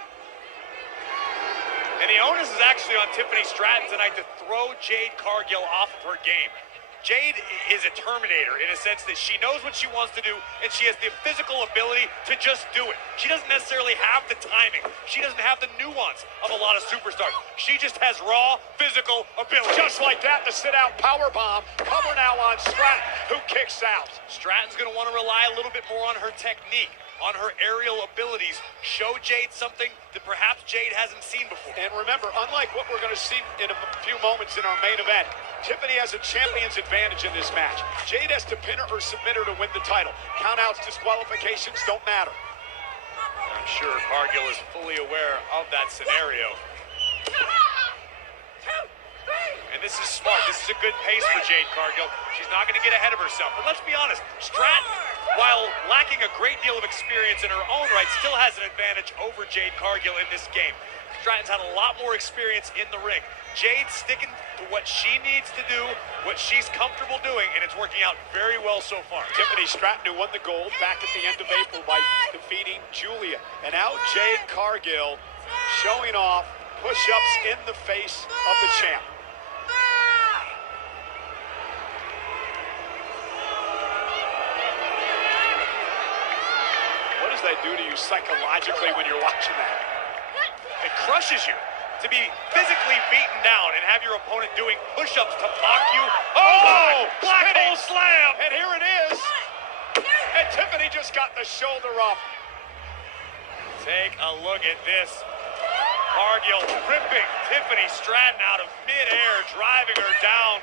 And the onus is actually on Tiffany Stratton tonight to throw Jade Cargill off of her game. Jade is a Terminator in a sense that she knows what she wants to do, and she has the physical ability to just do it. She doesn't necessarily have the timing. She doesn't have the nuance of a lot of superstars. She just has raw physical ability. Just like that, the sit-out powerbomb. Cover now on Stratton, who kicks out. Stratton's going to want to rely a little bit more on her technique, on her aerial abilities. Show Jade something that perhaps Jade hasn't seen before. And remember, unlike what we're going to see in a few moments in our main event, Tiffany has a champion's advantage in this match. Jade has to pin her or submit her to win the title. Countouts, disqualifications don't matter. I'm sure Cargill is fully aware of that scenario. And this is smart. This is a good pace for Jade Cargill. She's not going to get ahead of herself. But let's be honest, Stratton, while lacking a great deal of experience in her own right, still has an advantage over Jade Cargill in this game. Stratton's had a lot more experience in the ring. Jade's sticking to what she needs to do, what she's comfortable doing, and it's working out very well so far. Tiffany Stratton, who won the gold back at the end of April by defeating Julia. And now Jade Cargill showing off push-ups in the face of the champ. What does that do to you psychologically when you're watching that? It crushes you to be physically beaten down and have your opponent doing push-ups to mock you. Oh, black hole slam! And here it is. And Tiffany just got the shoulder up. Take a look at this. Cargill ripping Tiffany Stratton out of midair, driving her down.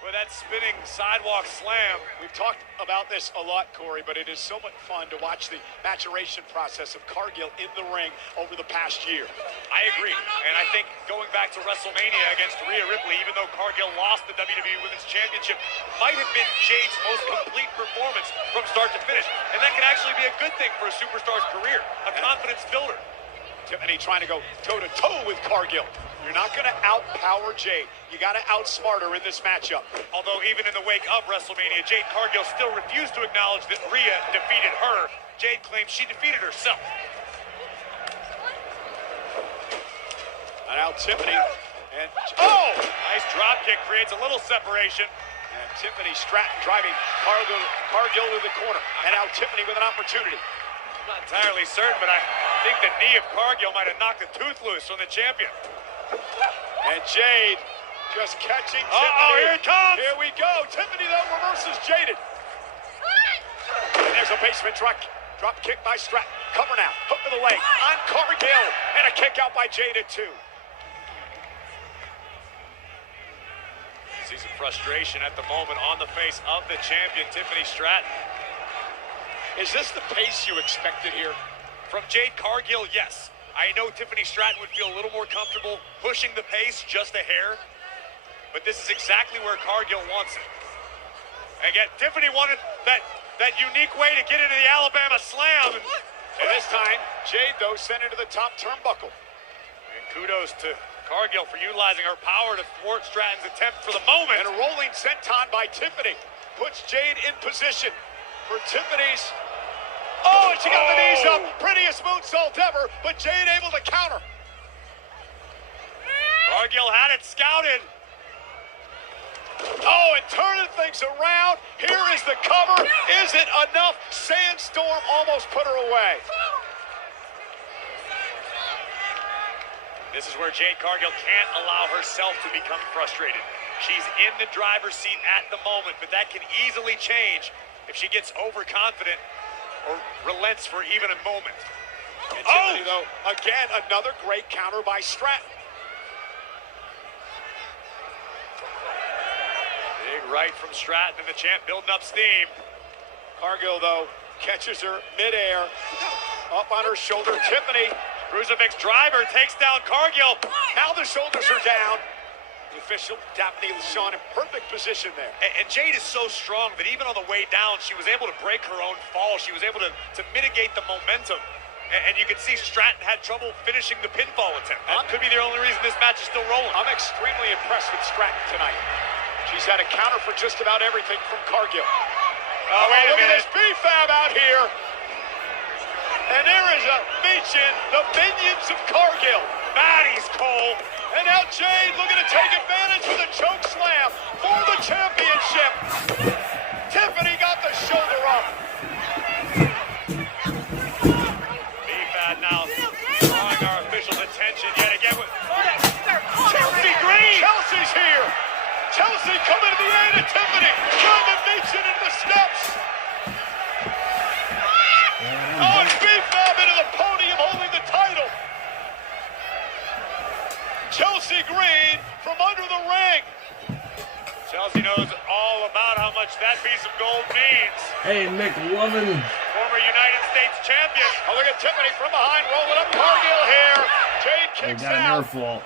with that spinning sidewalk slam. We've talked about this a lot, Corey, but it is so much fun to watch the maturation process of Cargill in the ring over the past year. I agree, and I think going back to Wrestlemania against Rhea Ripley, even though Cargill lost the WWE Women's Championship, might have been Jade's most complete performance from start to finish, and that could actually be a good thing for a superstar's career, a confidence builder. Tiffany trying to go toe-to-toe with Cargill. You're not going to outpower Jade. You got to outsmart her in this matchup. Although even in the wake of Wrestlemania, Jade Cargill still refused to acknowledge that Rhea defeated her. Jade claims she defeated herself. And now Tiffany, and nice drop kick, creates a little separation. And Tiffany Stratton driving Cargill to the corner. And now Tiffany with an opportunity. I'm not entirely certain, but I think the knee of Cargill might have knocked the tooth loose from the champion. And Jade just catching Tiffany. Oh, here it comes! Here we go. Tiffany, though, reverses Jaded. And there's a basement drop kick by Stratton. Cover now. Hook to the leg on Cargill. And a kick out by Jaded, too. See some frustration at the moment on the face of the champion, Tiffany Stratton. Is this the pace you expected here? From Jade Cargill, yes. I know Tiffany Stratton would feel a little more comfortable pushing the pace just a hair, but this is exactly where Cargill wants it. Again, Tiffany wanted that unique way to get into the Alabama slam. And this time, Jade, though, sent into the top turnbuckle. And kudos to Cargill for utilizing her power to thwart Stratton's attempt for the moment. And a rolling senton by Tiffany puts Jade in position for Tiffany's. Oh, and she got the knees up. Prettiest moonsault ever, but Jade able to counter. Cargill had it scouted. Oh, and turning things around. Here is the cover. Is it enough? Sandstorm almost put her away. This is where Jade Cargill can't allow herself to become frustrated. She's in the driver's seat at the moment, but that can easily change if she gets overconfident or relents for even a moment. And Tiffany, though, again, another great counter by Stratton. Big right from Stratton, and the champ building up steam. Cargill, though, catches her midair, up on her shoulder. Tiffany, crucifix driver, takes down Cargill. Now the shoulders are down. The official, Daphne LaShawn, in perfect position there. And Jade is so strong that even on the way down, she was able to break her own fall. She was able to mitigate the momentum. And you can see Stratton had trouble finishing the pinfall attempt. That could be the only reason this match is still rolling. I'm extremely impressed with Stratton tonight. She's had a counter for just about everything from Cargill. Oh, wait a minute. Look at this B-Fab out here. And there is a mention, the minions of Cargill. Maddie's Cole. And now Jade looking to take advantage with a choke slam for the championship. Tiffany got the shoulder up. B-Fab now drawing our officials' attention yet again with Chelsea Green. Chelsea's here. Chelsea coming to the aid of Tiffany. Trying to beat into the steps. Oh, and B-Fab into the podium holding the title. Chelsea Green from under the ring. Chelsea knows all about how much that piece of gold means. Hey, McLovin. Former United States champion. Oh, look at Tiffany from behind, rolling up Cargill here. Jade They kicks got an out. air fall.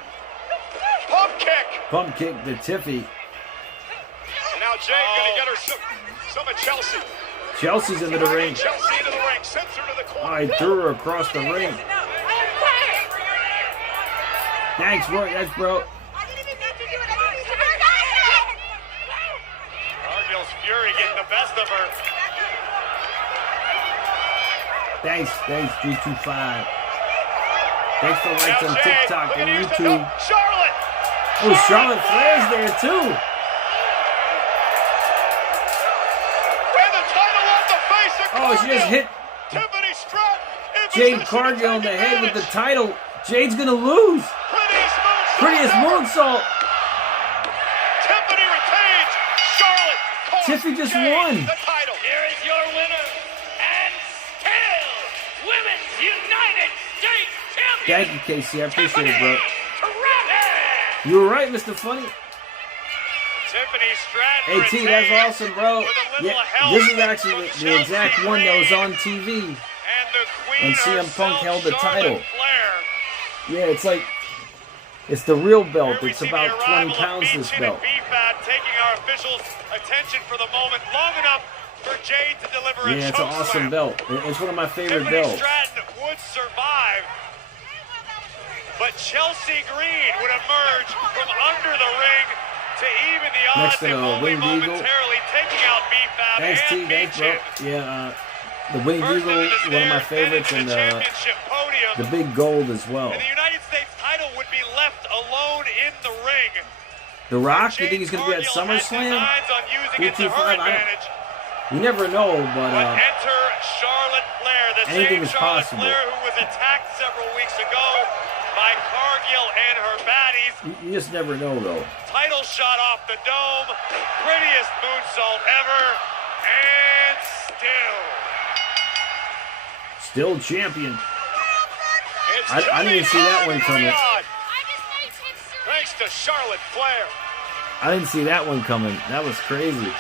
Pump kick. Pump kick to Tiffy. And now Jade gonna get her some of Chelsea. Chelsea's into the ring. Chelsea into the ring, sends her to the corner. I threw her across the ring. Thanks, bro. That's bro. Cargill's fury getting the best of her. Thanks, 325. Thanks for likes Now on Jade, TikTok look and at Houston. YouTube. Oh, Charlotte. Oh, Charlotte Flair's there too. And the title off the face of Oh, she just hit Tiffany Stratton. Jade Cargill in the head with the title. Jade's gonna lose. Prettiest moonsault. Tiffany retains. Charlotte costs Tiffy just Jade won. the title. Here is your winner, and still Women's United States Champion. Thank you, Casey. I appreciate it, bro. Tiffany Stratton. You were right, Mr. Funny. Tiffany Stratton. Hey, T, that's awesome, bro. With a little Yeah, help this is actually from the exact Chelsea one that was Green. on TV And the queen when CM Punk herself, held the title. Charlotte Flair. Yeah, it's like, it's the real belt. Here we It's see about the 20 arrival pounds, of this Beachin belt. and BFAT taking our officials' attention for the moment long enough for Jade to deliver a Yeah, it's an choke awesome slam. belt. It's one of my favorite Tiffany belts. Stratton would survive, but Chelsea Green would emerge from under the ring to even the Next odds to and the only Winged Eagle. momentarily taking out BFAT Thanks, and T. Thanks, bro. Beachin. Yeah, the Winged First Eagle, into the one of my stairs, then favorites, into and the championship podium. the big gold as well. And the United States title would be left alone in the ring. The Rock, you Jade think he's going to be at Cargill had SummerSlam? designs on using it to 325, her I don't- advantage. You never know, But but enter Charlotte Flair, the anything same is Charlotte possible. Flair who was attacked several weeks ago by Cargill and her baddies. you just never know, though. Title shot off the dome, prettiest moonsault ever, and Still champion. it's I didn't even see that one coming. Riyadh. Thanks to Charlotte Flair. I didn't see that one coming. That was crazy.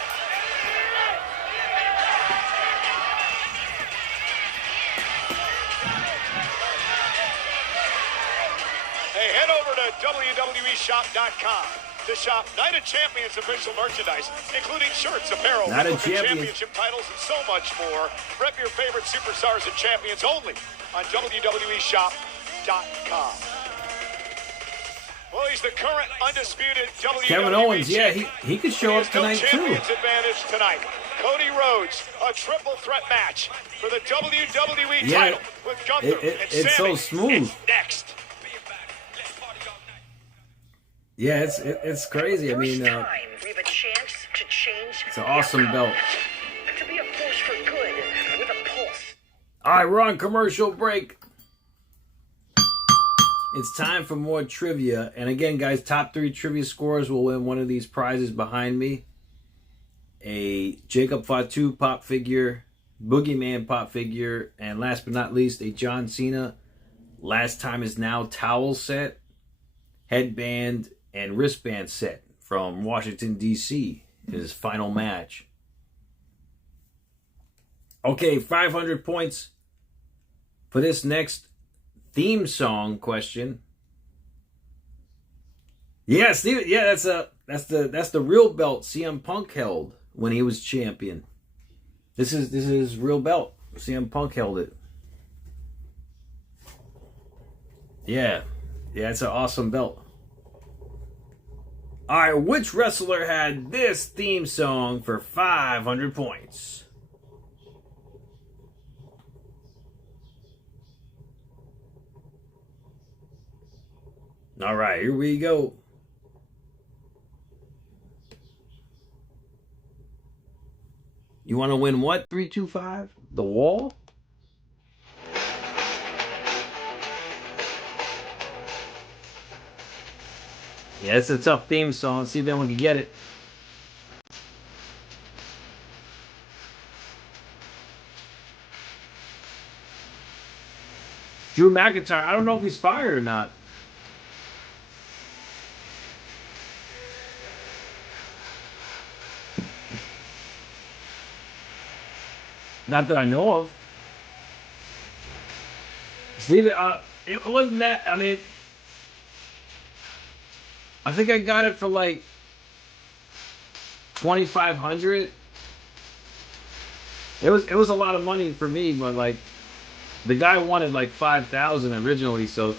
Hey, head over to WWEshop.com to shop Night of Champions official merchandise, including shirts, apparel, Night of replica Champions. championship titles, and so much more. Rep your favorite superstars and champions only on WWEshop.com. Well, he's the current undisputed WWE Kevin Owens, yeah, champion. he could show up He has no tonight, too. champion's advantage tonight. Cody Rhodes, a triple threat match for the WWE Yeah, title with Gunther and it's so Sammy. smooth. It's next. Yeah, it's crazy. I mean, we have a chance to change. it's an awesome belt. To be a force for good with a pulse. All right, we're on commercial break. It's time for more trivia. And again, guys, top 3 trivia scores will win one of these prizes behind me. A Jacob Fatu pop figure, Boogeyman pop figure, and last but not least, a John Cena Last Time Is Now towel set, headband, and wristband set from Washington, D.C. His final match. Okay, 500 points for this next theme song question. Yes, yeah, that's the real belt CM Punk held when he was champion. This is his real belt. CM Punk held it. Yeah, it's an awesome belt. All right, which wrestler had this theme song for 500 points? All right, here we go. You want to win what? 325? The wall? Yeah, it's a tough theme song. Let's see if anyone can get it. Drew McIntyre. I don't know if he's fired or not. Not that I know of. See, it wasn't that. I mean, I think I got it for like 2,500. It was a lot of money for me, but like the guy wanted like 5,000 originally, so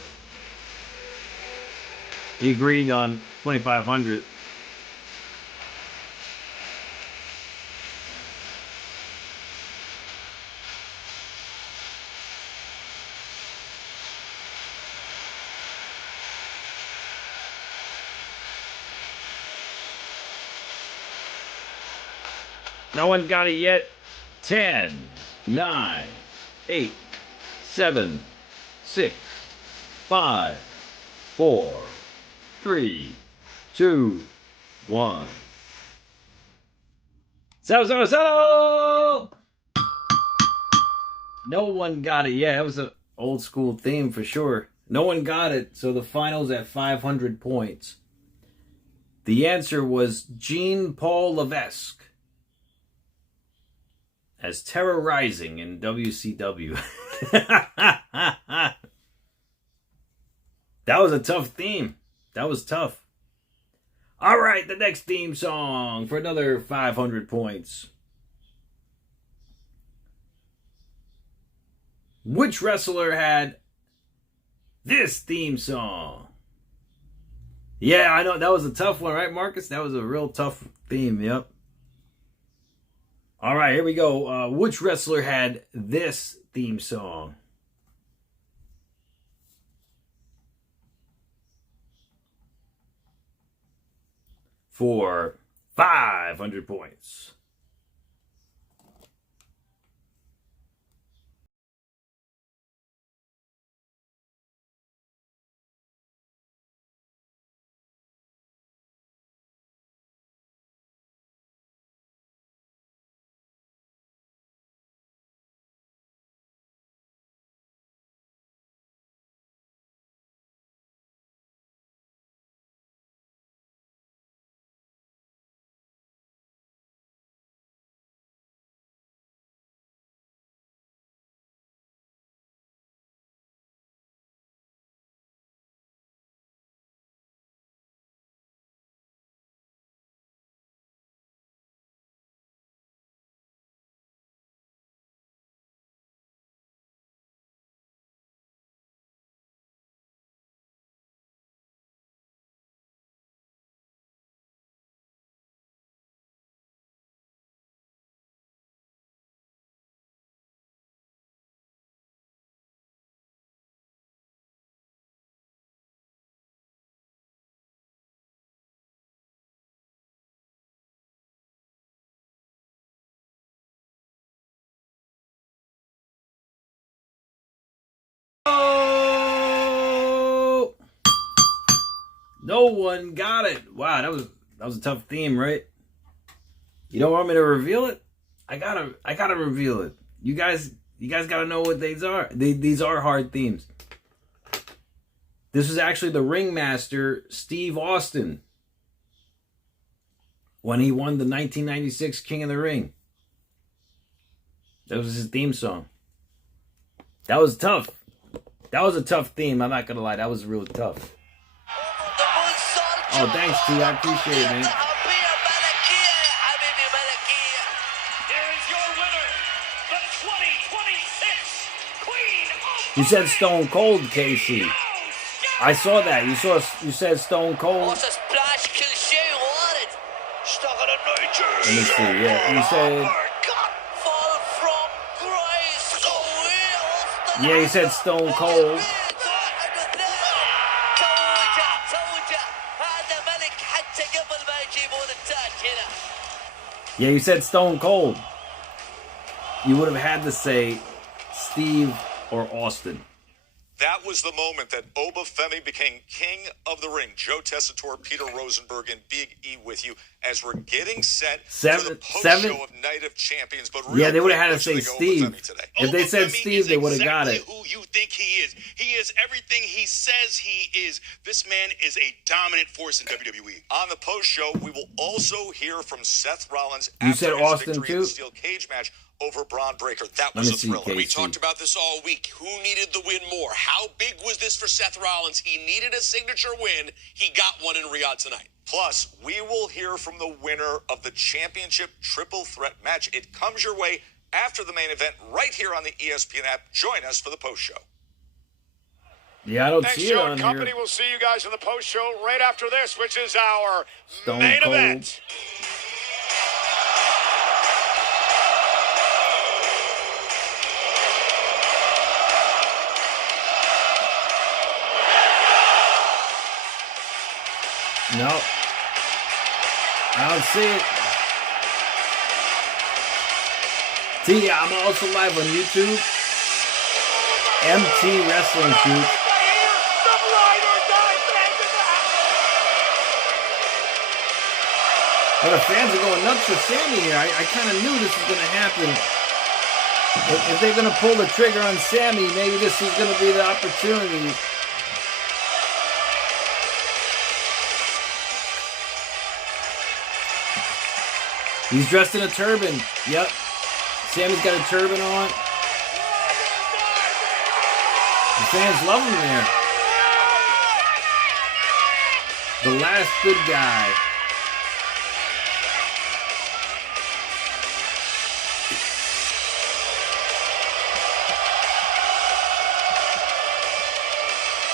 he agreed on 2,500. No one got it yet. 10, 9, 8, 7, 6, 5, 4, 3, 2, 1. So! No one got it. Yeah, it was an old school theme for sure. No one got it, so the final's at 500 points. The answer was Jean-Paul Levesque as Terror Rising in WCW. That was a tough theme. That was tough. All right, the next theme song for another 500 points. Which wrestler had this theme song? Yeah, I know. That was a tough one, right, Marcus? That was a real tough theme, yep. All right, here we go. Which wrestler had this theme song? For 500 points. Oh! No one got it. Wow, that was a tough theme, right? You don't want me to reveal it? I gotta reveal it. You guys gotta know what these are. These are hard themes. This is actually the ringmaster, Steve Austin, when he won the 1996 King of the Ring. That was his theme song. That was tough. That was a tough theme. I'm not gonna lie. That was really tough. Oh, thanks, T. I appreciate it, man. Here is your winner, the 2026 Queen of You said Stone Cold, Casey. I saw that. You said Stone Cold. What's a splash kill shoe wanted? Stuck in a New Jersey. Let me see. Yeah, you said. Fall from grace. Yeah, you said Stone Cold. Yeah, you said Stone Cold. You would have had to say Steve or Austin. That was the moment that Obafemi became king of the ring. Joe Tessitore, Peter Rosenberg, and Big E with you as we're getting set for the post-show of Night of Champions. But yeah, they would have had to say Steve. If they said Steve, they would have got it. Who you think he is. He is everything he says he is. This man is a dominant force in WWE. On the post-show, we will also hear from Seth Rollins You after said his Austin victory in too? the steel cage match over Braun Breaker. That Let was me a see, thriller. Casey. We talked about this all week. Who needed the win more? How big was this for Seth Rollins? He needed a signature win. He got one in Riyadh tonight. Plus, we will hear from the winner of the championship triple threat match. It comes your way after the main event right here on the ESPN app. Join us for the post show. Yeah, I don't Thanks, see it Joe on and here. company. We'll see you guys in the post show right after this, which is our Stone main Cold. event. No. I don't see it. See, I'm also live on YouTube. MT Wrestling Shoot. Well, the fans are going nuts for Sammy here. I kind of knew this was going to happen. If they're going to pull the trigger on Sammy, maybe this is going to be the opportunity. He's dressed in a turban. Yep. Sammy's got a turban on. The fans love him there. The last good guy.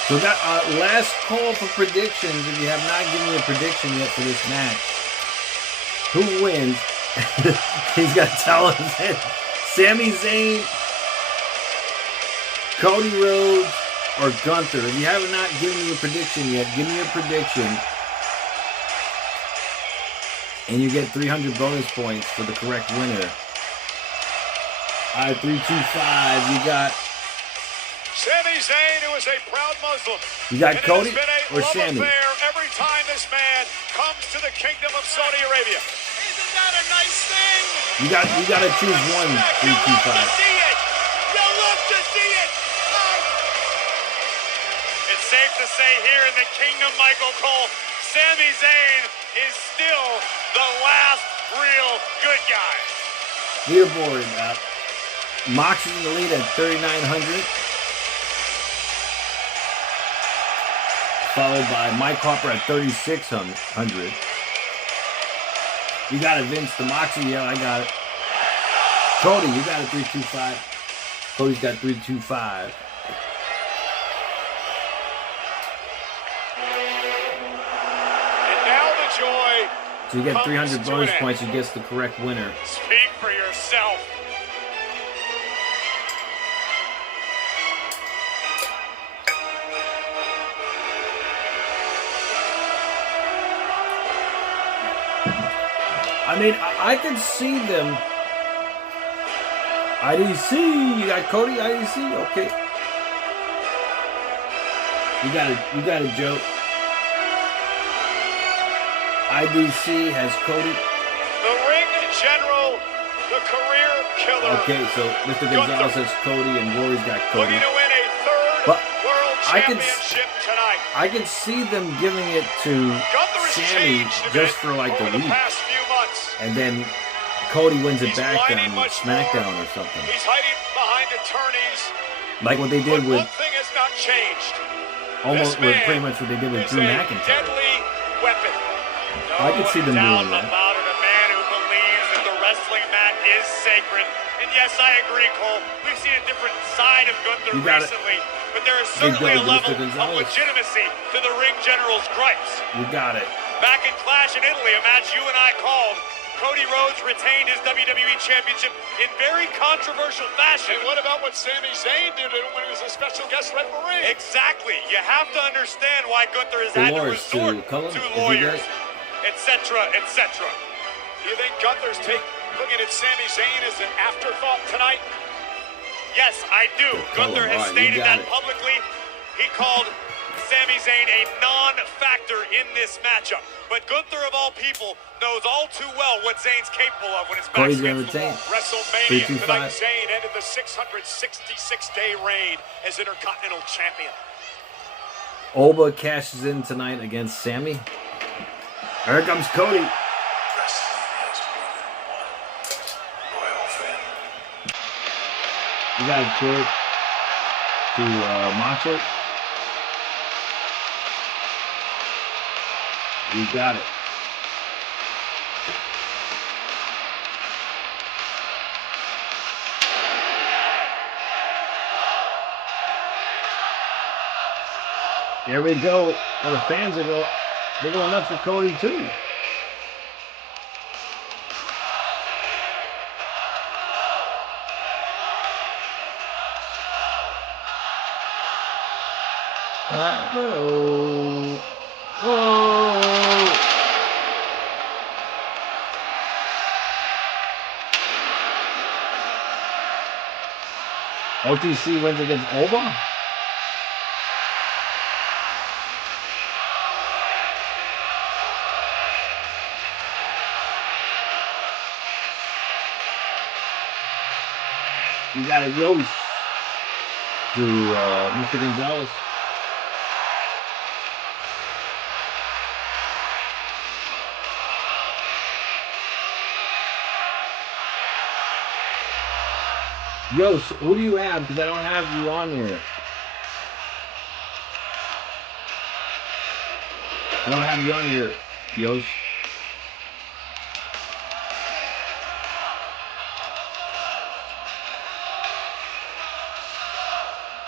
So that last call for predictions. If you have not given me a prediction yet for this match, who wins? He's got to tell us it. Sami Zayn, Cody Rhodes, or Gunther. If you have not given me a prediction yet, give me a prediction. And you get 300 bonus points for the correct winner. All right, 3, 2, 5. You got Sami Zayn, who is a proud Muslim. You got and Cody it has been a or love Sami? affair every time this man comes to the Kingdom of Saudi Arabia. Isn't that a nice thing? You got to choose one. 3, 2, 5. You love to see it. It's safe to say here in the Kingdom, Michael Cole, Sami Zayn is still the last real good guy. Leaderboard. Mox is in the lead at 3,900. Followed by Mike Harper at 3,600. You got it, Vince. The Moxie, yeah, I got it. Cody, you got it, 325. Cody's got 325. And now the joy. So you get 300 comes to bonus an end. points. You guess the correct winner. Speak for yourself. I mean, I can see them. IDC, you got Cody, IDC, okay. You got it, Joe. IDC has Cody. The ring general, the career killer. Okay, so Mr. Gonzalez has Cody and Rory's got Cody. Looking to win a third But world I can championship tonight. I can see them giving it to Gunther has Sami changed a just bit for like a over the week. past few months. And then Cody wins it He's back whining on much SmackDown more. or something. He's hiding behind attorneys. Like what they But did with one thing has not changed. almost This man pretty much what they did with is Drew a McIntyre. deadly weapon. I could see them doubt doing that. about it. A man who believes that the wrestling mat is sacred. And yes, I agree, Cole. We've seen a different side of Gunther You got it. recently. But there is Big certainly a dog, level Mr. of Gonzalez. legitimacy to the ring general's gripes. You got it. Back in Clash in Italy, a match you and I called, Cody Rhodes retained his WWE Championship in very controversial fashion. And what about what Sami Zayn did when he was a special guest referee? Exactly. You have to understand why Gunther has had to Dolores resort to Cullen, to is he lawyers, good? etc., etc. Do you think Gunther's looking at Sami Zayn as an afterthought tonight? Yes, I do. Cullen, Gunther has all right, you stated got that it. publicly. He called Sami Zayn a non-factor in this matchup. But Gunther, of all people, knows all too well what Zayn's capable of when his back's Cody's gonna against the retain. wall. WrestleMania 325. tonight, Zayn ended the 666-day reign as Intercontinental Champion. Oba cashes in tonight against Sami. Here comes Cody. You got it, Kurt. To Macho. You got it. There we go. Well, the fans are they're going nuts for Cody too. Oh. Oh. OTC wins against Oba. You got it, Yost to Mr. Gonzalez. Yo, so who do you have? Because I don't have you on here. I don't have you on here, Yos.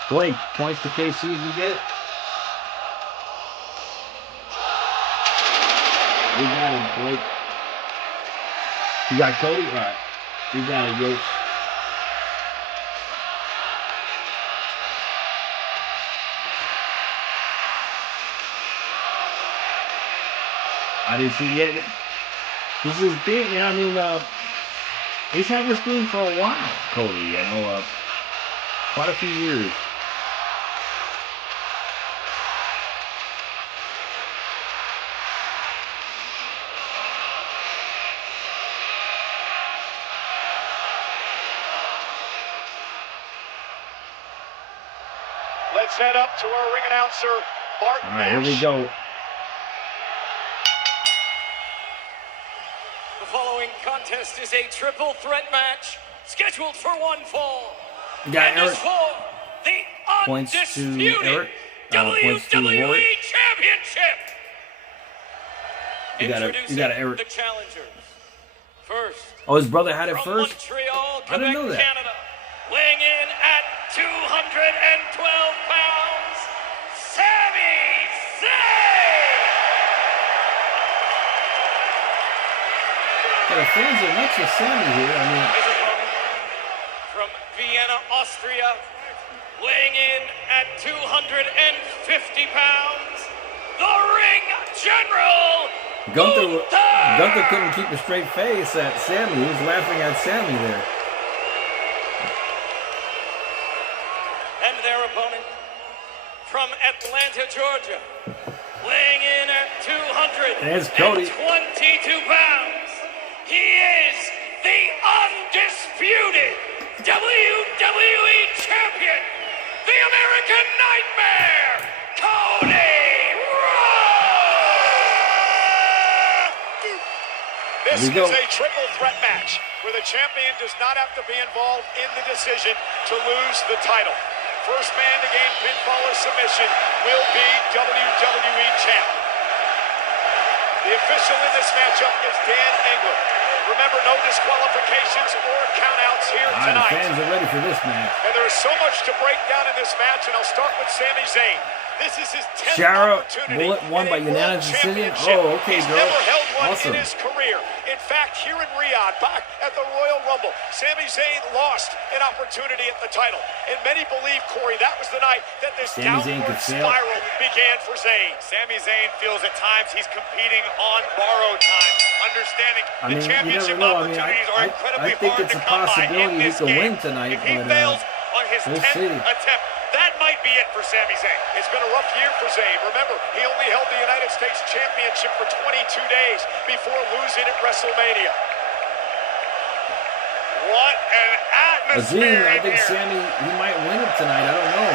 Blake, points to KC if you get it. You got it, Blake. You got Cody? Alright. You got it, Yos. I didn't see it yet. This is big, man. I mean, he's had this thing for a while, Cody. I know, quite a few years. Let's head up to our ring announcer, Martin. All right, here we go. The following contest is a triple threat match scheduled for one fall. You got and Eric. is for the Points to undisputed Eric. Points to WWE Rory. Championship. You got Eric. The challengers. First. Oh, his brother had it from first? Montreal, I didn't Quebec, know that. Canada, weighing in at 212 pounds, Sami Zayn. Yeah, the fans are nuts with Sammy here. I mean, His opponent from Vienna, Austria, weighing in at 250 pounds, the ring general, Gunther couldn't keep a straight face at Sammy. He was laughing at Sammy there. and their opponent from Atlanta, Georgia, weighing in at There's Cody. 222 pounds. He is the undisputed WWE Champion, the American Nightmare, Cody Rhodes. This Here we go. is a triple threat match where the champion does not have to be involved in the decision to lose the title. First man to gain pinfall or submission will be WWE champ. The official in this matchup is Dan England. Remember, no disqualifications or countouts here All right, tonight. fans are ready for this match. And there is so much to break down in this match, and I'll start with Sami Zayn. This is his 10th Shara opportunity Bullet won in by a world unanimous decision. championship. Oh, okay, He's girl. never held one Awesome. in his career. In fact, here in Riyadh, back at the Royal Rumble, Sami Zayn lost an opportunity at the title. And many believe, Corey, that was the night that this Sami Zayn downward could fail. spiral began for Zayn. Sami Zayn feels at times he's competing on borrowed time, understanding I the mean, you championship never know. I mean, opportunities are incredibly I think hard it's to a come by possibility in he this could game. win tonight, If he but fails on his we'll 10th see. attempt, that might be it for Sami Zayn. It's been a rough year for Zayn. Remember, he only held the United States Championship for 22 days before losing at Wrestlemania. What an atmosphere Azim, I in think here. Sammy, he might win it tonight. I don't know.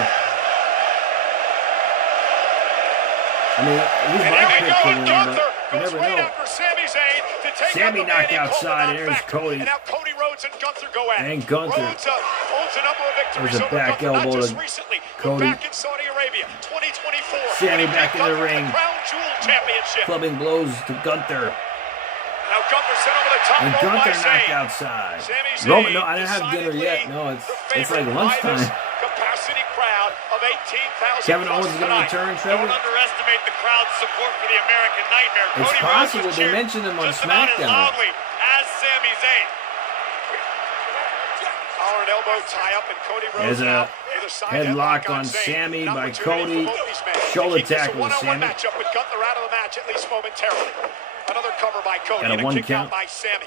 I mean, he's And my here we pick go, to and win, Gunther but you goes never right know. after Sami Zayn to take Sammy out the man knocked he called outside, the and there's non-factor. Cody. And now Cody Rhodes and Gunther go at it. And Gunther. Rhodes owns a number of victories There's a over back Gunther, not elbow just to recently, Cody. but back in Saudi Arabia, 2024. Sammy when he back picked in the Gunther for ring. Crown Jewel Championship. Clubbing blows to Gunther. Now Gunther sent over the top And rope by Gunther knocked Zayn. outside. Sami Zayn Roman, no, I didn't have dinner decidedly yet. No, the it's like favorite lunchtime. by this capacity crowd of 18,000 Kevin plus Owens is going to tonight. return, Don't Trevor? underestimate the crowd's support for the American Nightmare. It's Cody Rhodes possible. was They cheered mentioned him on just about as SmackDown. loudly as Sami Zayn. Collar and elbow tie up, and Cody Rhodes There's a now with a side headlock headlock on Zayn. Sammy An by opportunity Cody. for both these men to Shoulder keep this a tackle with one-on-one Sammy. matchup with Gunther out of the match, at least momentarily. Another cover by Cody Got a and a one kick count. out by Sammy.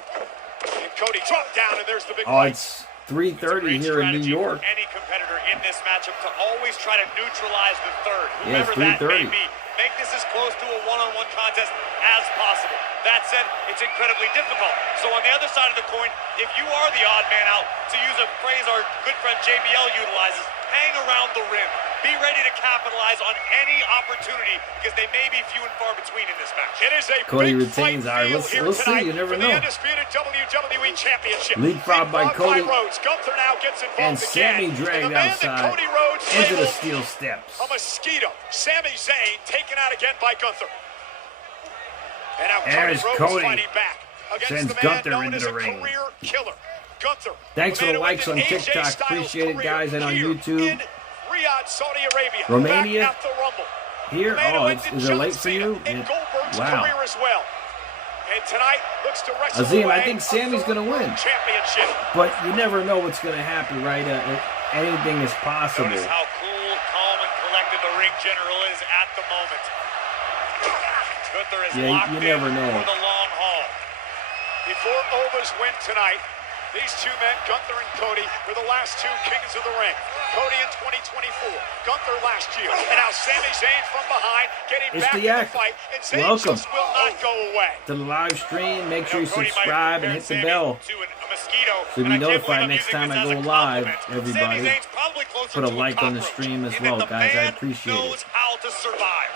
And Cody dropped down, and there's the big Oh, right. it's It's a 3:30 great here in New strategy York. for any competitor in this matchup to always try to neutralize the third, Yeah, it's whoever that may 3:30. be. Make this as close to a one-on-one contest as possible. That said, it's incredibly difficult. So on the other side of the coin, if you are the odd man out, to use a phrase our good friend JBL utilizes, hang around the rim. Be ready to capitalize on any opportunity because they may be few and far between in this match. It is a Cody big retains. fight All right, we'll see. You never for know. the undisputed WWE Championship. Leapfrog by Cody. Rhodes. Gunther now gets And involved Sammy again. dragged and the man outside that Cody Rhodes into the labeled steel steps. a mosquito. Sami Zayn taken out again by Gunther. And now There's Cody Rhodes Cody. fighting back against Sends the man Gunther known into as the a ring. career killer. Gunther. Thanks for the man who likes on ended AJ TikTok. Styles' Appreciate it, career guys, and on here YouTube. in Riyadh, Saudi Arabia. Romania. Back at the Rumble. Here? The man who Oh, ended is it late John for you? Cena and Goldberg's Wow. career as well. And tonight looks to wrestle Azim, I away think Sammy's a going to win. championship. But you never know what's going to happen, right? Anything is possible. Notice how cool, calm, and collected the ring general is at the moment. Gunther is locked you in never know. for the long haul. Before Ova's win tonight, these two men, Gunther and Cody, were the last two kings of the ring. Cody in 2024, Gunther last year, and now Sami Zayn from behind, getting It's back the in the act. fight, and Zayn Welcome just will not go away. to the live stream. Make sure you Cody might subscribe and compare hit the Sami bell. to a mosquito, So you'll be and I can't notified believe I'm next using time this I as go a live, compliment. everybody. Sami Zayn's probably closer Put a to like on the cockroach stream as in well, that the guys. I man appreciate it. knows how to survive.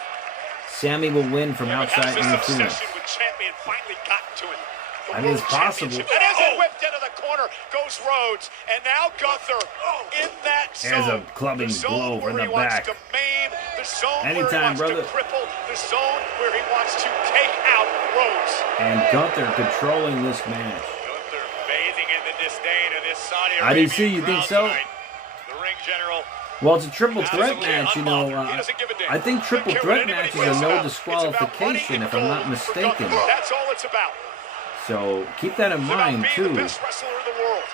Sammy will win from outside Perhaps this interference. obsession with champion finally got to him. The I mean, it's World possible. Championship. And as it whipped into the corner goes Rhodes, and now Gunther in that zone. There's a clubbing the zone blow in where the he wants back. to maim, the zone Anytime, where he brother. wants to cripple, the zone where he wants to take out Rhodes. And Gunther controlling this match. Gunther bathing in the disdain of this Saudi How do you Arabian see? You think so? crowd tonight. The ring general. Well, it's a triple threat match, you know. I think triple threat matches are no disqualification, if I'm not mistaken. That's all it's about. So keep that in mind, Being too. the best wrestler in the world.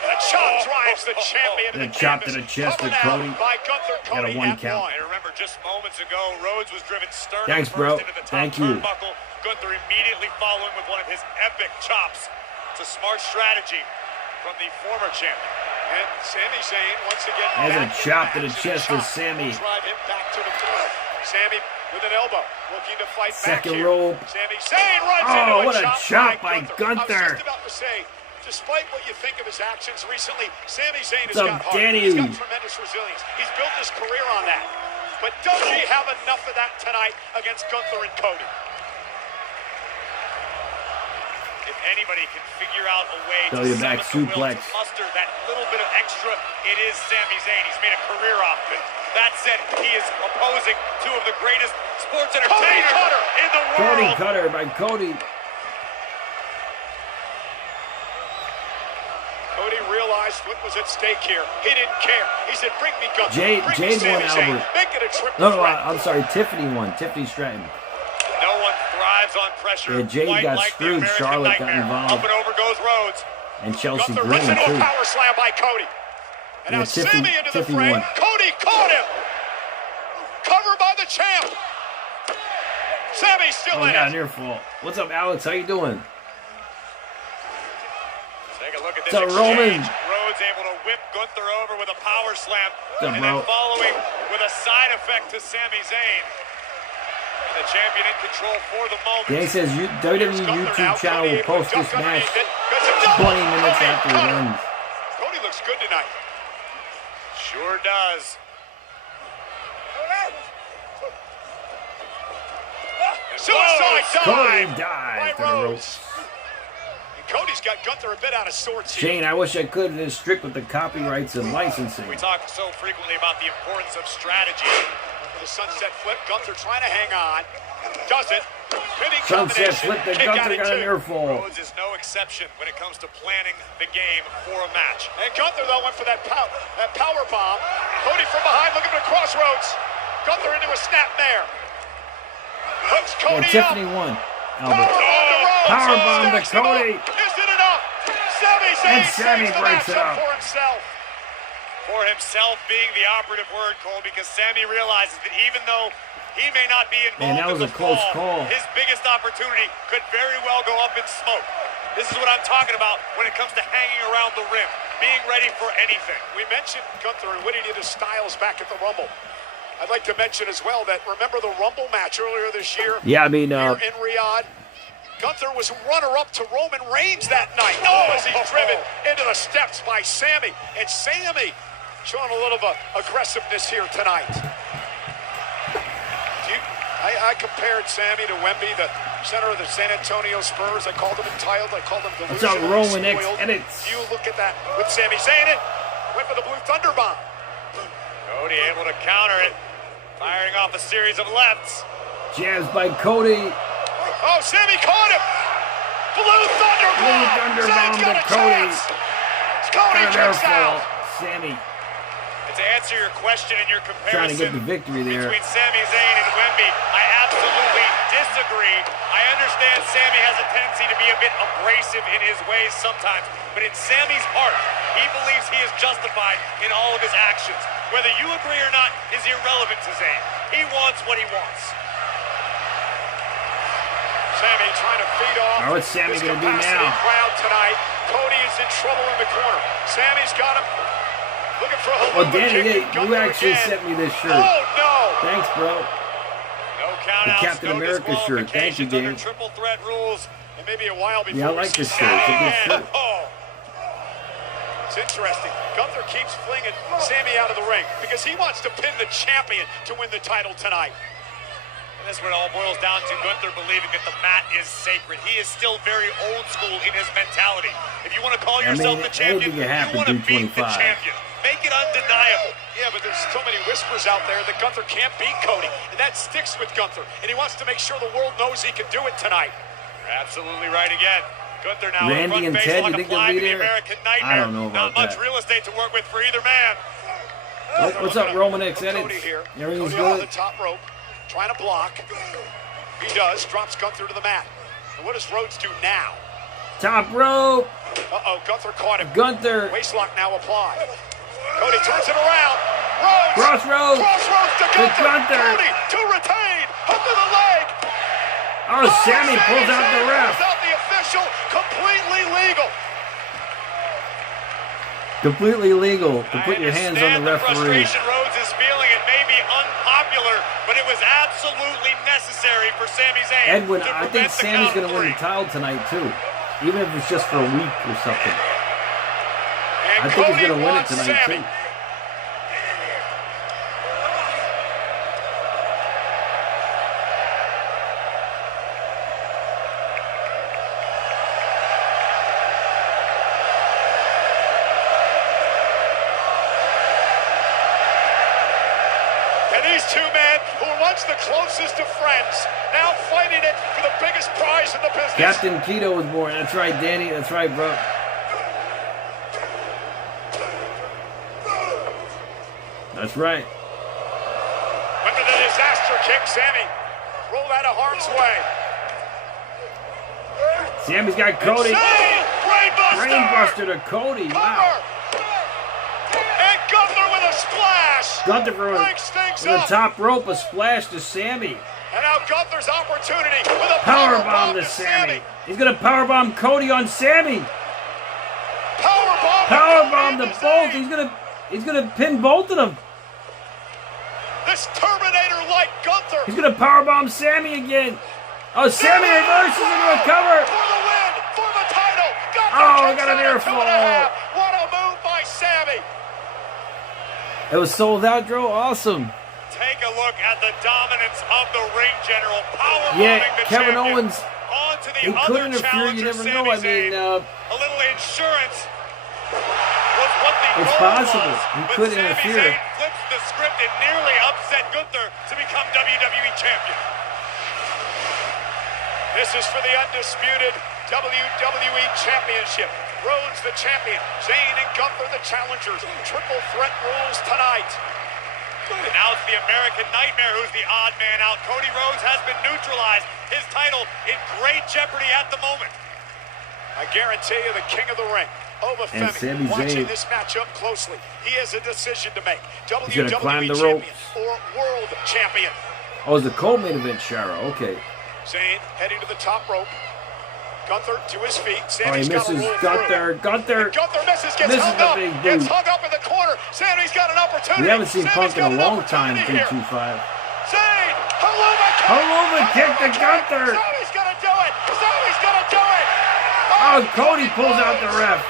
And a chop drives the champion And a to the chop to canvas. the chest of Coming out Cody. by Gunther. Got a Cody one at count. one. And remember, just moments ago, Rhodes was driven sternum Thanks, first bro. into the top Thank you. turnbuckle. Gunther immediately following with one of his epic chops. It's a smart strategy from the former champion. And Sami Zayn once again. There's a back in chop to the action. chest of Chop Sami. will drive him back to the floor. Sami with an elbow, looking to fight Second back here. rope. Sami Zayn runs Oh, into what a chop by I was Gunther. just about to say, despite what you think of his actions recently, Sami Zayn has What's up, got heart. Danny? He's got tremendous resilience. He's built his career on that. But does he have enough of that tonight against Gunther and Cody? If anybody can figure out a way Throw to you back summon the will suplex. to muster that little bit of extra, it is Sami Zayn. He's made a career off of it. That said, he is opposing two of the greatest sports entertainers Cutter. in the Cody world. Cutter by Cody. Cody realized what was at stake here. He didn't care. He said, bring me Gunther. Jade Bring me won, Sami Zayn. Albert. Make it a triple No, threat. I'm sorry. Tiffany won. Tiffany Stratton. No one thrives on pressure. Yeah, Jade quite got like the screwed. American Charlotte got Nightmare. involved. Up and over goes Rhodes. And Chelsea Gunther Green, runs into a too. power slam by Cody. And Yeah, now Tiffany- Sami into the Tiffany frame. won. Cody caught him. Cover by the champ. Sami's still Oh, in yeah, it. your fault. What's up, Alex? How you doing? Take a look at this What's up, exchange. Roman? Rhodes able to whip Gunther over with a power slam. What's up, And bro? then following with a side effect to Sami Zayn. And the champion in control for the moment. Dan says WWE YouTube channel will post this match 20 minutes after it ends. Cody looks good tonight. Sure does. Suicide Cody dive dives to by the Rhodes. ropes. And Cody's got Gunther a bit out of sorts here. Shane, I wish I could have strict with the copyrights and licensing. We talk so frequently about the importance of strategy. For the sunset flip, Gunther trying to hang on. Does it. Pinning Sunset combination. flip, the Kick out Gunther at got an two. earfall. Rhodes is no exception when it comes to planning the game for a match. And Gunther, though, went for that power bomb. Cody from behind looking for the crossroads. Gunther into a snapmare. Hooks And Cody Tiffany up. won. Powerbomb Albert. to Rhodes. Powerbomb to Stacks him up. Cody. Is it enough? Sami Zayn And Sami saves the breaks it matchup up. for himself. For himself being the operative word, Cole, because Sami realizes that even though he may not be Man, that involved was in a the close fall, call. his biggest opportunity could very well go up in smoke. This is what I'm talking about when it comes to hanging around the rim, being ready for anything. We mentioned Gunther and Whitney to Styles back at the Rumble. I'd like to mention as well that remember the Rumble match earlier this year? Yeah, I mean, here in Riyadh. Gunther was runner-up to Roman Reigns that night. Oh, as he's driven into the steps by Sami. And Sami showing a little aggressiveness here tonight. I compared Sammy to Wemby, the center of the San Antonio Spurs. I called him entitled. I called him delusional. What's up, Roman X Edits? You look at that with Sammy saying it. Went for the Blue Thunder Bomb. Cody able to counter it, firing off a series of lefts. Jabs by Cody. Oh, Sammy caught him. Blue Thunder Bomb. Blue Thunder Bomb to Cody. Cody kicks out. Sammy. And to answer your question and your Trying to comparison get the victory there. between Sami Zayn and Wemby, I absolutely disagree. I understand Sammy has a tendency to be a bit abrasive in his ways sometimes, but in Sammy's heart, he believes he is justified in all of his actions. Whether you agree or not is irrelevant to Zayn. He wants what he wants. Sammy trying to feed off. What's Sammy going to do now? Crowd tonight. Cody is in trouble in the corner. Sammy's got him. Looking for a Oh, Danny, you actually sent me this shirt. Oh, no. Thanks, bro. No countouts, The Captain no America shirt. Thank you, Dan. triple threat rules. It may be a while before Yeah, I like this shirt. It's a good shirt. It's interesting. Gunther keeps flinging Sammy out of the ring because he wants to pin the champion to win the title tonight. And that's what it all boils down to, Gunther believing that the mat is sacred. He is still very old school in his mentality. If you want to call yourself the champion, you want to beat the champion. Make it undeniable. Yeah, but there's so many whispers out there that Gunther can't beat Cody, and that sticks with Gunther, and he wants to make sure the world knows he can do it tonight. You're absolutely right again. Gunther now Randy and front Ted, face you think like a they'll fly be to the there? American Nightmare. I don't know about Not much that. real estate to work with for either man. What's up, Roman X Edits? Cody here. Everything's Cody on good? the top rope, trying to block. He does, drops Gunther to the mat. And what does Rhodes do now? Top rope. Uh-oh, Gunther caught him. Gunther. Waistlock now applied. Cody turns it around. Rhodes. Crossroads. Crossroads to Gunther. Gunther. Cody to retain. Hook to the leg. Oh, Sammy pulls out the ref. Pulls out the official. Completely legal. Completely legal to put your hands on the The referee. frustration Rhodes is feeling, it may be unpopular, but it was absolutely necessary for Sami Zayn. Edwin, to I think prevent the Sammy's going to count win the title tonight, too. Even if it's just for a week or something. And I think he's Cody going to win it wants tonight, Sammy. too. Two men who were once the closest of friends, now fighting it for the biggest prize in the business. Captain Keto was born. That's right, Danny. That's right, bro. That's right. Went for the disaster kick, Sammy. Rolled out of harm's way. Sammy's got Cody. Brainbuster! Brainbuster to Cody. Wow. And Gunther with a splash. Gunther from the up. top rope, a splash to Sammy. And now Gunther's opportunity with a Powerbomb to Sammy. He's going to powerbomb Cody on Sammy. Powerbomb to both. He's going to pin both of them. This Terminator-like Gunther. He's going to powerbomb Sammy again. Oh, Sammy reverses into a cover. For the win, for the title. Oh, got an air fall. What a move by Sammy. It was sold out, Dro. Awesome. Take a look at the dominance of the ring general. Powerbombing Yeah, the Kevin champion. Owens. On to the He other could interfere. You challenger, never Sami know. I Zayn. mean, A little insurance was what the It's goal possible. was, He but could Sami interfere. Zayn flips the script and nearly upset Gunther to become WWE champion. This is for the undisputed WWE Championship. Rhodes the champion. Zayn and Gunther the challengers. Triple threat rules tonight. And now it's the American Nightmare who's the odd man out. Cody Rhodes has been neutralized. His title in great jeopardy at the moment. I guarantee you the king of the ring, And Sami Femi, watching Zayn. this matchup closely. He has a decision to make. He's gonna climb the champion ropes. or world champion. Oh, it's the co-main event, Shara. Okay. Zayn heading to the top rope. Gunther to his feet. Oh, he Sammy's got to misses. roll Gunther. through. Gunther. And Gunther misses, gets Misses hung the up. big Gets boot. hung up in the corner. Sammy's got an opportunity. We haven't seen Sammy's Punk in got a an long time. opportunity here. 325. Zayn, Haluma kick. Haluma kick to Gunther. Sammy's gonna do it. Sammy's gonna do it. Oh, Cody pulls out the ref.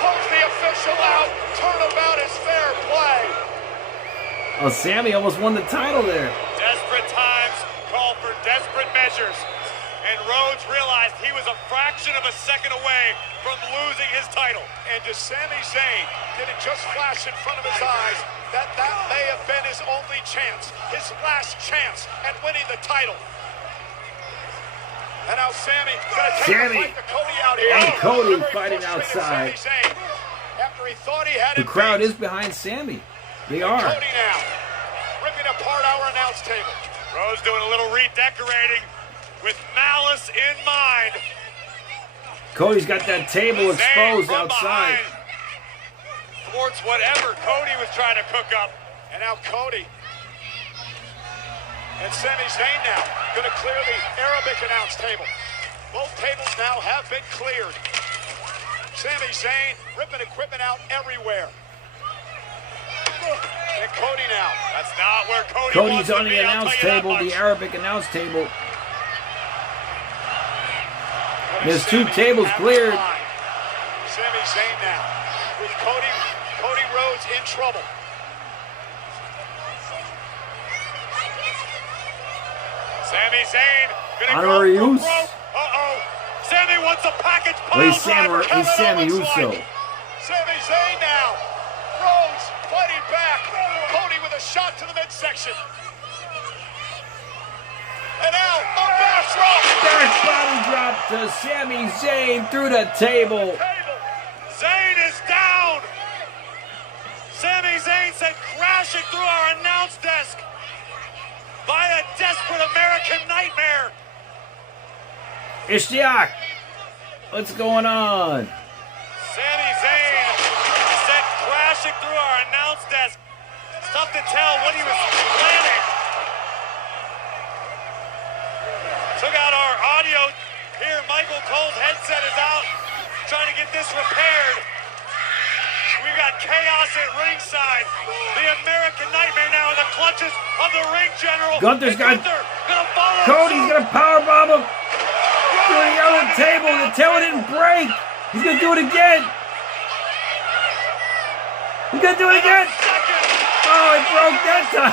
Pulls the official out. Turnabout is fair Oh, Sammy almost won the title there. Desperate times call for desperate measures. And Rhodes realized he was a fraction of a second away from losing his title. And to Sami Zayn, did it just flash in front of his eyes that may have been his only chance, his last chance at winning the title. And now Sami gonna take a fight to Cody out here. And Cody Very fighting frustrated outside. Sami Zayn, after he thought he had The it crowd beat. is behind Sammy. They are. Cody now, ripping apart our announce table. Rhodes doing a little redecorating with malice in mind. Cody's got that table Zayn exposed from outside. behind thwarts whatever Cody was trying to cook up. And now Cody and Sami Zayn now going to clear the Arabic announce table. Both tables now have been cleared. Sami Zayn ripping equipment out everywhere. And Cody now. That's not where Cody Cody's wants to on be, the I'll announce tell you that table, the much. Arabic announce table. There's Sami two tables having cleared. fun. Sami Zayn now with Cody Rhodes in trouble. Sami Zayn gonna Honorary go for use. broke. Uh-oh. Sami wants a package Well, pile he's Sammy Uso. Sami Zayn now. Rhodes fighting back. Cody with a shot to the midsection. And now a back drop. Back body drop to Sami Zayn through the table. Zayn is down. Sami Zayn sent crashing through our announce desk by a desperate American nightmare. Ishtiak, what's going on? Sami Zayn sent crashing through our announce desk. It's tough to tell what he was planning. Took out our audio here. Michael Cole's headset is out. Trying to get this repaired. We've got chaos at ringside. The American Nightmare now in the clutches of the ring general. Gunther's got gonna follow Cody's suit. gonna powerbomb him through the other table. The table didn't break. He's gonna do it again. He's gonna do it again. Oh, it broke that time.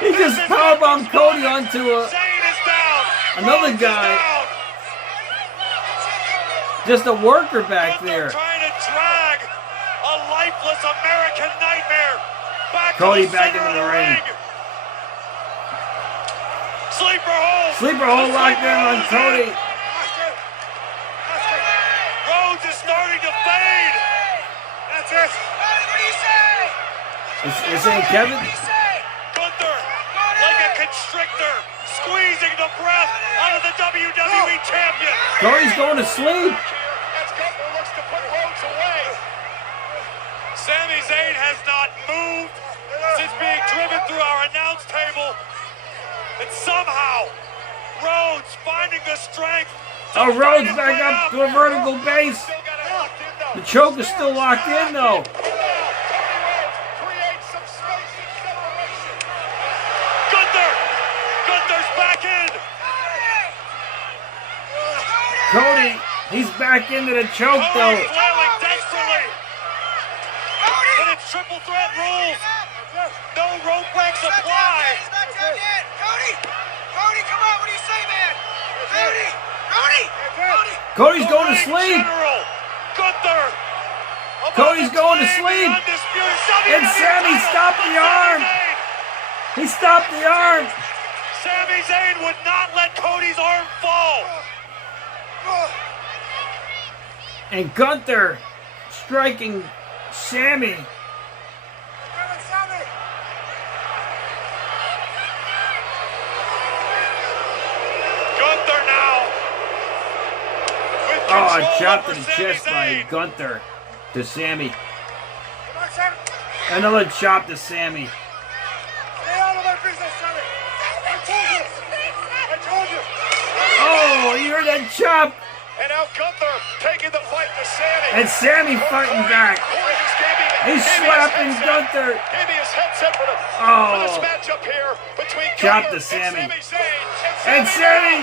He just powerbombed Cody onto another guy. Just a worker back there. Trying to drag a lifeless American Nightmare back Cody to the back center into of the ring. Sleeper hold. Sleeper hold locked in on Cody. Rhodes is starting to fade. That's it. What do you say? Is saying Kevin? Gunther, like a constrictor, squeezing the breath out of the WWE champion. Cody's going to sleep. As Gunther looks to put Rhodes away. Sami Zayn has not moved since being driven through our announce table. And somehow, Rhodes finding the strength. Oh, Rhodes back up to a vertical base. The choke is still locked in, though. Gunther's back in. Cody, he's back into the choke, though. Cody flailing desperately. But it's triple threat rules. No rope breaks apply. Cody, come on, what do you say, man? Cody. Cody's going to sleep. General, Gunther. Cody's going to sleep. And Sami stopped the arm. He stopped the arm. Sami Zayn would not let Cody's arm fall. And Gunther striking Sami. Gunther now. With Oh, control chopped over in the Sami chest by Zayn. Gunther to Sami. Another chop to Sami. Oh, you heard that chop? And now Gunther taking the fight to Sami. And Sami fighting back. He's slapping Gunther. Gave me his headset for this matchup here between Chop Gunther to Sami. and Sami Zayn. And Sami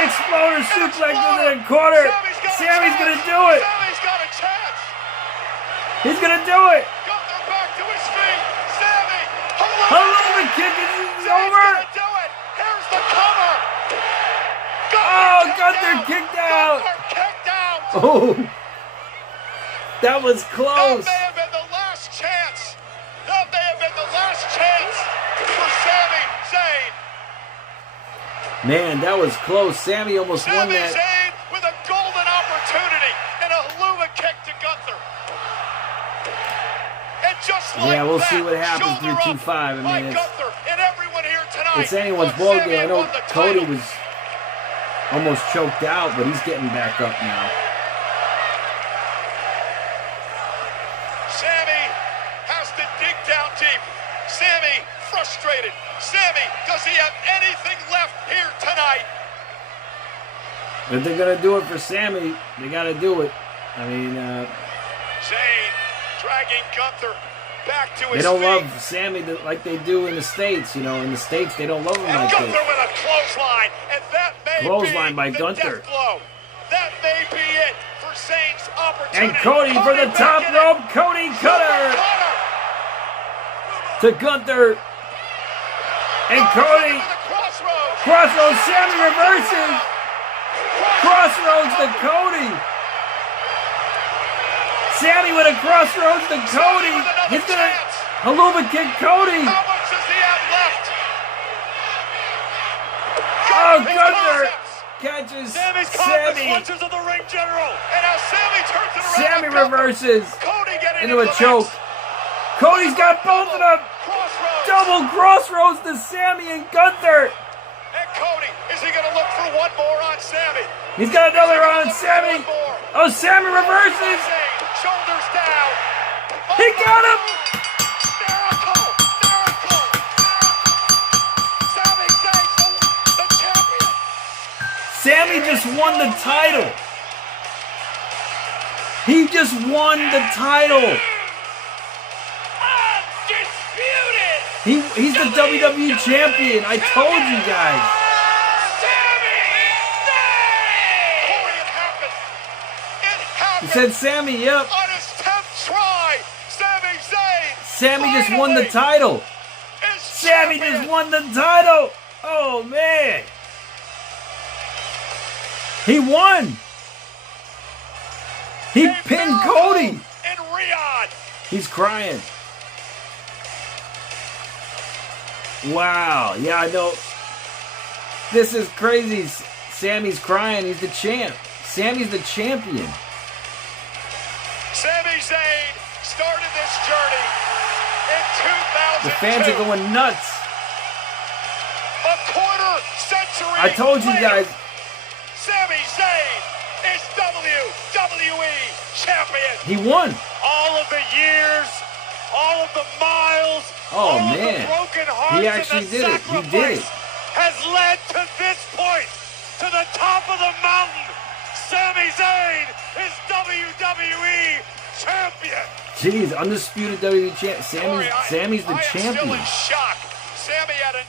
exploder suplex into the corner. Sami's gonna do it. Sami's got a chance. He's gonna do it. Gunther back to his feet. Hello, kick is over. Do it. Here's the cover. Gunther kicked out. Gunther kicked out. Oh, that was close. That may have been the last chance. That may have been the last chance for Sami Zayn. Man, that was close. Sami almost won Sami that. Zayn with a golden opportunity and a Luma kick to Gunther. And just like Yeah, we'll that, see what happens through shoulder 2-5. I by mean, Gunther and everyone here tonight. it's anyone's But ball Sami game. I know won the Cody title. was almost choked out, but he's getting back up now. Sami has to dig down deep. Sami frustrated. Sami, does he have anything left here tonight? If they're gonna do it for Sami, they gotta do it. I mean, Zayn dragging Gunther back to his they don't feet. love Sami like they do in the States. You know, in the States they don't love him And like Gunther this. with a clothesline, and that may Clothesline be by the Gunther. death blow. That may be it for Zayn's opportunity. And Cody for the top making rope, it. Cody cutter to Gunther. And Cody, crossroads, Sami reverses. Crossroads to Cody. Sami with a crossroads to Cody. He's gonna Helluva kick Cody. How much does he have left? Oh, Gunther catches Sami's caught the Sami. clutches of the ring general. And now Sami turns it around. Sami on Gunther. reverses Cody getting into a the choke. mix. Cody's got both of them. Crossroads. Double crossroads to Sami and Gunther. And Cody, is he going to look for one more on Sami? He's got another on Sami. Oh, Sami reverses. Zayn, shoulders down. He got him. Miracle! Miracle! Sami Zayn, the champion. Sami just won the title. He just won the title. Undisputed. He's the WWE champion. I told you guys. Corey, it happened. It happened. You said Sami, yep. On his 10th try, Sami Zayn. Sammy just won the title. Sammy just won the title. Oh, man. He won. He pinned Cody. In Riyadh. He's crying. Wow. Yeah, I know. This is crazy. Sammy's crying. He's the champ. Sammy's the champion. Sami Zayn started this journey in 2002. The fans are going nuts. A quarter century I told you later, guys. Sami Zayn is WWE champion. He won. All of the years, all of the miles, Oh, all of man. the broken hearts He and actually the did it. He did sacrifice it. has led to this point, to the top of the mountain. Sami Zayn is WWE champion. Jeez, undisputed WWE champ. Corey, Sammy's the I am champion. still in shock. Sami had a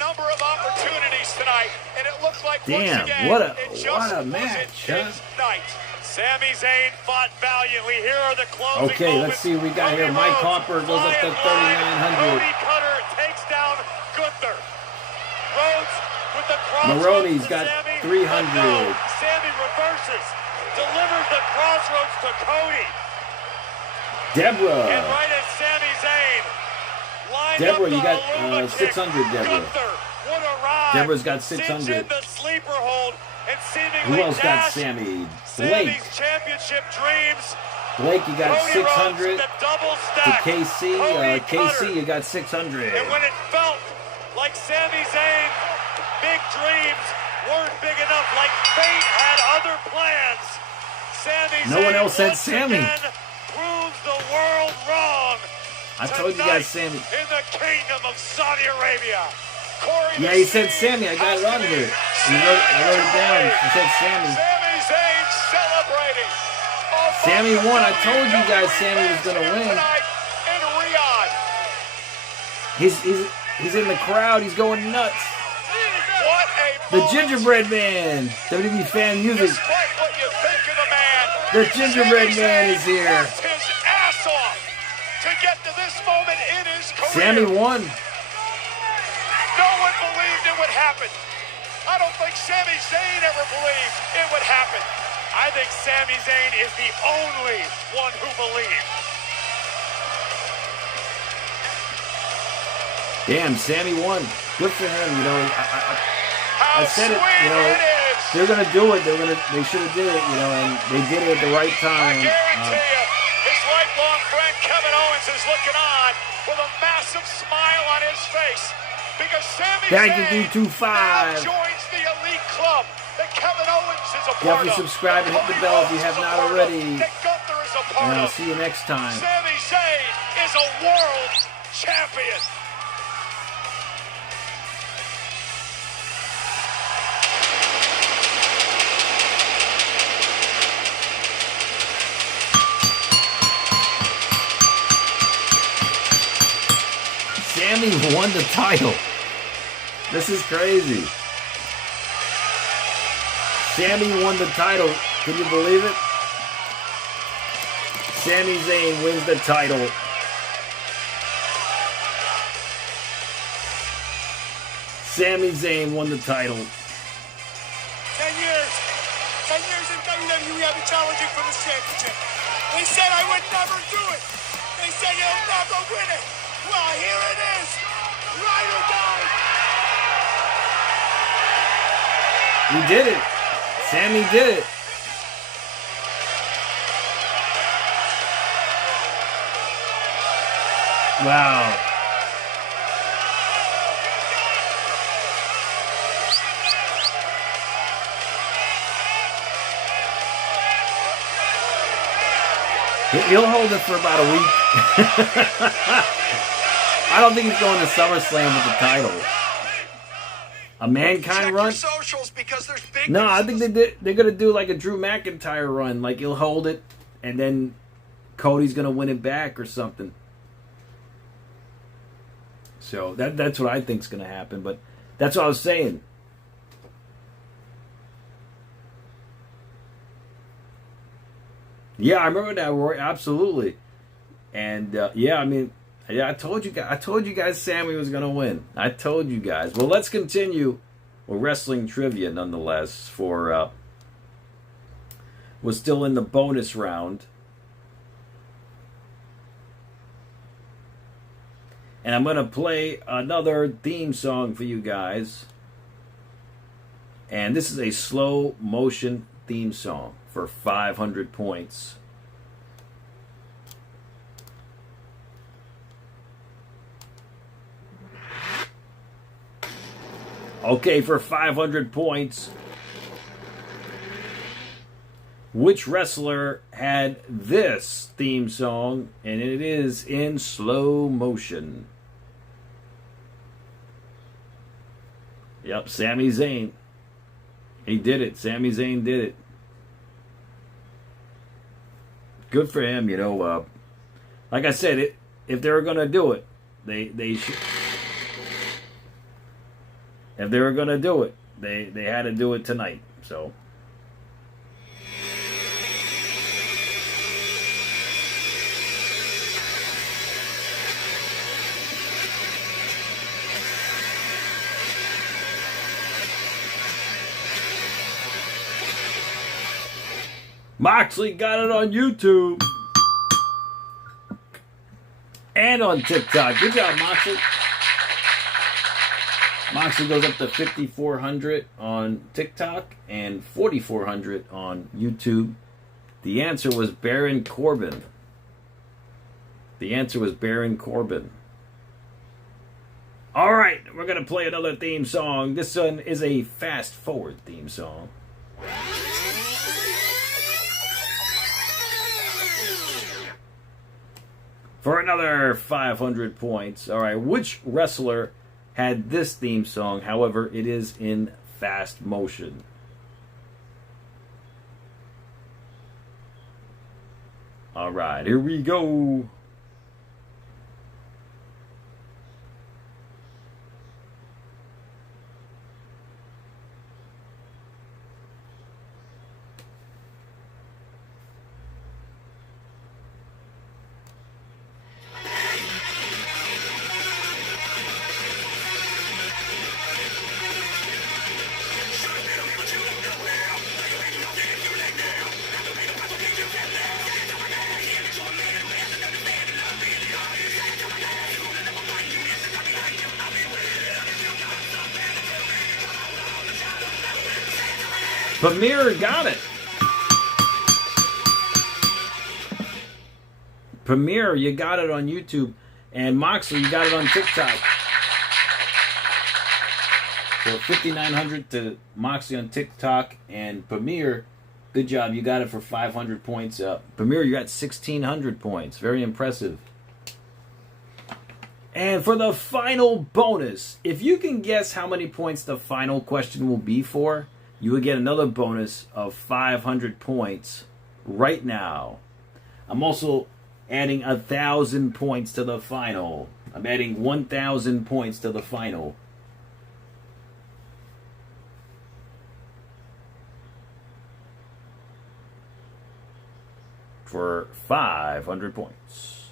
number of opportunities tonight, and it looked like Damn, once again, what a it just match, wasn't huh? his night. Sami Zayn fought valiantly. Here are the closing Okay, let's moments. see what we got here. Cody Mike Rhodes Harper goes up to flying 3,900. live. Cody Cutter takes down Gunther. Rhodes with the crossroads Maroney's to got Sami. 300. But no, Sami reverses, delivers the crossroads to Cody. And Deborah. right as Sami Zayn lined Deborah, up you the got, Helluva kick, 600, Deborah. Gunther would arrive. Deborah's got Sits 600. in the sleeper hold and seemingly Who else got dashed Sammy? Blake. Sami's championship dreams. Blake, you got Cody Rhodes 600. with the double To stack. KC, Cody KC, Cutter. you got 600. And when it felt like Sami Zayn's big dreams weren't big enough, like fate had other plans, Sami No Zayn one else said once Sami. again proves the world wrong. I told you guys Sammy. In the kingdom of Saudi Arabia. Corey, Yeah, he said Sammy. I got it on here. I wrote it down. He said Sammy. Sami Zayn celebrating. Sammy won. I told you guys Sammy was going to win. Tonight in Riyadh. He's in the crowd. He's going nuts. What a The moment. Gingerbread Man. WWE fan music. Despite what you think of the man, The Gingerbread Sami Man Zayn is here. worked his ass off to get to this moment in his Sammy won. No one believed it would happen. I don't think Sami Zayn ever believed it would happen. I think Sami Zayn is the only one who believed. Damn, Sammy won. Good for him. You know, I said it. You know, they're gonna do it. They should have did it. You know, and they did it at the right time. I guarantee you, his lifelong friend Kevin Owens is looking on with a massive smile on his face because Sami Zayn now joins the elite club that Kevin Owens is a part of. Definitely subscribe and hit the bell if you have not already. That Gunther is a part and I'll of. see you next time. Sami Zayn is a world champion. Sammy won the title. This is crazy. Sammy won the title. Can you believe it? Sami Zayn wins the title. Sami Zayn won the title. 10 years. 10 years in WWE, I've been challenging for this championship. They said I would never do it. They said you'll never win it. Well, here it is. Ride or die. He did it. Sammy did it. Wow. He'll hold it for about a week. I don't think he's going to SummerSlam with the title. A Mankind run? No, I think they're going to do like a Drew McIntyre run. Like he'll hold it, and then Cody's going to win it back or something. So that's what I think is going to happen. But that's what I was saying. Yeah, I remember that, Roy. Absolutely. And yeah, I mean, yeah, I told you guys Sammy was gonna win. I told you guys. Well, let's continue with wrestling trivia, nonetheless. For we're still in the bonus round, and I'm gonna play another theme song for you guys. And this is a slow motion theme song for 500 points. Okay, for 500 points, which wrestler had this theme song? And it is in slow motion. Yep, Sami Zayn. He did it. Sami Zayn did it. Good for him, you know. Like I said, if they were going to do it, they should. If they were going to do it, they had to do it tonight. So. Moxley got it on YouTube and on TikTok. Good job, Moxley. Moxley goes up to 5,400 on TikTok and 4,400 on YouTube. The answer was Baron Corbin. The answer was Baron Corbin. All right, we're going to play another theme song. This one is a fast-forward theme song. For another 500 points. All right, which wrestler had this theme song? However, it is in fast motion. All right, here we go. Premier got it. Premier, you got it on YouTube. And Moxley, you got it on TikTok. So 5,900 to Moxley on TikTok. And Premier, good job. You got it for 500 points. Premier, you got 1,600 points. Very impressive. And for the final bonus, if you can guess how many points the final question will be for, you will get another bonus of 500 points right now. I'm also adding 1,000 points to the final. I'm adding 1,000 points to the final. For 500 points.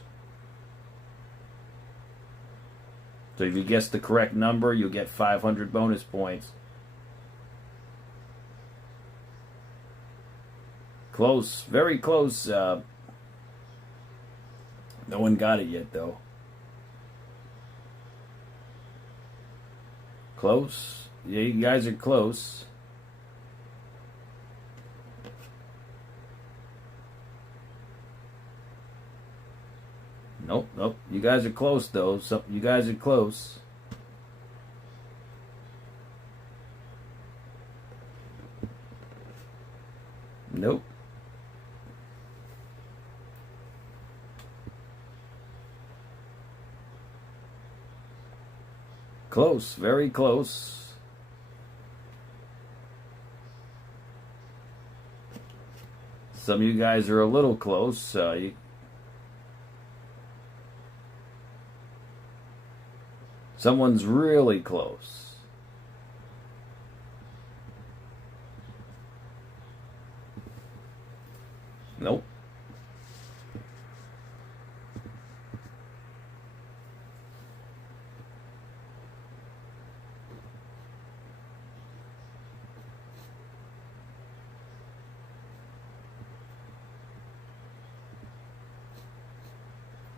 So if you guess the correct number, you'll get 500 bonus points. Close, very close. No one got it yet, though. Close. Yeah, you guys are close. Nope, nope. You guys are close, though. So you guys are close. Nope. Close, very close. Some of you guys are a little close. Someone's really close. Nope.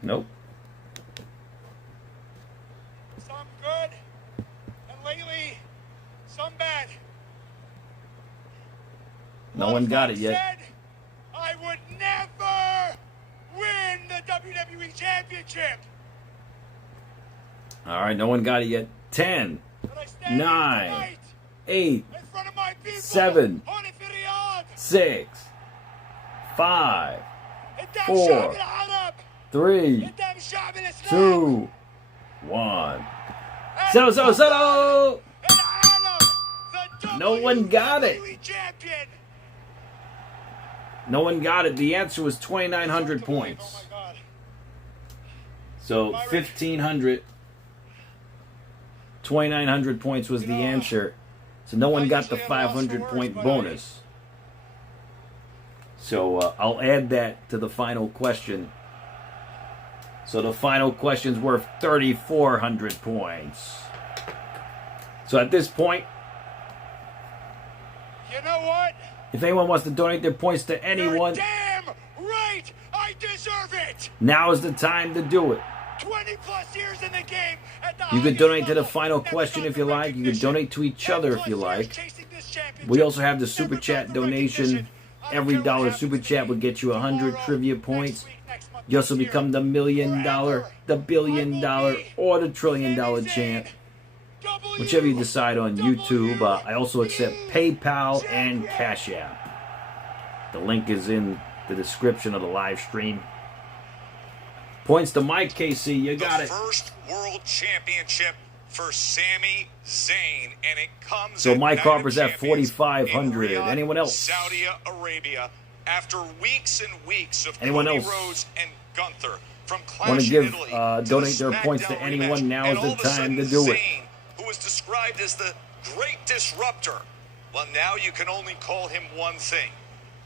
Nope. Some good, and lately, some bad. No one got it yet. Said I would never win the WWE Championship. All right, no one got it yet. 10, 9, 8, 7, 6, 5, 4, 3, 2, 1. So. No one got it. No one got it. The answer was 2,900 points. So 1,500. 2,900 points was the answer. So no one got the 500 point bonus. So I'll add that to the final question. So the final question's worth 3,400 points. So at this point, you know what? If anyone wants to donate their points to anyone, you're damn right, I deserve it. Now is the time to do it. 20 plus years in the game. You could donate to the final question if you like. You could donate to each other if you like. We also have the super chat donation. Every dollar super chat would get you 100 trivia points. You also become the $1 million, the $1 billion, or the $1 trillion champ. Whichever you decide on YouTube. I also accept PayPal and Cash App. The link is in the description of the live stream. Points to Mike KC. You got it. The first world championship for Sami Zayn, and it comes. So Mike Harper's at 4,500. Anyone else? Saudi Arabia. After weeks and weeks of anyone Cody else? Rhodes and Gunther from want to give donate their points to anyone? Now is the time to do it. Who was described as the great disruptor. Well, now you can only call him one thing: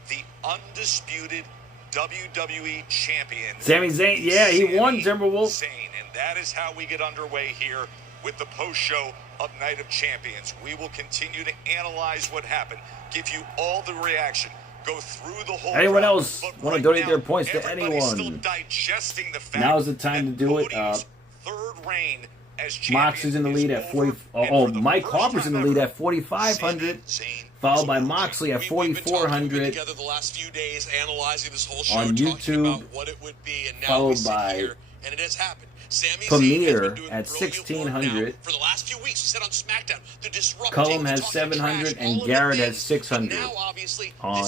the undisputed WWE champion. Sami Zayn, yeah, he won, Timberwolf. And that is how we get underway here with the post-show of Night of Champions. We will continue to analyze what happened, give you all the reaction, go through the whole. Anyone else want to donate their points to anyone? Still digesting the fact now's the time to do it. third reign Moxley's in the lead at 40. Mike Harper's in the lead at 4,500. Followed by Moxley at 4,400 on YouTube. Followed by Premier at 1,600. Cullum has 700 and Garrett has 600 on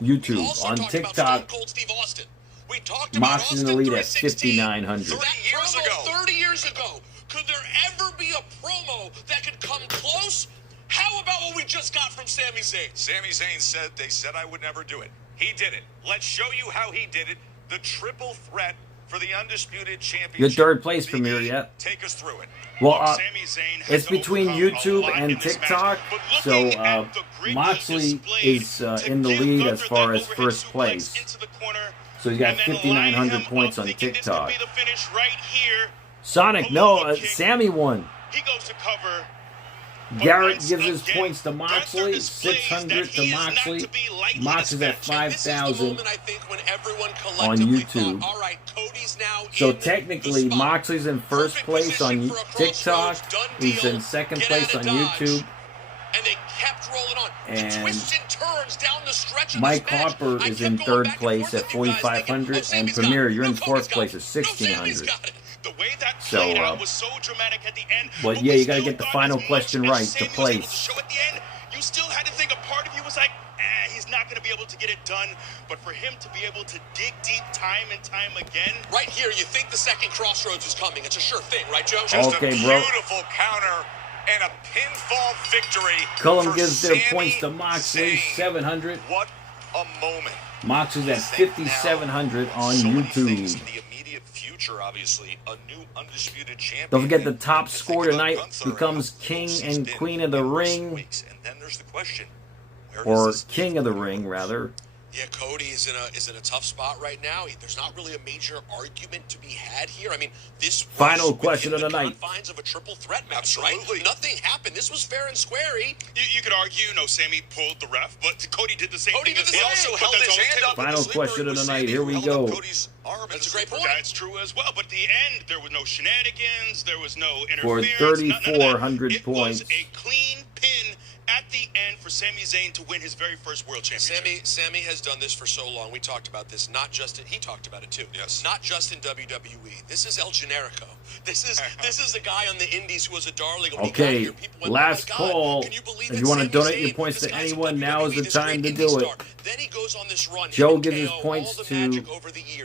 YouTube. On TikTok, Moxley's in the lead at 5,900. 30 years ago, could there ever be a promo that could come close? How about what we just got from Sami Zayn? Sami Zayn said they said I would never do it. He did it. Let's show you how he did it. The triple threat for the undisputed championship. Your third place, Premier, yet. Take us through it. Well, it's between YouTube and TikTok, so Moxley is in the lead as far as first place. So he's got 5,900 points on TikTok. Sonic, no, Sammy won. He goes to cover. Garrett gives his points to Moxley, 600 to Moxley. Moxley's at 5,000 on YouTube. So technically, Moxley's in first place on TikTok. He's in second place on YouTube. And Mike Harper is in third place at 4,500. And Premier, you're in fourth place at 1,600. So, but yeah, you got to get the final question right to place. You still had to think a part of you was like, he's not going to be able to get it done. But for him to be able to dig deep time and time again. Right here, you think the second Crossroads is coming. It's a sure thing, right, Joe? Just a beautiful counter and a pinfall victory. Cullum gives their points to Moxley, 700. What a moment. Moxley's at 5,700 on YouTube. Obviously, a new undisputed champion. Don't forget the top score tonight becomes King and Queen of the Ring. And then there's the question, or King of the Ring, rather. Yeah, Cody is in a tough spot right now. There's not really a major argument to be had here. I mean, this final question of the night. Confines of a triple threat match, right? Nothing happened. This was fair and squarey. You could argue, Sammy pulled the ref, but Cody did the same thing. He also held his hand up. Final question of the night. Here we go. That's a great point. That's true as well. But at the end, there was no shenanigans. There was no for interference. 3,400 points. It was a clean pin at the end for Sami Zayn to win his very first world championship. Sammy has done this for so long. We talked about this. He talked about it too. Yes. Not just in WWE. This is El Generico. This is the guy on the Indies who was a darling. Okay, last call. If you want to donate your points to anyone, now is the time to do it. Then he goes on this run. Joe gives his points to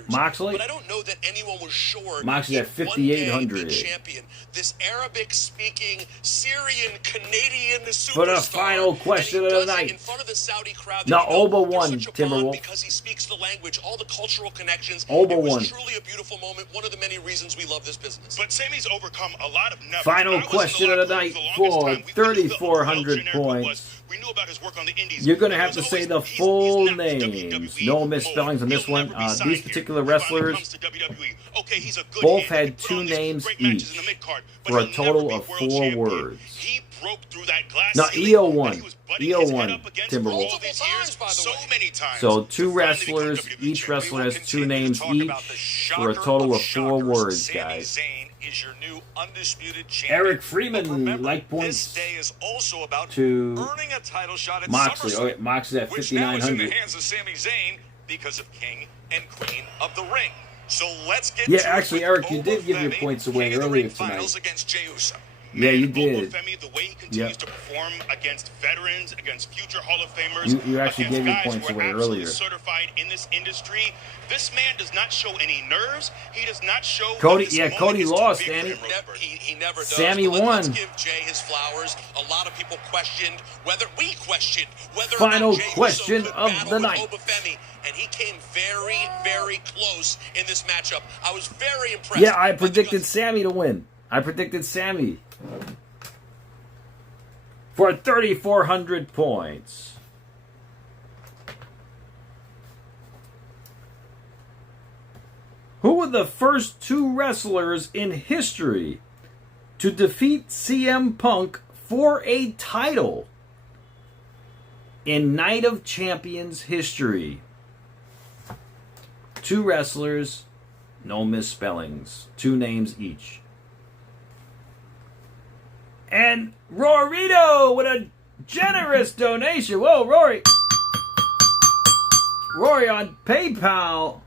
Moxley. But I don't know that anyone was sure. Moxley at 5,800. This Arabic-speaking Syrian Canadian superstar. For the final question of the night. In front of the Saudi crowd. Now Oba won, Timberwolf. Because he speaks the language, all the cultural connections. Oba won. won. Truly a beautiful moment. One of the many reasons we love this business. But Sammy's overcome a lot of nevers. Final question of the night for 3,400 points. We knew about his work on the Indies. You're going to have to say the full names. No misspellings on this one. These particular wrestlers both had 2 names each for a total of 4 words. Now, EO won. EO won, Timberwolf. So 2 wrestlers, each wrestler has 2 names each for a total of 4 words, guys. Is your new undisputed champion. Eric Freeman, like points to earning a title shot at Moxley. Okay, Moxley's at 5,900. Which now is in the hands of Sami Zayn because of King and Queen of the Ring. So let's get to actually, Eric, you did give your points away earlier tonight. Against Jey Uso. Yeah, you did. Femi, the way he continues to perform against veterans, against future Hall of Famers, you actually gave your points away earlier. Certified in this industry, this man does not show any nerves. He does not show. Cody, Cody lost, Danny. He never does. Sammy won. Let's give Jay his flowers. A lot of people questioned whether final question of the night. And he came very, very close in this matchup. I was very impressed. Yeah, I predicted Sammy to win. I predicted Sammy for 3,400 points. Who were the first 2 wrestlers in history to defeat CM Punk for a title in Night of Champions history? 2 wrestlers, no misspellings, 2 names each. And Rorito with a generous donation. Whoa, Rory. Rory on PayPal.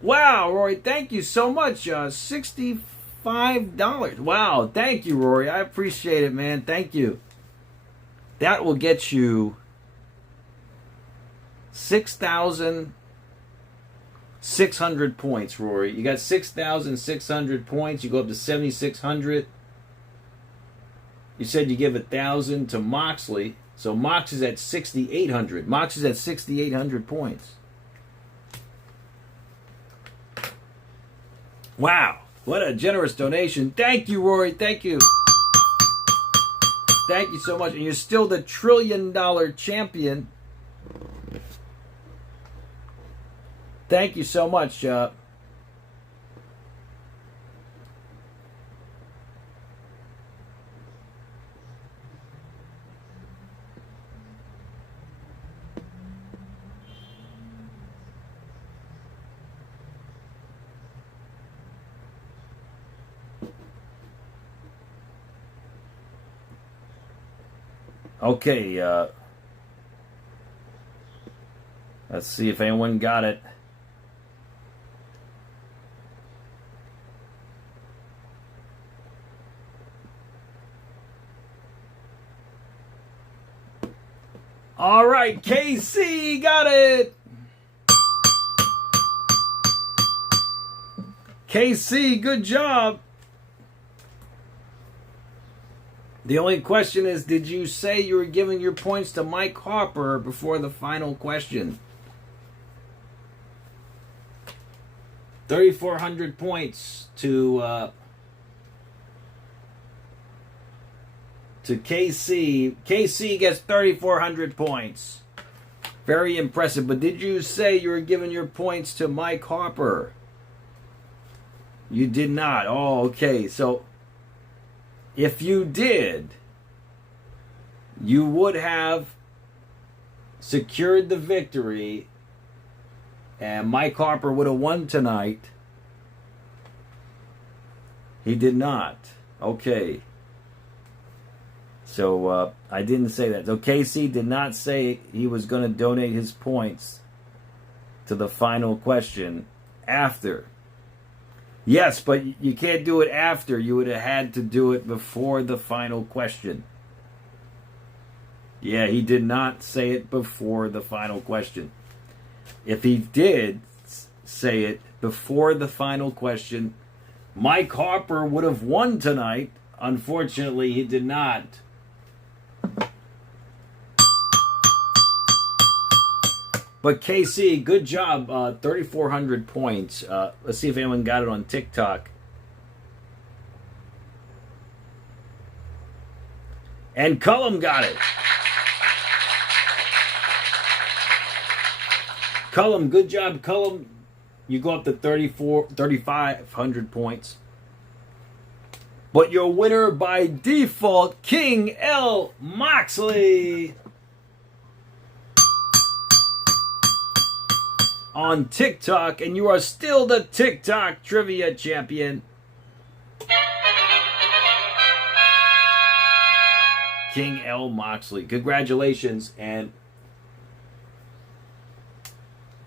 Wow, Rory, thank you so much. $65. Wow, thank you, Rory. I appreciate it, man. Thank you. That will get you 6,600 points, Rory. You got 6,600 points. You go up to 7,600. You said you give 1,000 to Moxley. So Mox is at 6,800. Mox is at 6,800 points. Wow. What a generous donation. Thank you, Rory. Thank you. Thank you so much. And you're still the $1 trillion champion. Thank you so much. Okay, let's see if anyone got it. All right, KC got it. KC, good job. The only question is, did you say you were giving your points to Mike Harper before the final question? 3,400 points to KC. KC gets 3,400 points. Very impressive. But did you say you were giving your points to Mike Harper? You did not. Oh, okay. So if you did, you would have secured the victory, and Mike Harper would have won tonight. He did not. Okay. So I didn't say that. So KC did not say he was going to donate his points to the final question after. Yes, but you can't do it after. You would have had to do it before the final question. Yeah, he did not say it before the final question. If he did say it before the final question, Mike Harper would have won tonight. Unfortunately, he did not. But KC, good job. 3,400 points. Let's see if anyone got it on TikTok. And Cullum got it. Cullum, good job, Cullum. You go up to 3,500 points. But your winner by default, King L. Moxley. On TikTok, and you are still the TikTok trivia champion. King L. Moxley. Congratulations. And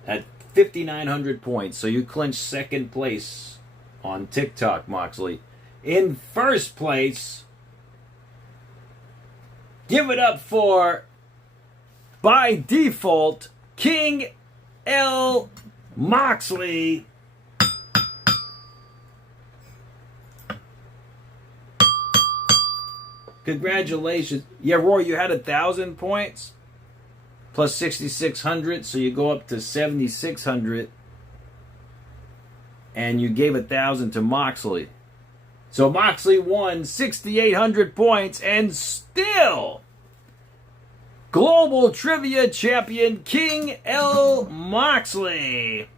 at 5,900 points, so you clinched second place on TikTok, Moxley. In first place, give it up for, by default, King L. Moxley. Congratulations. Yeah, Roy, you had 1,000 points plus 6,600, so you go up to 7,600, and you gave 1,000 to Moxley. So Moxley won 6,800 points, and still Global Trivia Champion King L. Moxley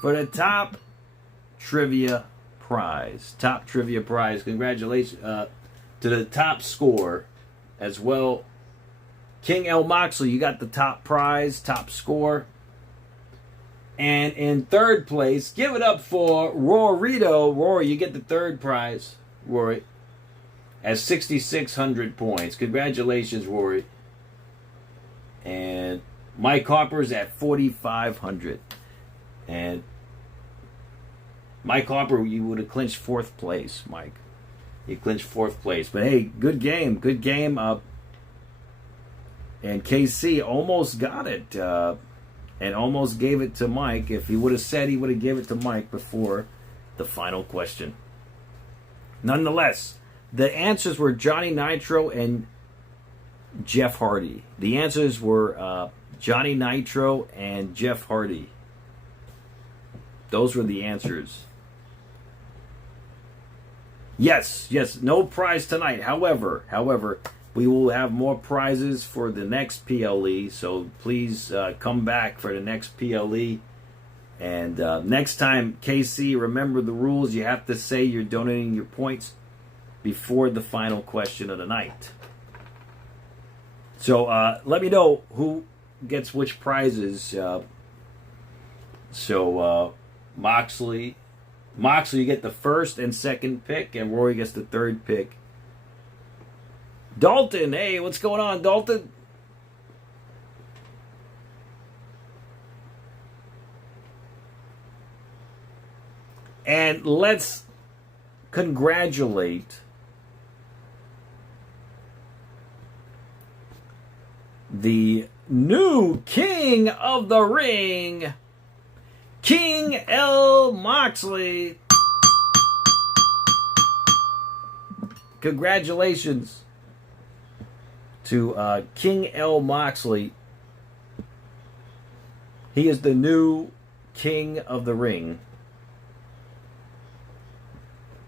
for the top trivia prize. Top trivia prize. Congratulations to the top score as well. King L. Moxley, you got the top prize, top score. And in third place, give it up for Rorito. Rory, you get the third prize, Rory, at 6,600 points. Congratulations, Rory. And Mike Harper's at 4,500. And Mike Harper, you would have clinched fourth place, Mike. You clinched fourth place. But hey, good game. Good game. And KC almost got it. And almost gave it to Mike. If he would have said, he would have given it to Mike before the final question. Nonetheless, the answers were Johnny Nitro and Jeff Hardy. The answers were Johnny Nitro and Jeff Hardy. Those were the answers. Yes, no prize tonight. However, we will have more prizes for the next PLE. So please come back for the next PLE. And next time, KC, remember the rules. You have to say you're donating your points before the final question of the night. So let me know who gets which prizes. Moxley, you get the first and second pick, and Rory gets the third pick. Dalton, hey, what's going on, Dalton? And let's congratulate the new King of the Ring, King L. Moxley. Congratulations to King L. Moxley. He is the new King of the Ring.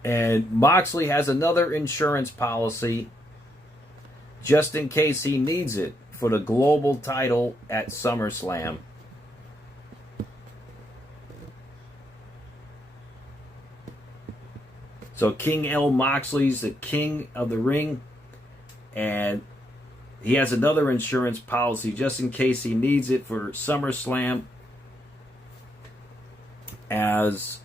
And Moxley has another insurance policy just in case he needs it for the global title at SummerSlam. So King L. Moxley's the King of the Ring, and he has another insurance policy just in case he needs it for SummerSlam, as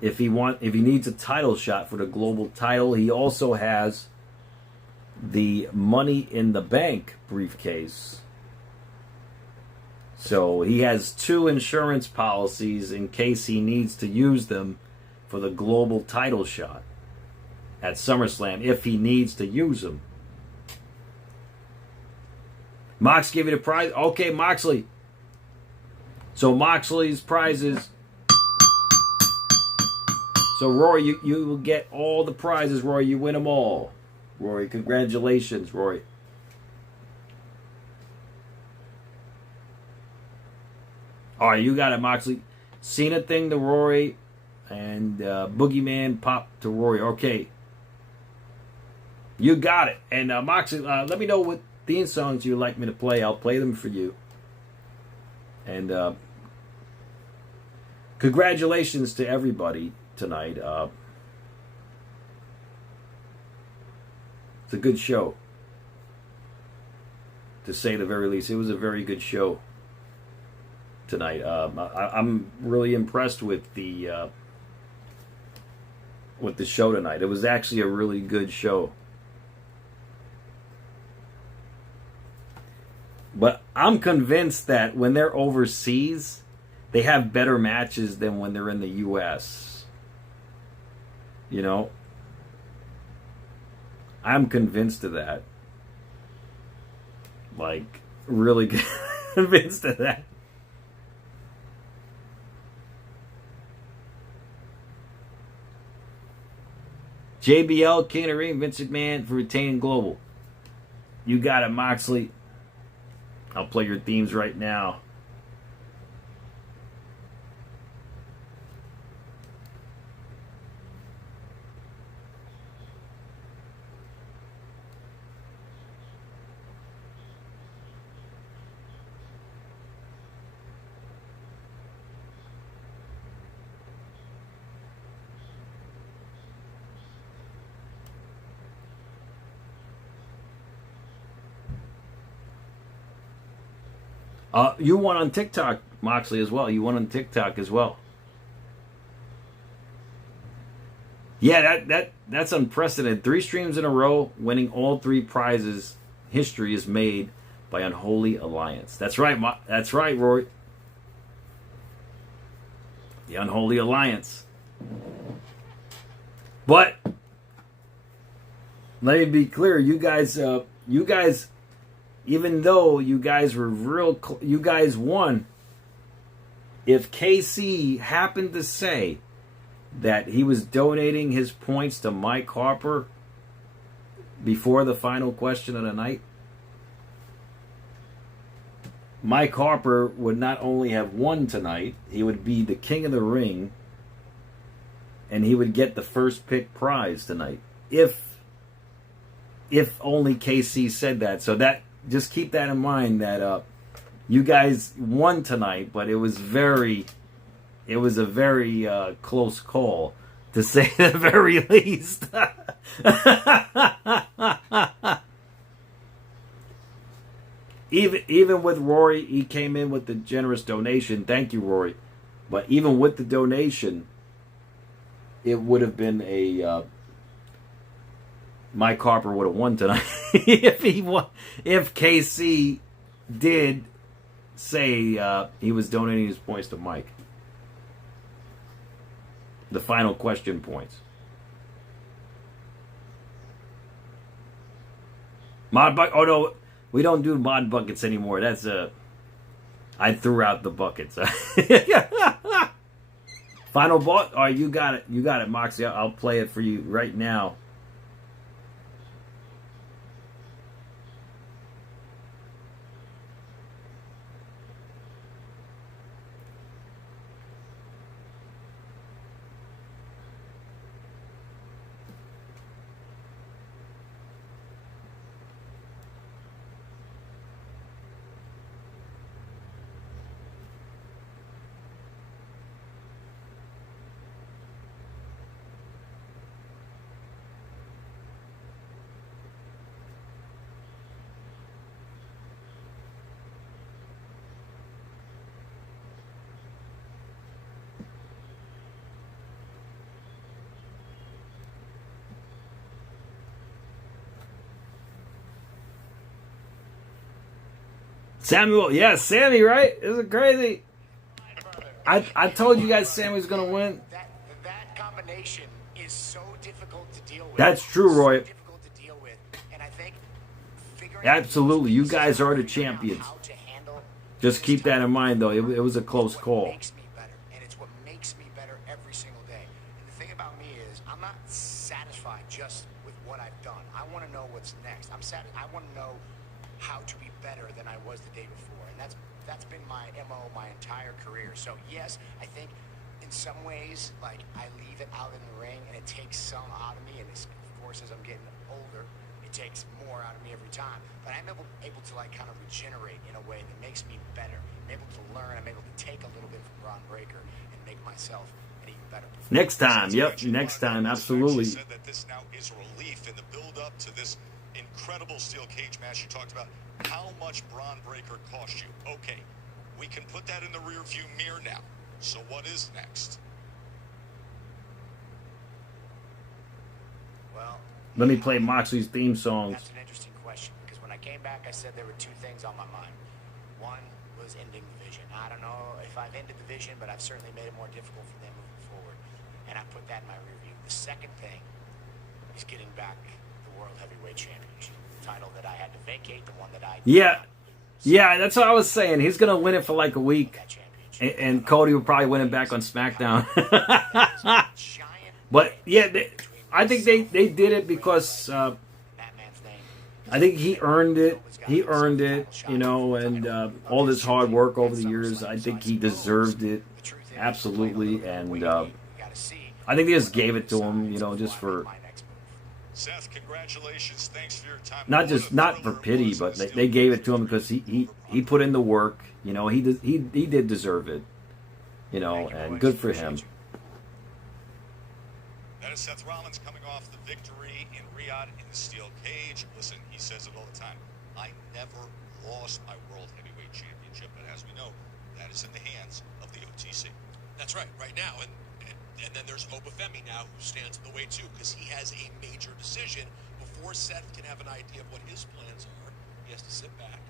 if he needs a title shot for the global title. He also has the Money in the Bank briefcase. So he has two insurance policies in case he needs to use them for the global title shot at SummerSlam, if he needs to use them. Mox gave you the prize. Okay, Moxley. So Moxley's prizes. So Rory, you will get all the prizes, Rory. You win them all. Rory, congratulations, Rory. All right, you got it, Moxley. Cena thing to Rory, and Boogeyman pop to Rory. Okay. You got it. And Moxley, let me know what theme songs you'd like me to play. I'll play them for you. And congratulations to everybody tonight. It's a good show, to say the very least. It was a very good show tonight. I'm really impressed with the show tonight. It was actually a really good show. But I'm convinced that when they're overseas, they have better matches than when they're in the U.S. You know? I'm convinced of that. Like, really convinced of that. JBL, King of the Ring, Vince McMahon for retaining global. You got it, Moxley. I'll play your themes right now. You won on TikTok, Moxley as well. You won on TikTok as well. Yeah, that's unprecedented. 3 streams in a row, winning all 3 prizes. History is made by Unholy Alliance. That's right, that's right, Rory. The Unholy Alliance. But let me be clear, you guys, even though you guys were you guys won. If KC happened to say that he was donating his points to Mike Harper before the final question of the night, Mike Harper would not only have won tonight, he would be the king of the ring, and he would get the first pick prize tonight. If only KC said that. So that, just keep that in mind, that you guys won tonight, but it was a very close call, to say the very least. Even with Rory, he came in with the generous donation. Thank you, Rory. But even with the donation, it would have been a Mike Harper would have won tonight if he won. If KC did say he was donating his points to Mike. The final question points. Mod bucket. Oh no, we don't do mod buckets anymore. That's I threw out the buckets. Final ball. All right, you got it. You got it, Moxie. I'll play it for you right now. Samuel, yeah, Sammy, right? Isn't it crazy? I told you guys Sammy was gonna win. That combination is so difficult to deal with. That's true, Roy. So difficult to deal with. And I think absolutely, you guys are the champions. Just keep that in mind, though. It was a close call. Makes me better, and it's what makes me better every single day. And the thing about me is, I'm not satisfied just with what I've done. I want to know what's next. I want to know how to be better than I was the day before, and that's been my MO my entire career. So yes, I think in some ways, like, I leave it out in the ring, and it takes some out of me. And of course, as I'm getting older, it takes more out of me every time. But I'm able to like kind of regenerate in a way that makes me better. I'm able to learn. I'm able to take a little bit from Braun Breaker and make myself an even better performer. Next time, yep, next time, absolutely. Said that this now is relief in the build-up to this incredible steel cage match. You talked about how much Braun Breaker cost you. Okay, we can put that in the rearview mirror now. So what is next? Well, let me play Moxley's theme song. That's an interesting question, because when I came back, I said there were 2 things on my mind. One was ending the Vision. I don't know if I've ended the Vision, but I've certainly made it more difficult for them moving forward, and I put that in my review. The second thing is getting back the World Heavyweight Championship, the title that I had to vacate, the one that I yeah, that's what I was saying. He's gonna win it for like a week, and Cody will probably win it back on SmackDown. But yeah, I think they did it because I think he earned it. He earned it, you know, and all this hard work over the years. I think he deserved it, absolutely, and I think they just gave it to him, you know, just for. Seth, congratulations. Thanks for your time. Not for pity, but they gave it to him because he put in the work. You know, he did deserve it. You know, and good for him. That is Seth Rollins coming off the victory in Riyadh in the steel cage. Listen, he says it all the time. I never lost my World Heavyweight Championship, but as we know, that is in the hands of the OTC. That's right, right now. And then there's Obafemi now, who stands in the way too, because he has a major decision. Before Seth can have an idea of what his plans are, he has to sit back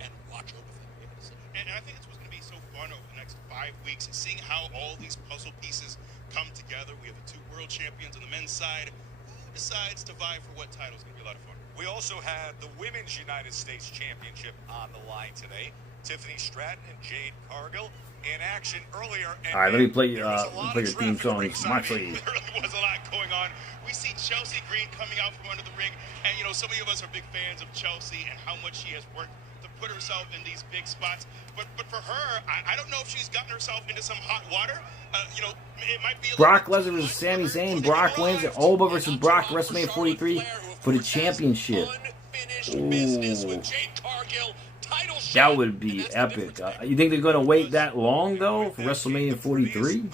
and watch Obafemi make a decision. And I think it's what's going to be so fun over the next 5 weeks, is seeing how all these puzzle pieces come together. We have the 2 world champions on the men's side. Who decides to vie for what title is going to be a lot of fun. We also had the Women's United States Championship on the line today. Tiffany Stratton and Jade Cargill in action earlier. All right, let me play your theme song, Moxley. There really was a lot going on. We see Chelsea Green coming out from under the ring, and you know, some of us are big fans of Chelsea and how much she has worked to put herself in these big spots. But for her, I don't know if she's gotten herself into some hot water. You know, it might be Brock Lesnar versus Sami Zayn. Brock wins at Oba versus Brock WrestleMania 43 for the championship. Ooh. That would be epic. You think they're going to wait that long, though, for WrestleMania 43? There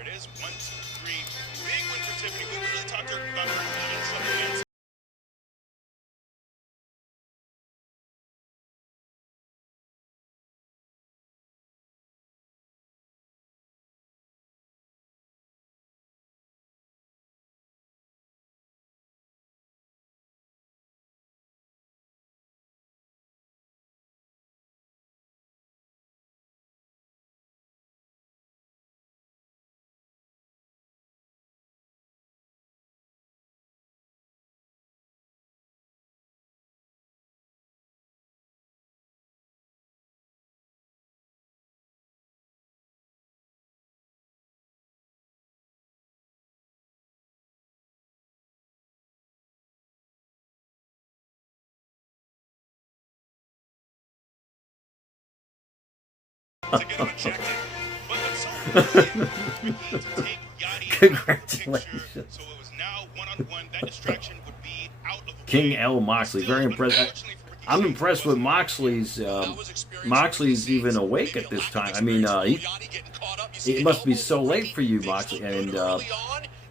it is. 1, 2, 3. Big win for Tiffany. We really talked to her about her opponents. Congratulations. King L. Moxley, very impressed. I'm impressed with Moxley's. Moxley's even awake at this time. I mean, it must be so late for you, Moxley, and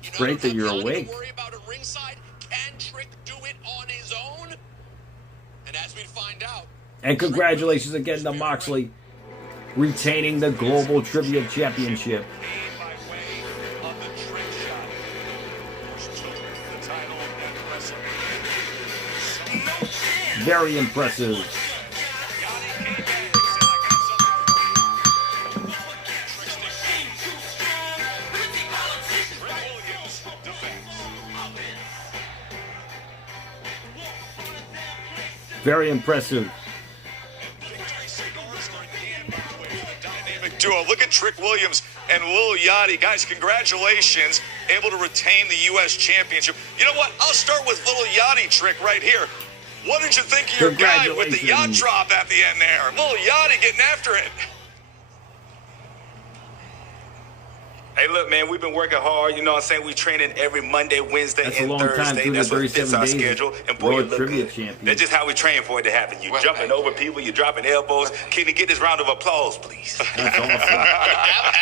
it's great that you're awake. And congratulations again to Moxley, retaining the Global Trivia Championship. Very impressive. Very impressive. Duo. Look at Trick Williams and Lil Yachty. Guys, congratulations. Able to retain the U.S. Championship. You know what? I'll start with Lil Yachty, Trick, right here. What did you think of your guy with the yacht drop at the end there? Lil Yachty getting after it. Hey, look, man, we've been working hard. You know what I'm saying? We training every Monday, Wednesday, and Thursday. That's what fits our schedule. And boy, you look good. Champion. That's just how we train for it to happen. You jumping over people, you dropping elbows. Can you get this round of applause, please? That's awesome.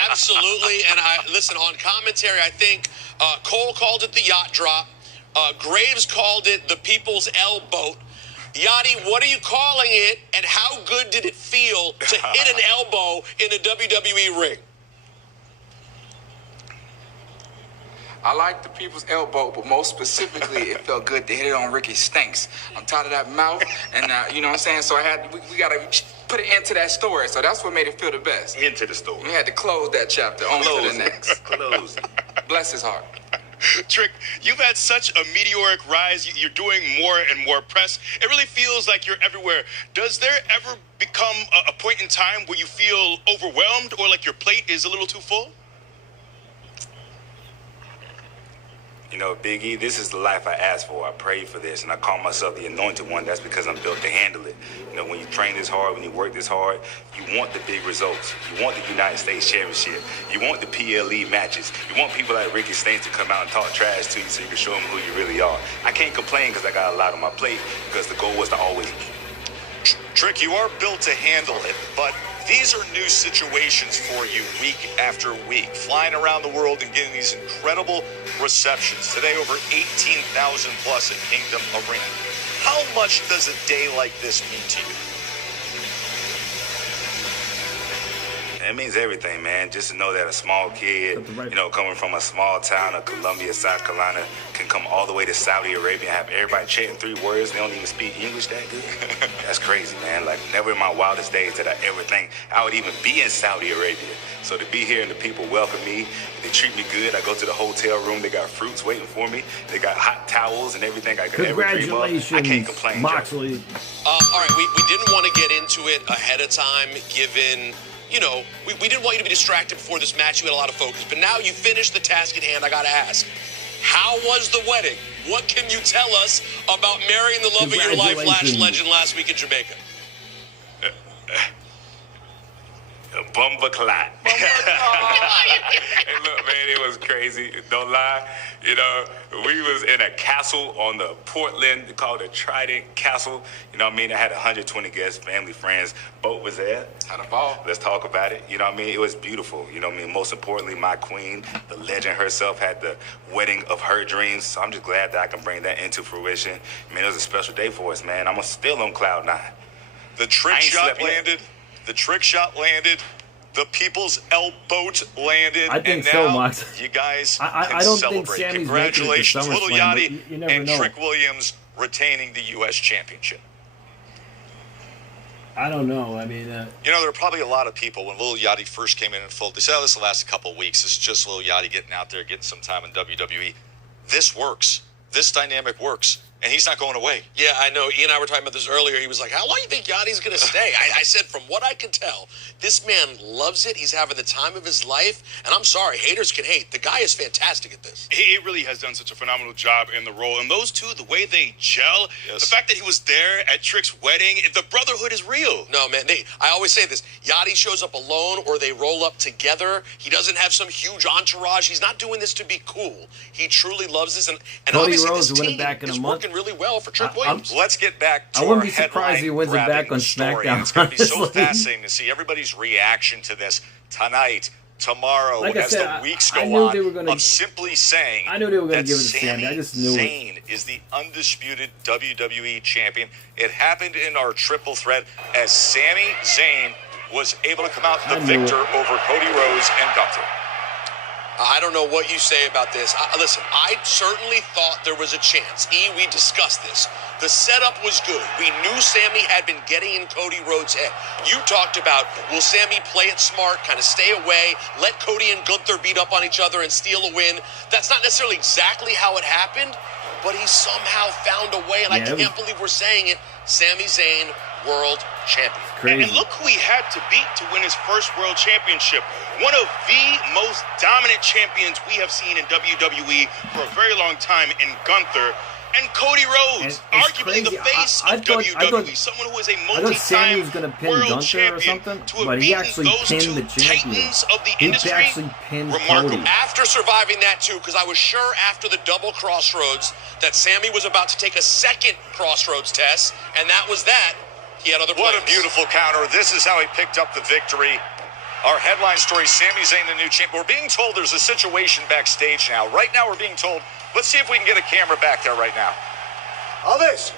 Absolutely. And listen, on commentary, I think Cole called it the yacht drop. Graves called it the people's elbow. Yachty, what are you calling it, and how good did it feel to hit an elbow in a WWE ring? I like the people's elbow, but most specifically, it felt good to hit it on Ricky Stanks. I'm tired of that mouth, and you know what I'm saying? So we got to put it into that story. So that's what made it feel the best. Into the story. We had to close that chapter. On to the next. Close. Bless his heart. Trick, you've had such a meteoric rise. You're doing more and more press. It really feels like you're everywhere. Does there ever become a point in time where you feel overwhelmed or like your plate is a little too full? You know, Big E, this is the life I asked for. I prayed for this, and I call myself the anointed one. That's because I'm built to handle it. You know, when you train this hard, when you work this hard, you want the big results. You want the United States Championship. You want the PLE matches. You want people like Ricky Stanks to come out and talk trash to you so you can show them who you really are. I can't complain because I got a lot on my plate because the goal was to always eat. Trick, you are built to handle it, but these are new situations for you week after week, flying around the world and getting these incredible receptions. Today, over 18,000 plus at Kingdom Arena. How much does a day like this mean to you? it means everything, man. Just to know that a small kid, you know, coming from a small town of Columbia, South Carolina, can come all the way to Saudi Arabia and have everybody chanting 3 words. They don't even speak English that good. That's crazy, man. Like, never in my wildest days did I ever think I would even be in Saudi Arabia. So to be here and the people welcome me, they treat me good. I go to the hotel room. They got fruits waiting for me. They got hot towels and everything I could ever dream of. I can't complain. Moxley. All right, we didn't want to get into it ahead of time, given, you know, we didn't want you to be distracted before this match. You had a lot of focus. But now you finished the task at hand. I got to ask, how was the wedding? What can you tell us about marrying the love of your life, Lash Legend, last week in Jamaica? Bumba clot. Hey, look, man, it was crazy. Don't lie. You know, we was in a castle on the Portland called the Trident Castle. You know what I mean? I had 120 guests, family, friends. Boat was there. Had a ball. Let's talk about it. You know what I mean? It was beautiful. You know what I mean? Most importantly, my queen, the legend herself, had the wedding of her dreams. So I'm just glad that I can bring that into fruition. I mean, it was a special day for us, man. I'm still on cloud 9. The trick shot landed. The trick shot landed. The People's Elboat landed. I think and so, now Mox. you guys I don't think celebrate. Sammy's Congratulations, making it to Little SummerSlam, Yachty but you never and know. Trick Williams retaining the U.S. Championship. I don't know. I mean, You know, there are probably a lot of people when Little Yachty first came in and fold. They said, "Oh, this will last a couple of weeks. It's just Little Yachty getting out there, getting some time in WWE." This works. This dynamic works. And he's not going away. Yeah, I know. Ian and I were talking about this earlier. He was like, how long do you think Yachty's going to stay? I said, from what I can tell, this man loves it. He's having the time of his life. And I'm sorry, haters can hate. The guy is fantastic at this. He really has done such a phenomenal job in the role. And those two, the way they gel, the fact that he was there at Trick's wedding, the brotherhood is real. No, man. I always say this. Yachty shows up alone or they roll up together. He doesn't have some huge entourage. He's not doing this to be cool. He truly loves this. And Cody obviously Rhodes this win it team back in a is month. working really well for Trick Williams. Let's get back to I wouldn't our be surprised if he wins it headline-grabbing back on story. SmackDown, It's going to be so honestly. fascinating to see everybody's reaction to this tonight, tomorrow, Like I as said, the weeks go I knew on. they were gonna- of simply saying I knew they were going that to give it to Sammy. I just knew it. Zayn is the undisputed WWE champion. It happened in our triple threat as Sami Zayn was able to come out the victor over Cody Rhodes and Gunther. I don't know what you say about this. Listen, I certainly thought there was a chance. We discussed this. The setup was good. We knew Sammy had been getting in Cody Rhodes' head. You talked about, will Sammy play it smart, kind of stay away, let Cody and Gunther beat up on each other and steal a win? That's not necessarily exactly how it happened, but he somehow found a way, and I can't believe we're saying it. Sami Zayn, world champion. And look who he had to beat to win his first world championship. One of the most dominant champions we have seen in WWE for a very long time in Gunther. And Cody Rhodes, arguably the face of WWE, someone who is a Sammy was multi-time going to pin world Gunther or champion, something, to have but he beaten actually those pinned two the champion. titans of the He industry. actually pinned Cody. After surviving that, too, because I was sure after the double crossroads that Sammy was about to take a second crossroads test, and that was that. He had other plans. What a beautiful counter. This is how he picked up the victory. Our headline story, Sami Zayn, the new champ. We're being told there's a situation backstage now. Right now we're being told, let's see if we can get a camera back there right now. All this.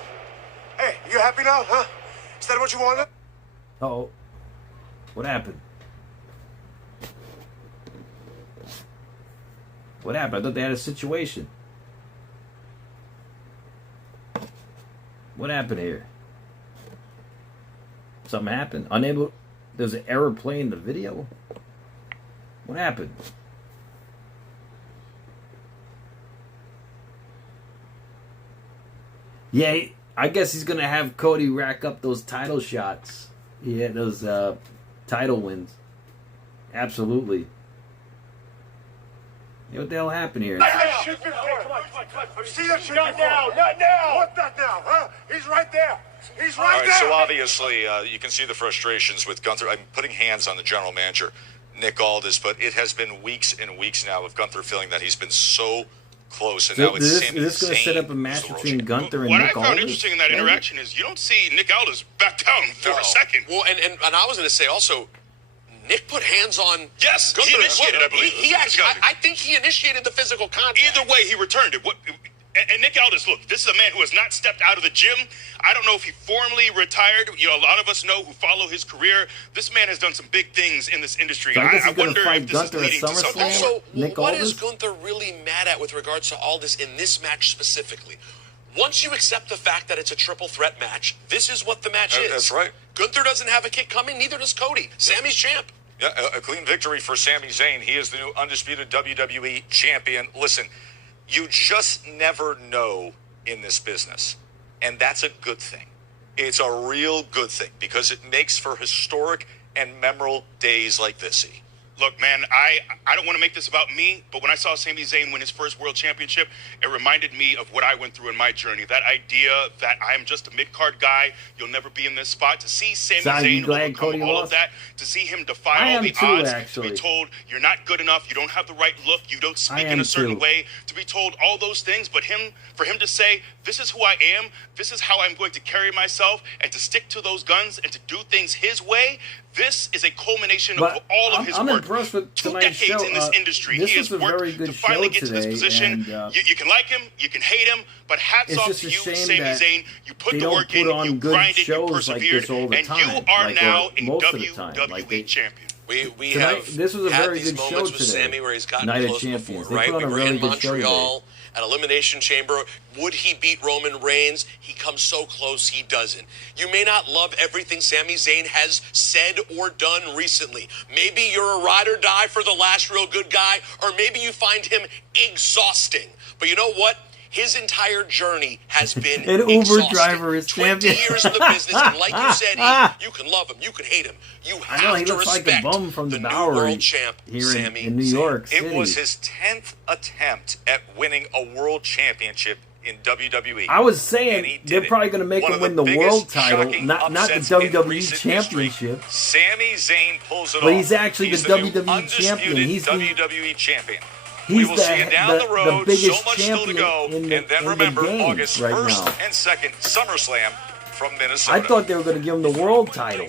Hey, you happy now, huh? Is that what you wanted? Uh-oh. What happened? What happened? I thought they had a situation. What happened here? Something happened. Unable. There's an error playing the video. What happened? Yeah, I guess he's gonna have Cody rack up those title shots. Yeah, those title wins. Absolutely. Hey, what the hell happened here? I've seen that shit before. Not now, not now. What not now, huh? He's right there. He's right there. So obviously, you can see the frustrations with Gunther. I'm putting hands on the general manager, Nick Aldis, but it has been weeks and weeks now of Gunther feeling that he's been so close, and now it's Sami Zayn. Is this going to set up a match between Gunther and What Nick I found Aldis? interesting in that interaction is you don't see Nick Aldis back down for a second. Well, and I was going to say also, Nick put hands on Yes, Gunther. he initiated, I believe. He actually, I think he initiated the physical contact. Either way, he returned it. And Nick Aldis, look, this is a man who has not stepped out of the gym. I don't know if he formally retired. You know, a lot of us know who follow his career. This man has done some big things in this industry. So I wonder if this is leading to something. Also, Nick what Aldis? is Gunther really mad at with regards to Aldis in this match specifically? Once you accept the fact that it's a triple threat match, this is what the match is. That's right. Gunther doesn't have a kick coming, neither does Cody. Sammy's champ. Yeah, a clean victory for Sami Zayn. He is the new undisputed WWE champion. Listen, you just never know in this business, and that's a good thing. It's a real good thing because it makes for historic and memorable days like this. Look, man, I don't want to make this about me, but when I saw Sami Zayn win his first world championship, it reminded me of what I went through in my journey. That idea that I'm just a mid-card guy, you'll never be in this spot. To see Sami Zayn overcome all of that, to see him defy all the odds, to be told you're not good enough, you don't have the right look, you don't speak in a certain way, to be told all those things, but for him to say, this is who I am, this is how I'm going to carry myself, and to stick to those guns and to do things his way, this is a culmination of all of his work. Impressed with 2 decades in this industry. He has worked to finally get to this position. You can like him, you can hate him, but hats off to you, Sami Zayn. You put the work in, you grinded, you persevered, and you are now a WWE champion. We have this was a had very these good show moments with today. Sammy where he's gotten Night of close Champions. before, They right? put We on a were really in good show Montreal at Elimination Chamber. Would he beat Roman Reigns? He comes so close, he doesn't. You may not love everything Sami Zayn has said or done recently. Maybe you're a ride or die for the last real good guy, or maybe you find him exhausting. But you know what? His entire journey has been An Uber driver is 20 champion. years in the business, and like you said, you can love him, you can hate him. You have I know he to looks like respect a bum from the new Bowery world champ, here Sami in New York City. It was his 10th attempt at winning a world championship in WWE. I was saying they're probably going to make him win the world title, not the WWE championship. Sami Zayn pulls it off. But he's actually the WWE undisputed champion. He's WWE champion. He's we will see you down the road. biggest So much still to go. champion in And then the remember, game August right 1st now. and 2nd, SummerSlam from Minnesota. I thought they were going to give him the world title.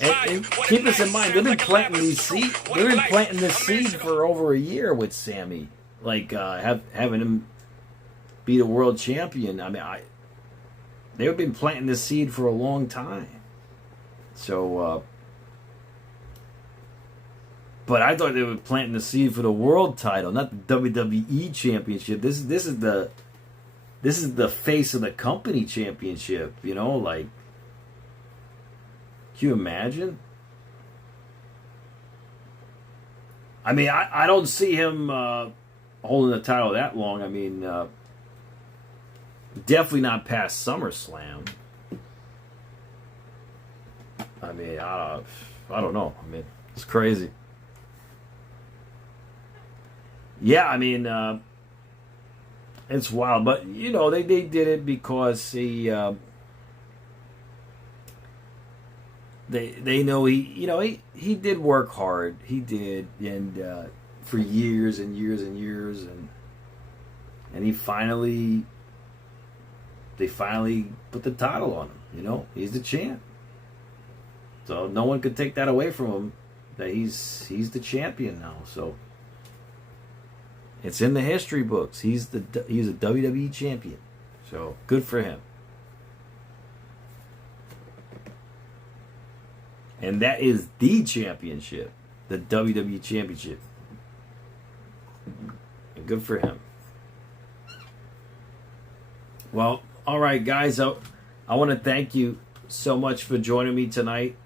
And keep us in mind, they've been planting these seeds. They've been planting this seed for over a year with Sammy, like having him be the world champion. I mean, they've been planting this seed for a long time. So, but I thought they were planting the seed for the world title, not the WWE championship. This is the face of the company championship. You know, like, can you imagine? I mean, I don't see him holding the title that long. I mean, definitely not past SummerSlam. I mean, I don't know. I mean, it's crazy. Yeah, I mean, it's wild. But, you know, they did it because they know he did work hard. He did, and for years and years and years, and they finally put the title on him. You know, he's the champ. So no one could take that away from him. That he's the champion now. So it's in the history books. He's a WWE champion. So good for him. And that is the championship, the WWE championship. And good for him. Well, all right, guys. I want to thank you so much for joining me tonight.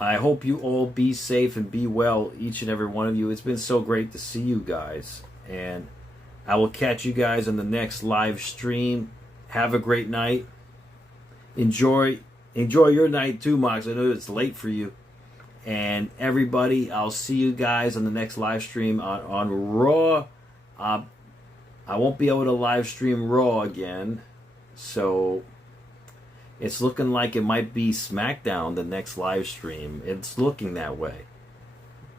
I hope you all be safe and be well, each and every one of you. It's been so great to see you guys. And I will catch you guys on the next live stream. Have a great night. Enjoy your night too, Mox. I know it's late for you. And everybody, I'll see you guys on the next live stream on Raw. I won't be able to live stream Raw again. So it's looking like it might be SmackDown, the next live stream. It's looking that way.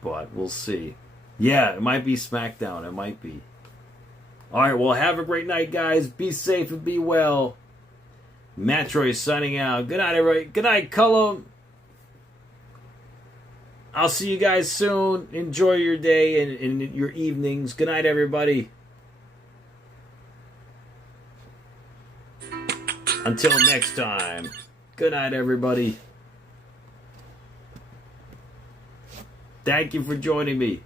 But we'll see. Yeah, it might be SmackDown. It might be. Alright, well, have a great night, guys. Be safe and be well. Mattroise signing out. Good night, everybody. Good night, Cullum. I'll see you guys soon. Enjoy your day and your evenings. Good night, everybody. Until next time, good night, everybody. Thank you for joining me.